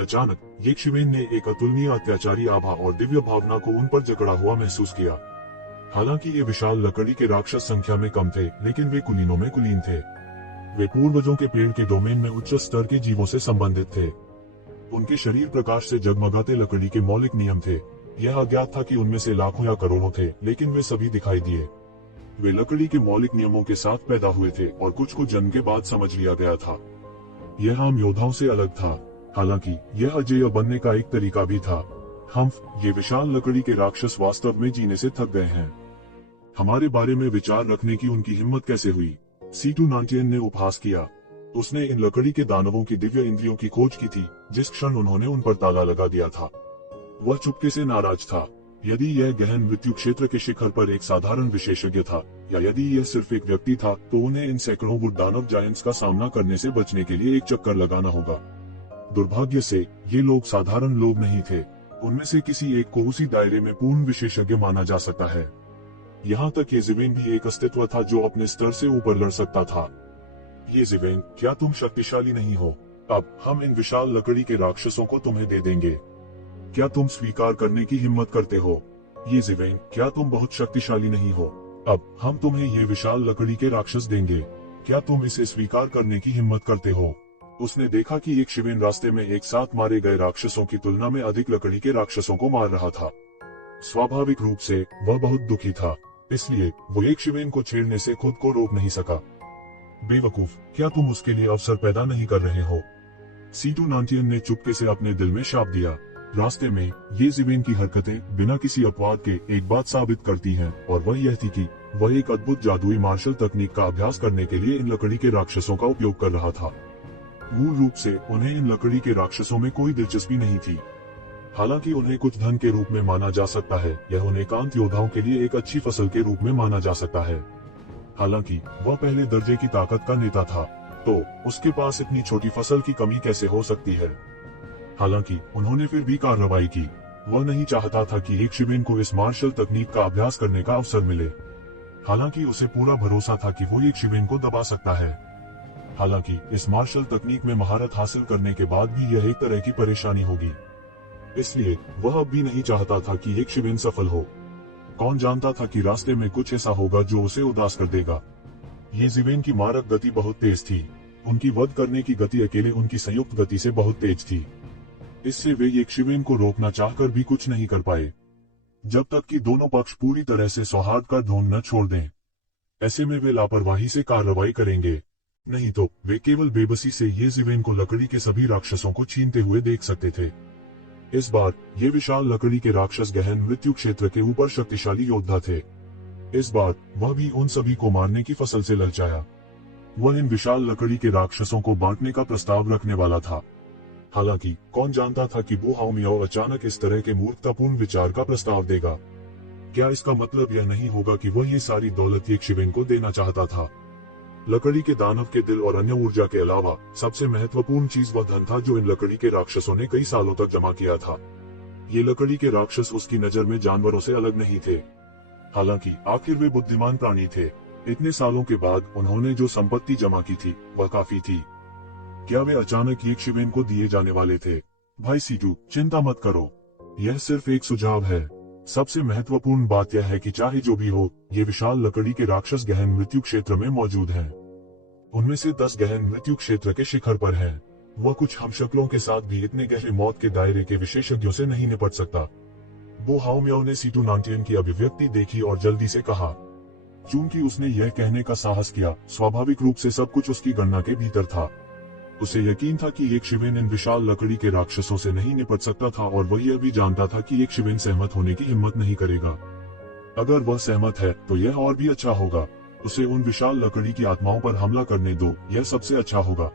अचानक येशिवेन ने एक अतुलनीय अत्याचारी आभा और दिव्य भावना को उन पर जकड़ा हुआ महसूस किया। हालांकि ये विशाल लकड़ी के राक्षस संख्या में कम थे, लेकिन वे कुलीनों में कुलीन थे। वे पूर्वजों के पेड़ के डोमेन में उच्च स्तर के जीवों से संबंधित थे। उनके शरीर प्रकाश से जगमगाते लकड़ी के मौलिक नियम थे। यह अज्ञात था कि उनमें से लाखों या करोड़ों थे, लेकिन वे सभी दिखाई दिए। वे लकड़ी के मौलिक नियमों के साथ पैदा हुए थे और कुछ को जन्म के बाद समझ लिया गया था। यह आम योद्धाओं से अलग था। हालांकि यह अजेय बनने का एक तरीका भी था। हम ये विशाल लकड़ी के राक्षस वास्तव में जीने से थक गए हैं। हमारे बारे में विचार रखने की उनकी हिम्मत कैसे हुई? सीटू नांटियन ने उपहास किया। उसने इन लकड़ी के दानवों की दिव्य इंद्रियों की खोज की थी, जिस क्षण उन्होंने उन पर ताला लगा दिया था। वह चुपके से नाराज था। यदि यह गहन मृत्यु क्षेत्र के शिखर पर एक साधारण विशेषज्ञ था, या यदि यह सिर्फ एक व्यक्ति था, तो उन्हें इन सैकड़ों वुड दानव जायंट्स का सामना करने से बचने के लिए एक चक्कर लगाना होगा। दुर्भाग्य से ये लोग साधारण लोग नहीं थे। उनमें से किसी एक को उसी दायरे में पूर्ण विशेषज्ञ माना जा सकता है। यहाँ तक ये ज़िवेन भी एक अस्तित्व था जो अपने स्तर से ऊपर लड़ सकता था। ये ज़िवेन, क्या तुम शक्तिशाली नहीं हो? अब हम इन विशाल लकड़ी के राक्षसों को तुम्हें दे देंगे। क्या तुम स्वीकार करने की हिम्मत करते हो? ये ज़िवेन, क्या तुम बहुत शक्तिशाली नहीं हो? अब हम तुम्हें ये विशाल लकड़ी के राक्षस देंगे। क्या तुम इसे स्वीकार करने की हिम्मत करते हो? उसने देखा कि एक शिवेन रास्ते में एक साथ मारे गए राक्षसों की तुलना में अधिक लकड़ी के राक्षसों को मार रहा था। स्वाभाविक रूप से वह बहुत दुखी था, इसलिए वो एक शिवेन को छेड़ने से खुद को रोक नहीं सका। बेवकूफ, क्या तुम उसके लिए अवसर पैदा नहीं कर रहे हो? सीटू नांटियन ने चुपके से अपने दिल में शाप दिया। रास्ते में ये ज़िवेन की हरकतें बिना किसी अपवाद के एक बात साबित करती हैं, और वह यह थी कि वह एक अद्भुत जादुई मार्शल तकनीक का अभ्यास करने के लिए इन लकड़ी के राक्षसों का उपयोग कर रहा था। मूल रूप से उन्हें इन लकड़ी के राक्षसों में कोई दिलचस्पी नहीं थी। हालांकि उन्हें कुछ धन के रूप में माना जा सकता है, यह उन्हें एकांत योद्धाओं के लिए एक अच्छी फसल के रूप में माना जा सकता है। हालांकि वह पहले दर्जे की ताकत का नेता था, तो उसके पास इतनी छोटी फसल की कमी कैसे हो सकती है? हालांकि उन्होंने फिर भी कार्रवाई की। वह नहीं चाहता था कि एक शिवेन को इस मार्शल तकनीक का अभ्यास करने का अवसर मिले। हालांकि उसे पूरा भरोसा था कि वो एक शिवेन को दबा सकता है। हालांकि इस मार्शल तकनीक में महारत हासिल करने के बाद भी यह एक तरह की परेशानी होगी, इसलिए वह अब भी नहीं चाहता था कि एक शिवेन सफल हो। कौन जानता था कि रास्ते में कुछ ऐसा होगा जो उसे उदास कर देगा। ये ज़िवेन की मारक गति बहुत तेज थी। उनकी वध करने की गति अकेले उनकी संयुक्त गति से बहुत तेज थी। इससे वे एक शिवेन को रोकना चाहकर भी कुछ नहीं कर पाए, जब तक कि दोनों पक्ष पूरी तरह से सौहार्द का ढोंग न छोड़ दें। ऐसे में वे लापरवाही से कार्रवाई करेंगे, नहीं तो वे केवल बेबसी से ये ज़िवेन को लकड़ी के सभी राक्षसों को छीनते हुए देख सकते थे। इस बार ये विशाल लकड़ी के राक्षस गहन मृत्यु क्षेत्र के ऊपर शक्तिशाली योद्धा थे। इस बार वह भी उन सभी को मारने की फसल से ललचाया। वह इन विशाल लकड़ी के राक्षसों को बांटने का प्रस्ताव रखने वाला था। हालांकि कौन जानता था कि बो हाओमियाओ अचानक इस तरह के मूर्खतापूर्ण विचार का प्रस्ताव देगा। क्या इसका मतलब यह नहीं होगा कि वह ये सारी दौलत एक शिवेन को देना चाहता था? लकड़ी के दानव के दिल और अन्य ऊर्जा के अलावा सबसे महत्वपूर्ण चीज वह धन था जो इन लकड़ी के राक्षसों ने कई सालों तक जमा किया था। ये लकड़ी के राक्षस उसकी नजर में जानवरों से अलग नहीं थे। हालांकि आखिर वे बुद्धिमान प्राणी थे। इतने सालों के बाद उन्होंने जो संपत्ति जमा की थी वह काफी थी। क्या वे अचानक यक्षवेन को दिए जाने वाले थे? भाई सीटू, चिंता मत करो, यह सिर्फ एक सुझाव है। सबसे महत्वपूर्ण बात यह है कि चाहे जो भी हो, ये विशाल लकड़ी के राक्षस गहन मृत्यु क्षेत्र में मौजूद हैं। उनमें से 10 गहन मृत्यु क्षेत्र के शिखर पर हैं। वह कुछ हमशक्लों के साथ भी इतने गहरे मौत के दायरे के विशेषज्ञों से नहीं निपट सकता। बो हाओमियाओ ने सीटू नांटियन की अभिव्यक्ति देखी और जल्दी से कहा। चूंकि उसने यह कहने का साहस किया, स्वाभाविक रूप से सब कुछ उसकी गणना के भीतर था। उसे यकीन था कि यक्षवेन इन विशाल लकड़ी के राक्षसों से नहीं निपट सकता था और वह यह भी जानता था कि यक्षवेन सहमत होने की हिम्मत नहीं करेगा। अगर वह सहमत है तो यह और भी अच्छा होगा। उसे उन विशाल लकड़ी की आत्माओं पर हमला करने दो, यह सबसे अच्छा होगा।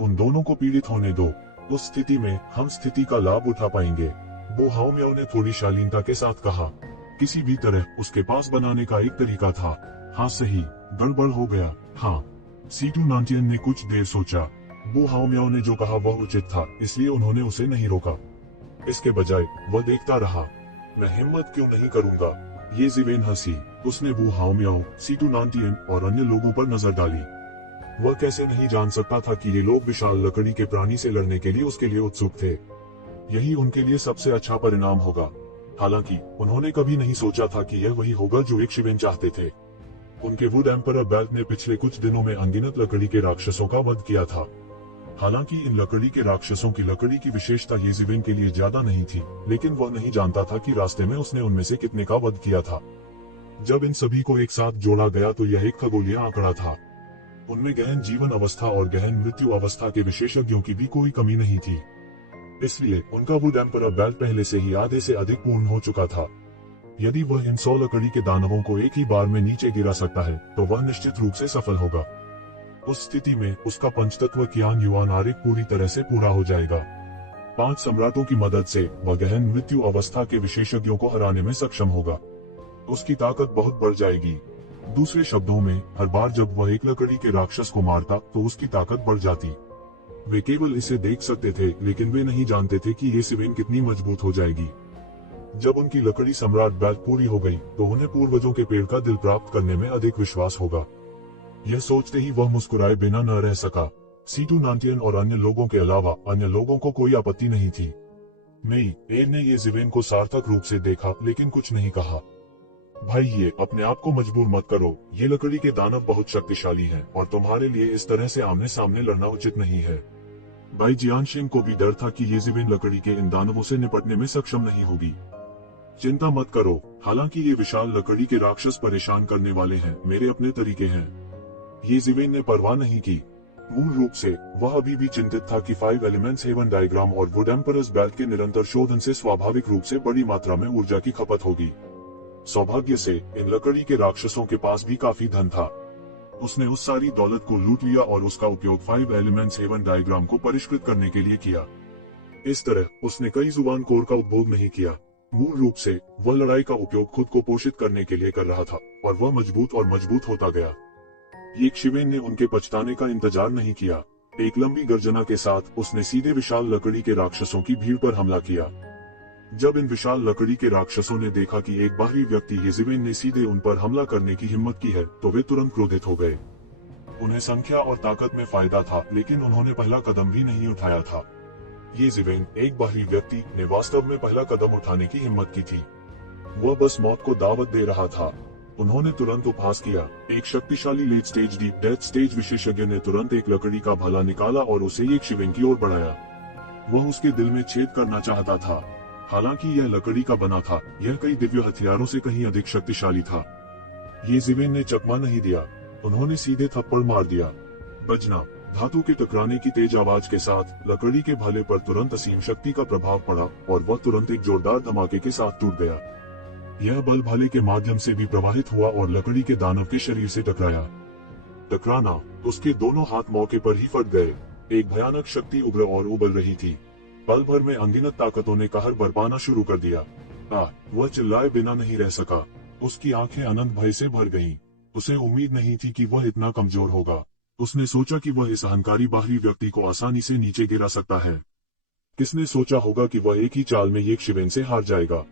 उन दोनों को पीड़ित होने दो। उस स्थिति में हम स्थिति का लाभ उठा पाएंगे। बो हाओमियाओ ने थोड़ी शालीनता के साथ कहा। किसी भी तरह उसके पास बनाने का एक तरीका था। हाँ सही, गड़बड़ हो गया। हाँ, सीटू नांटियन ने कुछ देर सोचा। बो हाओमियाओ ने जो कहा वह उचित था, इसलिए उन्होंने उसे नहीं रोका। इसके बजाय वह देखता रहा। मैं हिम्मत क्यों नहीं करूंगा? ये ज़िवेन हंसी। उसने बो हाओमियाओ, सीटू नांटियन और अन्य लोगों पर नजर डाली। वह कैसे नहीं जान सकता था कि ये लोग विशाल लकड़ी के प्राणी से लड़ने के लिए उसके लिए उत्सुक थे। यही उनके लिए सबसे अच्छा परिणाम होगा। हालांकि उन्होंने कभी नहीं सोचा था कि यह वही होगा जो यक्षवेन चाहते थे। उनके वुड एम्परर बेल्ट ने पिछले कुछ दिनों में अनगिनत लकड़ी के राक्षसों का वध किया था। हालांकि इन लकड़ी के राक्षसों की लकड़ी की विशेषता यज़िवेन के लिए ज्यादा नहीं थी, लेकिन वह नहीं जानता था कि रास्ते में उसने उनमें से कितने का वध किया था। जब इन सभी को एक साथ जोड़ा गया तो यह एक खगोलीय आंकड़ा था। उनमें गहन जीवन अवस्था और गहन मृत्यु अवस्था के विशेषज्ञों की भी कोई कमी नहीं थी। इसलिए उनका वुड एम्परर बेल्ट पहले से ही आधे से अधिक पूर्ण हो चुका था। यदि वह इन 100 लकड़ी के दानवों को एक ही बार में नीचे गिरा सकता है तो वह निश्चित रूप से सफल होगा। उस स्थिति में उसका पंचतत्व कियान युआन आरेख पूरी तरह से पूरा हो जाएगा। 5 सम्राटों की मदद से वह गहन मृत्यु अवस्था के विशेषज्ञों को हराने में सक्षम होगा। उसकी ताकत बहुत बढ़ जाएगी। दूसरे शब्दों में, हर बार जब वह एक लकड़ी के राक्षस को मारता तो उसकी ताकत बढ़ जाती। वे केवल इसे देख सकते थे, लेकिन वे नहीं जानते थे कि यज़िवेन कितनी मजबूत हो जाएगी। जब उनकी लकड़ी सम्राट बेल्ट पूरी हो गई तो उन्हें पूर्वजों के पेड़ का दिल प्राप्त करने में अधिक विश्वास होगा। यह सोचते ही वह मुस्कुराए बिना न रह सका। सीटू नांटियन और अन्य लोगों के अलावा अन्य लोगों को कोई आपत्ति नहीं थी। मेई एर ने यज़िवेन को सार्थक रूप से देखा, लेकिन कुछ नहीं कहा। भाई, ये अपने आप को मजबूर मत करो। ये लकड़ी के दानव बहुत शक्तिशाली हैं और तुम्हारे लिए इस तरह से आमने सामने लड़ना उचित नहीं है। भाई जियानशिंग को भी डर था कि यज़िवेन लकड़ी के इन दानवों से निपटने में सक्षम नहीं होगी। चिंता मत करो, हालांकि ये विशाल लकड़ी के राक्षस परेशान करने वाले हैं, मेरे अपने तरीके हैं। यज़िवेन ने परवाह नहीं की। मूल रूप से वह अभी भी चिंतित था कि 5 एलिमेंट्स हेवन डायग्राम और वुड एम्परर्स बेल्ट के निरंतर शोधन से स्वाभाविक रूप से बड़ी मात्रा में ऊर्जा की खपत होगी। सौभाग्य से इन लकड़ी के राक्षसों के पास भी काफी धन था। उसने उस सारी दौलत को लूट लिया और उसका उपयोग 5 एलिमेंट्स हेवन डायग्राम को परिष्कृत करने के लिए किया। इस तरह उसने कई जुबान कोर का उपभोग नहीं किया। मूल रूप से वह लड़ाई का उपयोग खुद को पोषित करने के लिए कर रहा था और वह मजबूत और मजबूत होता गया। यक्षवेन ने उनके पछताने का इंतजार नहीं किया। एक लंबी गर्जना के साथ उसने सीधे विशाल लकड़ी के राक्षसों की भीड़ पर हमला किया। जब इन विशाल लकड़ी के राक्षसों ने देखा कि एक बाहरी व्यक्ति यज़िवेन ने सीधे उन पर हमला करने की हिम्मत की है तो वे तुरंत क्रोधित हो गए। उन्हें संख्या और ताकत में फायदा था, लेकिन उन्होंने पहला कदम भी नहीं उठाया था। यज़िवेन, एक बाहरी व्यक्ति, ने वास्तव में पहला कदम उठाने की हिम्मत की थी। वह बस मौत को दावत दे रहा था। उन्होंने तुरंत उपहास किया। एक शक्तिशाली late stage deep death stage विशेषज्ञ ने तुरंत एक लकड़ी का भाला निकाला और उसे यक्षवेन की ओर बढ़ाया। वह उसके दिल में छेद करना चाहता था। हालांकि यह लकड़ी का बना था, यह कई दिव्य हथियारों से कहीं अधिक शक्तिशाली था। यज़िवेन ने चकमा नहीं दिया। उन्होंने सीधे थप्पड़ मार दिया। बजना, धातु के टकराने की तेज आवाज के साथ लकड़ी के भाले पर तुरंत असीम शक्ति का प्रभाव पड़ा और वह तुरंत एक जोरदार धमाके के साथ टूट गया। यह बल भाले के माध्यम से भी प्रवाहित हुआ और लकड़ी के दानव के शरीर से टकराया। टकराना, उसके दोनों हाथ मौके पर ही फट गए। एक भयानक शक्ति उभर और उबल रही थी। पल भर में अनगिनत ताकतों ने कहर बरपाना शुरू कर दिया। वह चिल्लाए बिना नहीं रह सका। उसकी आंखें अनंत भय से भर गईं। उसे उम्मीद नहीं थी कि वह इतना कमजोर होगा। उसने सोचा कि वह इस अहंकारी बाहरी व्यक्ति को आसानी से नीचे गिरा सकता है। किसने सोचा होगा कि वह एक ही चाल में येशिवेन से हार जाएगा।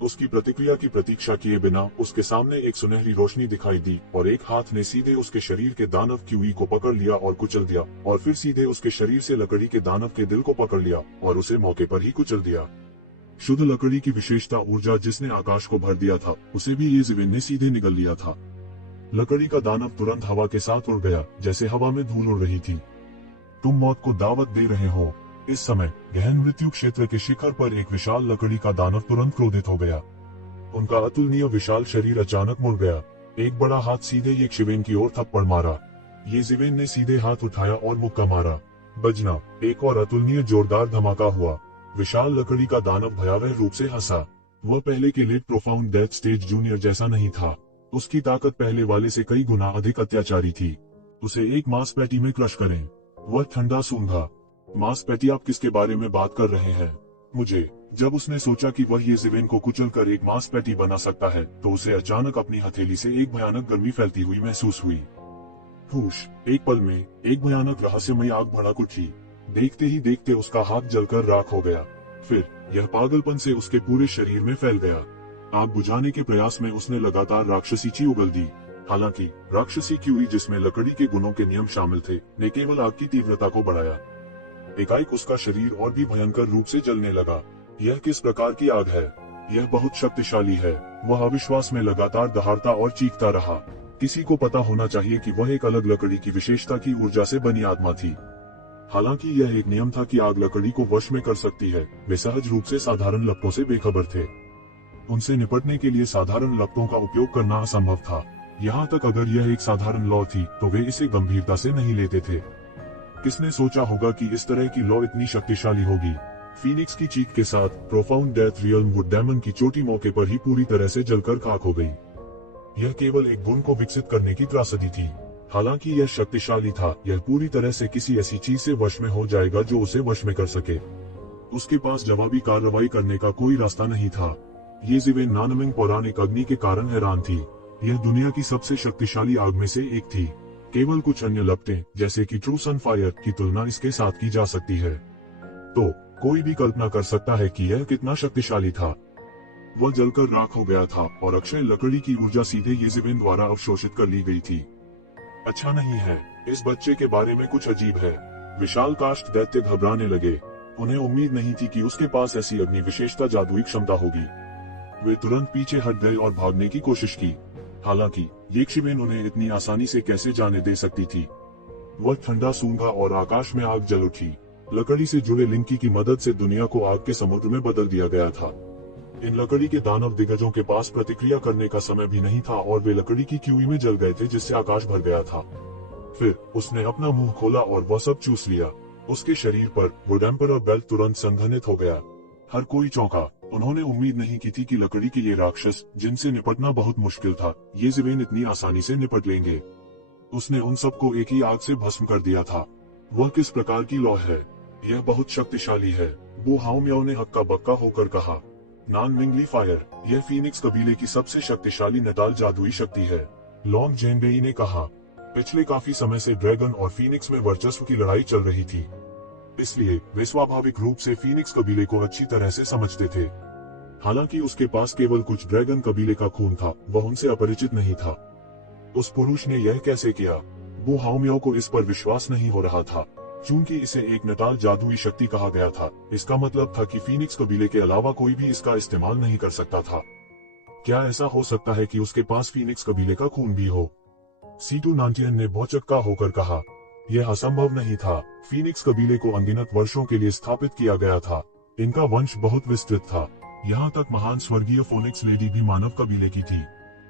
उसकी प्रतिक्रिया की प्रतीक्षा किए बिना उसके सामने एक सुनहरी रोशनी दिखाई दी और एक हाथ ने सीधे उसके शरीर के दानव क्यूई को पकड़ लिया और कुचल दिया, और फिर सीधे उसके शरीर से लकड़ी के दानव के दिल को पकड़ लिया और उसे मौके पर ही कुचल दिया। शुद्ध लकड़ी की विशेषता ऊर्जा जिसने आकाश को भर दिया था, उसे भी येशिवेन ने सीधे निगल लिया था। लकड़ी का दानव तुरंत हवा के साथ उड़ गया, जैसे हवा में धूल उड़ रही थी। तुम मौत को दावत दे रहे हो। इस समय गहन मृत्यु क्षेत्र के शिखर पर एक विशाल लकड़ी का दानव तुरंत क्रोधित हो गया। उनका अतुलनीय विशाल शरीर अचानक मुड़ गया। एक बड़ा हाथ सीधे येशिवेन की ओर थप्पड़ मारा। येशिवेन ने सीधे हाथ उठाया और मुक्का मारा। बजना, एक और अतुलनीय जोरदार धमाका हुआ। विशाल लकड़ी का दानव भयावह रूप से हंसा। वह पहले के late profound death stage junior जैसा नहीं था। उसकी ताकत पहले वाले से कई गुना अधिक अत्याचारी थी। उसे एक मांसपेटी में क्रश करें। वह ठंडा सूंघा। मांसपेटी, आप किसके बारे में बात कर रहे हैं? मुझे। जब उसने सोचा कि वह येशिवेन को कुचलकर एक मांसपेटी बना सकता है, तो उसे अचानक अपनी हथेली से एक भयानक गर्मी फैलती हुई महसूस हुई। हुश, एक पल में एक भयानक रहस्यमय आग भड़क उठी। देखते ही देखते उसका हाथ जलकर राख हो गया। फिर यह पागलपन से उसके पूरे शरीर में फैल गया। आग बुझाने के प्रयास में उसने लगातार राक्षसी ची उगल दी। हालांकि राक्षसी क्यूई, जिसमें लकड़ी के गुणों के नियम शामिल थे, ने केवल आग की तीव्रता को बढ़ाया। एकाएक उसका शरीर और भी भयंकर रूप से जलने लगा। यह किस प्रकार की आग है? यह बहुत शक्तिशाली है। वह अविश्वास में लगातार दहाड़ता और चीखता रहा। किसी को पता होना चाहिए कि वह एक अलग लकड़ी की विशेषता की ऊर्जा से बनी आत्मा थी। हालांकि यह एक नियम था कि आग लकड़ी को वश में कर सकती है। वे सहज रूप से साधारण लपटों से बेखबर थे। उनसे निपटने के लिए साधारण लपटों का उपयोग करना असंभव था। यहाँ तक अगर यह एक साधारण लौ थी, तो वे इसे गंभीरता से नहीं लेते थे। किसने सोचा होगा कि इस तरह की लौ इतनी शक्तिशाली होगी? फीनिक्स की चीख के साथ profound death realm wood demon की चोटी मौके पर ही पूरी तरह से जलकर खाक हो गई। यह केवल एक गुण को विकसित करने की त्रासदी थी। हालांकि यह शक्तिशाली था, यह पूरी तरह से किसी ऐसी चीज से वश में हो जाएगा जो उसे वश में कर सके। उसके पास जवाबी कार्रवाई करने का कोई रास्ता नहीं था। येशिवेन नानमिंग पौराणिक अग्नि के कारण हैरान थी। यह दुनिया की सबसे शक्तिशाली आग में से एक थी। केवल कुछ अन्य लपटें, जैसे कि ट्रू सनफायर, की तुलना इसके साथ की जा सकती है। तो कोई भी कल्पना कर सकता है कि यह कितना शक्तिशाली था। वह जलकर राख हो गया था और अक्षय लकड़ी की ऊर्जा सीधे येशिवेन द्वारा अवशोषित कर ली गई थी। अच्छा नहीं है, इस बच्चे के बारे में कुछ अजीब है। विशाल काष्ठ दैत्य घबराने लगे। उन्हें उम्मीद नहीं थी कि उसके पास ऐसी अग्नि विशेषता जादुई क्षमता होगी। वे तुरंत पीछे हट गए और भागने की कोशिश की। हालांकि येशिवेन उन्हें इतनी आसानी से कैसे जाने दे सकती थी। वह ठंडा सूंघा और आकाश में आग जल उठी। लकड़ी से जुड़े लिंकी की मदद से दुनिया को आग के समुद्र में बदल दिया गया था। इन लकड़ी के दानव दिग्गजों के पास प्रतिक्रिया करने का समय भी नहीं था और वे लकड़ी की क्यूई में जल गए थे, जिससे आकाश भर गया था। फिर उसने अपना मुंह खोला और वह सब चूस लिया। उसके शरीर पर वुड एम्परर बेल्ट तुरंत संघनित हो गया। हर कोई चौंका। उन्होंने उम्मीद नहीं की थी कि लकड़ी के ये राक्षस, जिनसे निपटना बहुत मुश्किल था, येशिवेन इतनी आसानी से निपट लेंगे। उसने उन सबको एक ही आग से भस्म कर दिया था। वह किस प्रकार की लौ है? यह बहुत शक्तिशाली है, बू हाओमियाओ ने हक्का बक्का होकर कहा। नान मिंगली फायर, यह फीनिक्स कबीले की सबसे शक्तिशाली नटाल जादुई शक्ति है, लॉन्ग जेनबेई ने कहा। पिछले काफी समय से ड्रैगन और फीनिक्स में वर्चस्व की लड़ाई चल रही थी, इसलिए वे स्वाभाविक रूप से फीनिक्स कबीले को अच्छी तरह से समझते थे। हालांकि उसके पास केवल कुछ ड्रैगन कबीले का खून था, वह उनसे अपरिचित नहीं था। उस पुरुष ने यह कैसे किया? बू हाओमियाओ को इस पर विश्वास नहीं हो रहा था। चूंकि इसे एक नटाल जादुई शक्ति कहा गया था, इसका मतलब था कि फीनिक्स कबीले के अलावा कोई भी इसका इस्तेमाल नहीं कर सकता था। क्या ऐसा हो सकता है कि उसके पास फीनिक्स कबीले का खून भी हो? सीटू नांटियन ने भौचक्का होकर कहा। यह असंभव नहीं था। फीनिक्स कबीले को अनगिनत वर्षों के लिए स्थापित किया गया था। इनका वंश बहुत विस्तृत था। यहाँ तक महान स्वर्गीय फोनिक्स लेडी भी मानव कबीले की थी।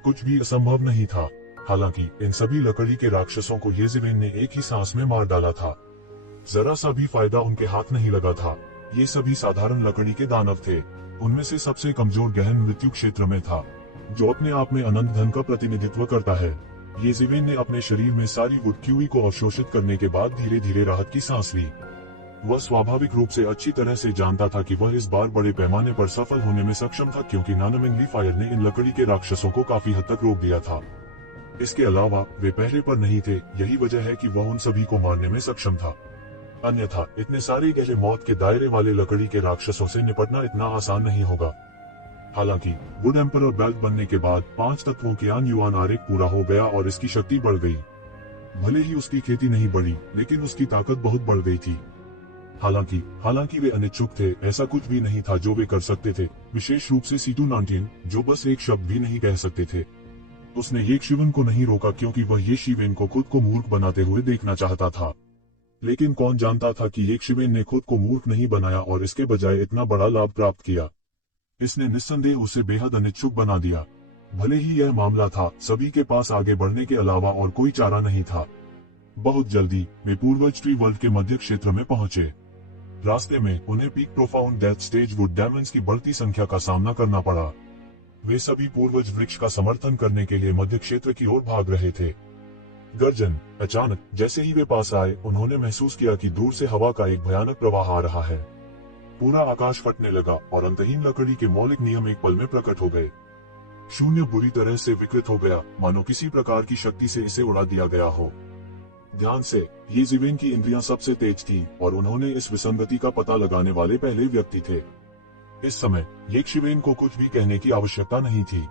कुछ भी असंभव नहीं था। हालांकि इन सभी लकड़ी के राक्षसों को येशिवेन ने एक ही सांस में मार डाला था। जरा सा भी फायदा उनके हाथ नहीं लगा था। ये सभी साधारण लकड़ी के दानव थे। उनमें से सबसे कमजोर गहन मृत्यु क्षेत्र में था, जो अपने आप में अनंत धन का प्रतिनिधित्व करता है। येशिवेन ने अपने शरीर में सारी वुड क्यूई को अवशोषित करने के बाद धीरे धीरे राहत की सांस ली। वह स्वाभाविक रूप से अच्छी तरह से जानता था कि वह इस बार बड़े पैमाने पर सफल होने में सक्षम था, क्योंकि नानमिंगली फायर ने इन लकड़ी के राक्षसों को काफी हद तक रोक दिया था। इसके अलावा वे पहरे पर नहीं थे, यही वजह है कि वह उन सभी को मारने में सक्षम था। अन्यथा इतने सारे गहरे मौत के दायरे वाले लकड़ी के राक्षसों से निपटना इतना आसान नहीं होगा। हालांकि वुड एम्परर बेल्ट बनने के बाद 5 तत्वों के युआन आरेख पूरा हो गया और इसकी शक्ति बढ़ गई। भले ही उसकी खेती नहीं बढ़ी, लेकिन उसकी ताकत बहुत बढ़ गई थी। हालांकि वे अनिच्छुक थे, ऐसा कुछ भी नहीं था जो वे कर सकते थे, विशेष रूप से सीटू नांटियन, जो बस एक शब्द भी नहीं कह सकते थे। उसने ये शिवन को नहीं रोका क्योंकि वह ये शिवेन को खुद को मूर्ख बनाते हुए देखना चाहता था। लेकिन कौन जानता था कि ये शिवेन ने खुद को मूर्ख नहीं बनाया और इसके बजाय इतना बड़ा लाभ प्राप्त किया। इसने निस्संदेह उसे बेहद अनिच्छुक बना दिया। भले ही यह मामला था, सभी के पास आगे बढ़ने के अलावा और कोई चारा नहीं था। बहुत जल्दी वे पूर्वज ट्री वर्ल्ड के मध्य क्षेत्र में पहुंचे। रास्ते में उन्हें peak profound death stage would diamonds की बढ़ती संख्या का सामना करना पड़ा। वे सभी पूर्वज वृक्ष का समर्थन करने के लिए मध्य क्षेत्र की ओर भाग रहे थे। गर्जन! अचानक जैसे ही वे पास आए, उन्होंने महसूस किया कि दूर से हवा का एक भयानक प्रवाह आ रहा है। पूरा आकाश फटने लगा और अंतहीन लकड़ी के मौलिक नियम एक पल में प्रकट हो गए। शून्य बुरी तरह से विकृत हो गया, मानो किसी प्रकार की शक्ति से इसे उड़ा दिया गया हो। ध्यान से, ये जिवेन की इंद्रियां सबसे तेज थी और उन्होंने इस विसंगति का पता लगाने वाले पहले व्यक्ति थे। इस समय येशिवेन को कुछ भी कहने की आवश्यकता नहीं थी,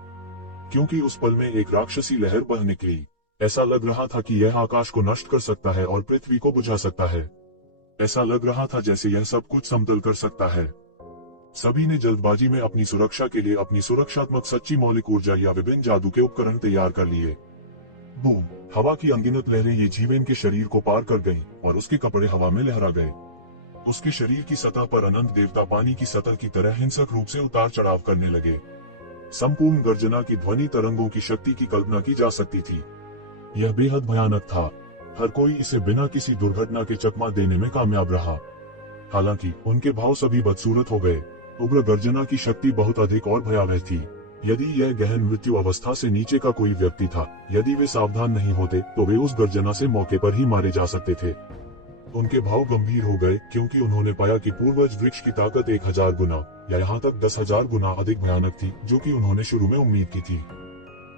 क्योंकि उस पल में एक राक्षसी लहर बह निकली। ऐसा लग रहा था कि यह आकाश को नष्ट कर सकता है और पृथ्वी को बुझा सकता है। ऐसा लग रहा था जैसे यह सब कुछ समतल कर सकता है। सभी ने जल्दबाजी में अपनी सुरक्षा के लिए अपनी सुरक्षात्मक सच्ची मौलिक ऊर्जा या विभिन्न जादू के उपकरण तैयार कर लिए। बूम! हवा की अनगिनत लहरें ये जीवेन के शरीर को पार कर गईं और उसके कपड़े हवा में लहरा गए। उसके शरीर की सतह पर अनंत देवता पानी की सतह की तरह हिंसक रूप से उतार चढ़ाव करने लगे। संपूर्ण गर्जना की ध्वनि तरंगों की शक्ति की कल्पना की जा सकती थी। यह बेहद भयानक था। हर कोई इसे बिना किसी दुर्घटना के चकमा देने में कामयाब रहा। हालांकि उनके भाव सभी बदसूरत हो गए। उग्र गर्जना की शक्ति बहुत अधिक और भयावह थी। यदि यह गहन मृत्यु अवस्था से नीचे का कोई व्यक्ति था, यदि वे सावधान नहीं होते तो वे उस गर्जना से मौके पर ही मारे जा सकते थे। उनके भाव गंभीर हो गए क्योंकि उन्होंने पाया कि पूर्वज वृक्ष की ताकत 1000 गुना या यहाँ तक 10,000 गुना अधिक भयानक थी, जो कि उन्होंने शुरू में उम्मीद की थी।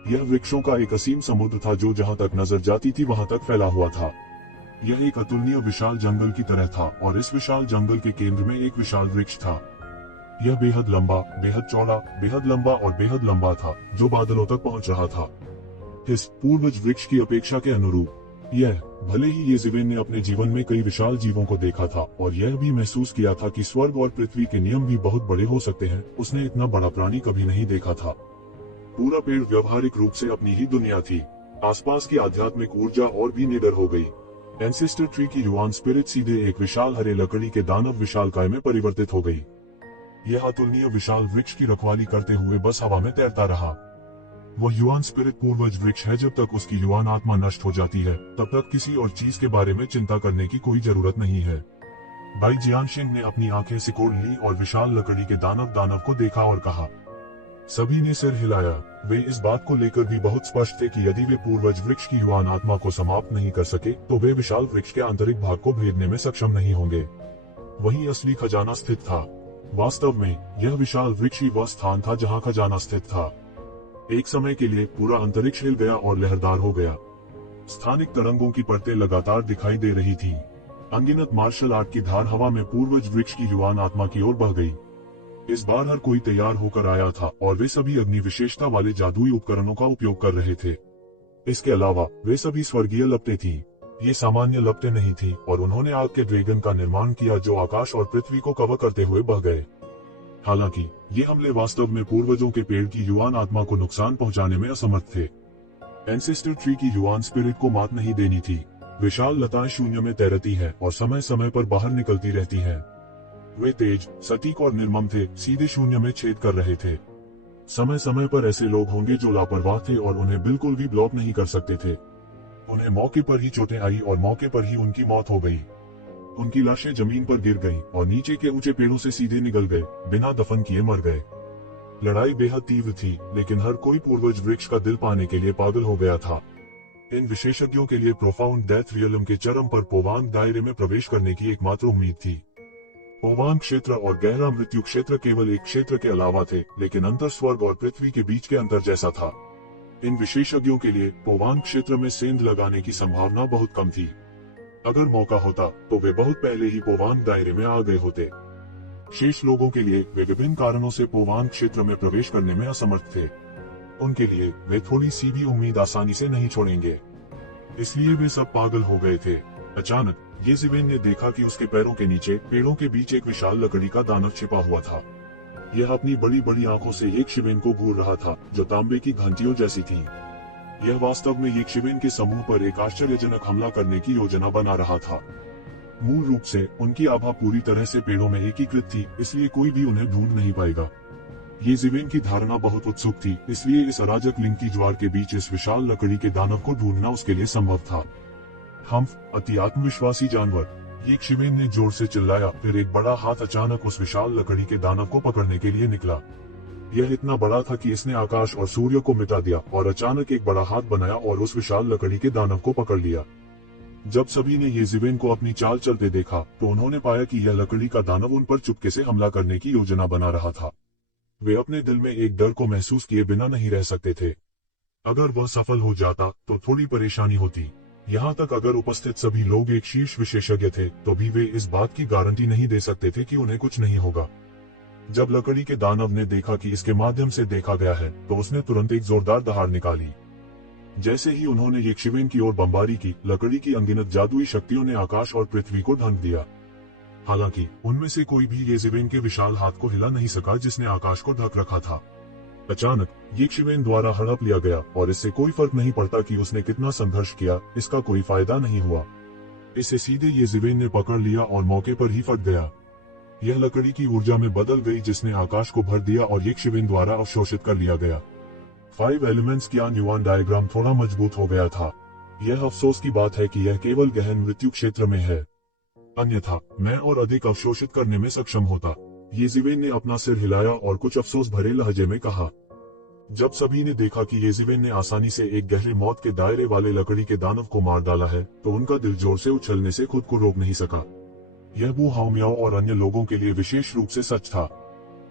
यह वृक्षों का एक असीम समुद्र था जो जहाँ तक नजर जाती थी वहाँ तक फैला हुआ था। यह एक अतुलनीय विशाल जंगल की तरह था और इस विशाल जंगल के केंद्र में एक विशाल वृक्ष था। यह बेहद लंबा, बेहद चौड़ा, बेहद लंबा और बेहद लंबा था, जो बादलों तक पहुंच रहा था। इस पूर्वज वृक्ष की अपेक्षा के अनुरूप यह, भले ही ये जिवेन ने अपने जीवन में कई विशाल जीवों को देखा था और यह भी महसूस किया था कि स्वर्ग और पृथ्वी के नियम भी बहुत बड़े हो सकते हैं, उसने इतना बड़ा प्राणी कभी नहीं देखा था। पूरा पेड़ व्यवहारिक रूप से अपनी ही दुनिया थी। आसपास की आध्यात्मिक ऊर्जा और भी निडर हो गई। एंसेस्टर ट्री की युवान स्पिरिट सीधे एक विशाल हरे लकड़ी के दानव विशालकाय में परिवर्तित हो गई। यह अतुलनीय विशाल वृक्ष की रखवाली करते हुए बस हवा में तैरता रहा। वह युवान स्पिरिट पूर्वज वृक्ष है। जब तक उसकी युवान आत्मा नष्ट हो जाती है, तब तक किसी और चीज के बारे में चिंता करने की कोई जरूरत नहीं है। बाई जियानशिंग ने अपनी आंखें सिकोड़ ली और विशाल लकड़ी के दानव को देखा और कहा। सभी ने सिर हिलाया। वे इस बात को लेकर भी बहुत स्पष्ट थे कि यदि वे पूर्वज वृक्ष की युवान आत्मा को समाप्त नहीं कर सके, तो वे विशाल वृक्ष के आंतरिक भाग को भेदने में सक्षम नहीं होंगे। वहीं असली खजाना स्थित था। वास्तव में यह विशाल वृक्ष ही वह स्थान था जहां खजाना स्थित था। एक समय के लिए पूरा अंतरिक्ष हिल गया और लहरदार हो गया। स्थानिक तरंगों की परतें लगातार दिखाई दे रही थी। अनगिनत मार्शल आर्ट की धार हवा में पूर्वज वृक्ष की युवान आत्मा की ओर बह गई। इस बार हर कोई तैयार होकर आया था और वे सभी अग्नि विशेषता वाले जादुई उपकरणों का उपयोग कर रहे थे। इसके अलावा वे सभी स्वर्गीय लपटें थीं। ये सामान्य लपटें नहीं थीं और उन्होंने आग के ड्रैगन का निर्माण किया जो आकाश और पृथ्वी को कवर करते हुए बह गए। हालांकि ये हमले वास्तव में पूर्वजों के पेड़ की युवान आत्मा को नुकसान पहुंचाने में असमर्थ थे। एंसेस्टर ट्री की युवान स्पिरिट को मात नहीं देनी थी। विशाल लताएं शून्य में तैरती है और समय समय पर बाहर निकलती रहती है। वे तेज, सटीक और निर्मम थे, सीधे शून्य में छेद कर रहे थे। समय समय पर ऐसे लोग होंगे जो लापरवाह थे और उन्हें बिल्कुल भी ब्लॉक नहीं कर सकते थे। उन्हें मौके पर ही चोटें आई और मौके पर ही उनकी मौत हो गई। उनकी लाशें जमीन पर गिर गईं और नीचे के ऊंचे पेड़ों से सीधे निकल गए, बिना दफन किए मर गए। लड़ाई बेहद तीव्र थी, लेकिन हर कोई पूर्वज वृक्ष का दिल पाने के लिए पागल हो गया था। इन विशेषज्ञों के लिए प्रोफाउंड डेथ रियलम के चरम पर पोवांग दायरे में प्रवेश करने की एकमात्र उम्मीद थी। पोवांग क्षेत्र और गहरा मृत्यु क्षेत्र केवल एक क्षेत्र के अलावा थे, लेकिन अंतर स्वर्ग और पृथ्वी के बीच के अंतर जैसा था। इन विशेषज्ञों के लिए पोवान क्षेत्र में सेंध लगाने की संभावना बहुत कम थी। अगर मौका होता तो वे बहुत पहले ही पोवान दायरे में आ गए होते। शेष लोगों के लिए वे विभिन्न कारणों से पोवान क्षेत्र में प्रवेश करने में असमर्थ थे। उनके लिए वे थोड़ी सी भी उम्मीद आसानी से नहीं छोड़ेंगे, इसलिए वे सब पागल हो गए थे। अचानक येज़ेबेल ने देखा कि उसके पैरों के नीचे पेड़ों के बीच एक विशाल लकड़ी का दानव छिपा हुआ था। यह अपनी बड़ी बड़ी आंखों से येज़ेबेल को घूर रहा था, जो तांबे की घंटियों जैसी थी। यह वास्तव में येज़ेबेल के समूह पर एक आश्चर्यजनक हमला करने की योजना बना रहा था। मूल रूप से उनकी आभा पूरी तरह से पेड़ों में एकीकृत थी, इसलिए कोई भी उन्हें ढूंढ नहीं पाएगा। येज़ेबेल की धारणा बहुत उत्सुक थी, इसलिए इस अराजक लिंग की ज्वार के बीच इस विशाल लकड़ी के दानव को ढूंढना उसके लिए संभव था। हम्फ, अति आत्मविश्वासी जानवर, येज़ेबेल ने जोर से चिल्लाया। फिर एक बड़ा हाथ अचानक उस विशाल लकड़ी के दानव को पकड़ने के लिए निकला। यह इतना बड़ा था कि इसने आकाश और सूर्य को मिटा दिया और अचानक एक बड़ा हाथ बनाया और उस विशाल लकड़ी के दानव को पकड़ लिया। जब सभी ने येज़ेबेल को अपनी चाल चलते देखा तो उन्होंने पाया कि यह लकड़ी का दानव उन पर चुपके से हमला करने की योजना बना रहा था। वे अपने दिल में एक डर को महसूस किए बिना नहीं रह सकते थे। अगर वह सफल हो जाता तो थोड़ी परेशानी होती। यहाँ तक अगर उपस्थित सभी लोग एक शीर्ष विशेषज्ञ थे तो भी वे इस बात की गारंटी नहीं दे सकते थे कि उन्हें कुछ नहीं होगा। जब लकड़ी के दानव ने देखा कि इसके माध्यम से देखा गया है तो उसने तुरंत एक जोरदार दहाड़ निकाली। जैसे ही उन्होंने येज़ेबेल की ओर बमबारी की, लकड़ी की अनगिनत जादुई शक्तियों ने आकाश और पृथ्वी को ढक दिया। हालांकि उनमें से कोई भी येज़ेबेल के विशाल हाथ को हिला नहीं सका जिसने आकाश को ढक रखा था। अचानक येज़ेबेल द्वारा हड़प लिया गया और इससे कोई फर्क नहीं पड़ता कि उसने कितना संघर्ष किया, इसका कोई फायदा नहीं हुआ। इसे सीधे येज़ेबेल ने पकड़ लिया और मौके पर ही फट गया। यह लकड़ी की ऊर्जा में बदल गई जिसने आकाश को भर दिया और येज़ेबेल द्वारा अवशोषित कर लिया गया। 5 एलिमेंट्स का न्यूआन डायग्राम थोड़ा मजबूत हो गया था। यह अफसोस की बात है कि यह केवल गहन मृत्यु क्षेत्र में है, अन्यथा मैं और अधिक अवशोषित करने में सक्षम होता। येज़ेबेल ने अपना सिर हिलाया और कुछ अफसोस भरे लहजे में कहा। जब सभी ने देखा कि येज़ेबेल ने आसानी से एक गहरे मौत के दायरे वाले लकड़ी के दानव को मार डाला है तो उनका दिल जोर से उछलने से खुद को रोक नहीं सका। यह बू हाओमियाओ और अन्य लोगों के लिए विशेष रूप से सच था।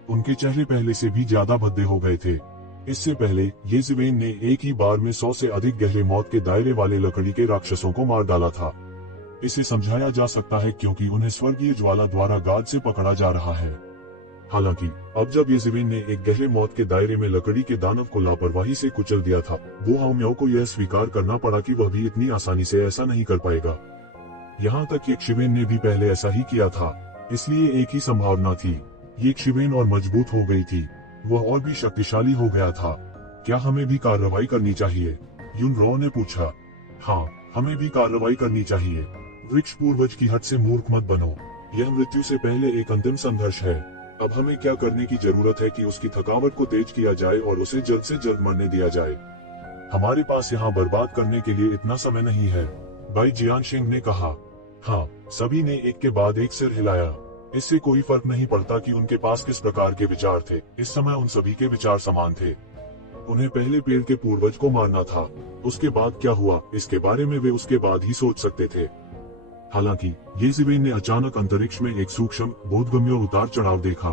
उनके चेहरे पहले से भी ज्यादा भद्दे हो गए थे। इससे पहले येज़ेबेल ने एक ही बार में 100 से अधिक गहरे मौत के दायरे वाले लकड़ी के राक्षसों को मार डाला था। इसे समझाया जा सकता है क्योंकि उन्हें स्वर्गीय ज्वाला द्वारा गाद से पकड़ा जा रहा है। हालांकि अब जब येज़ेबेल ने एक गहरे मौत के दायरे में लकड़ी के दानव को लापरवाही से कुचल दिया था, बू हाओमियाओ को यह स्वीकार करना पड़ा कि वह भी इतनी आसानी से ऐसा नहीं कर पाएगा। यहाँ तक येज़ेबेल ने भी पहले ऐसा ही किया था, इसलिए एक ही संभावना थी। येज़ेबेल और मजबूत हो गई थी, वह और भी शक्तिशाली हो गया था। क्या हमें भी कार्रवाई करनी चाहिए? यूनरो ने पूछा। हाँ, हमें भी कार्रवाई करनी चाहिए। वृक्ष पूर्वज की हट से मूर्ख मत बनो। यह मृत्यु से पहले एक अंतिम संघर्ष है। अब हमें क्या करने की जरूरत है कि उसकी थकावट को तेज किया जाए और उसे जल्द से जल्द मरने दिया जाए। हमारे पास यहाँ बर्बाद करने के लिए इतना समय नहीं है, भाई जियानशिंग ने कहा। हाँ, सभी ने एक के बाद एक सिर हिलाया। इससे कोई फर्क नहीं पड़ता कि उनके पास किस प्रकार के विचार थे, इस समय उन सभी के विचार समान थे। उन्हें पहले पेड़ के पूर्वज को मारना था। उसके बाद क्या हुआ इसके बारे में वे उसके बाद ही सोच सकते थे। हालांकि येज़ेबेल ने अचानक अंतरिक्ष में एक सूक्ष्म बोधगम्य उतार चढ़ाव देखा।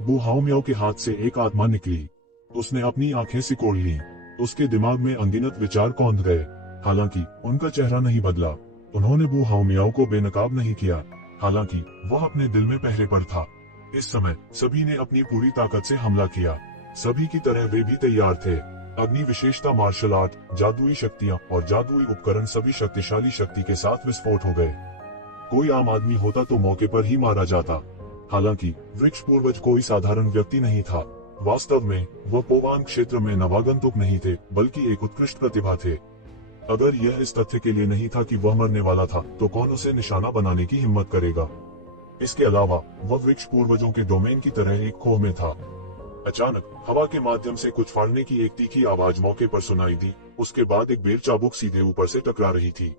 बू हाओमियाओ के हाथ से एक आत्मा निकली। उसने अपनी आंखें सिकोड़ ली। उसके दिमाग में अनगिनत विचार कौंध गए, हालांकि उनका चेहरा नहीं बदला। उन्होंने बू हाओमियाओ को बेनकाब नहीं किया, हालांकि वह अपने दिल में पहरे पर था। इस समय सभी ने अपनी पूरी ताकत से हमला किया। सभी की तरह वे भी तैयार थे। अग्नि विशेषता, मार्शल आर्ट, जादुई शक्तियां और जादुई उपकरण सभी शक्तिशाली शक्ति के साथ विस्फोट हो गए। कोई आम आदमी होता तो मौके पर ही मारा जाता। हालांकि वृक्ष पूर्वज कोई साधारण व्यक्ति नहीं था। वास्तव में वह पोवान क्षेत्र में नवागंतुक नहीं थे, बल्कि एक उत्कृष्ट प्रतिभा थे। अगर यह इस तथ्य के लिए नहीं था कि वह मरने वाला था तो कौन उसे निशाना बनाने की हिम्मत करेगा। इसके अलावा वह वृक्ष पूर्वजों के डोमेन की तरह एक खोह में था। अचानक हवा के माध्यम से कुछ फाड़ने की एक तीखी आवाज मौके पर सुनाई दी। उसके बाद एक बेर चाबुक सीधे ऊपर से टकरा रही थी।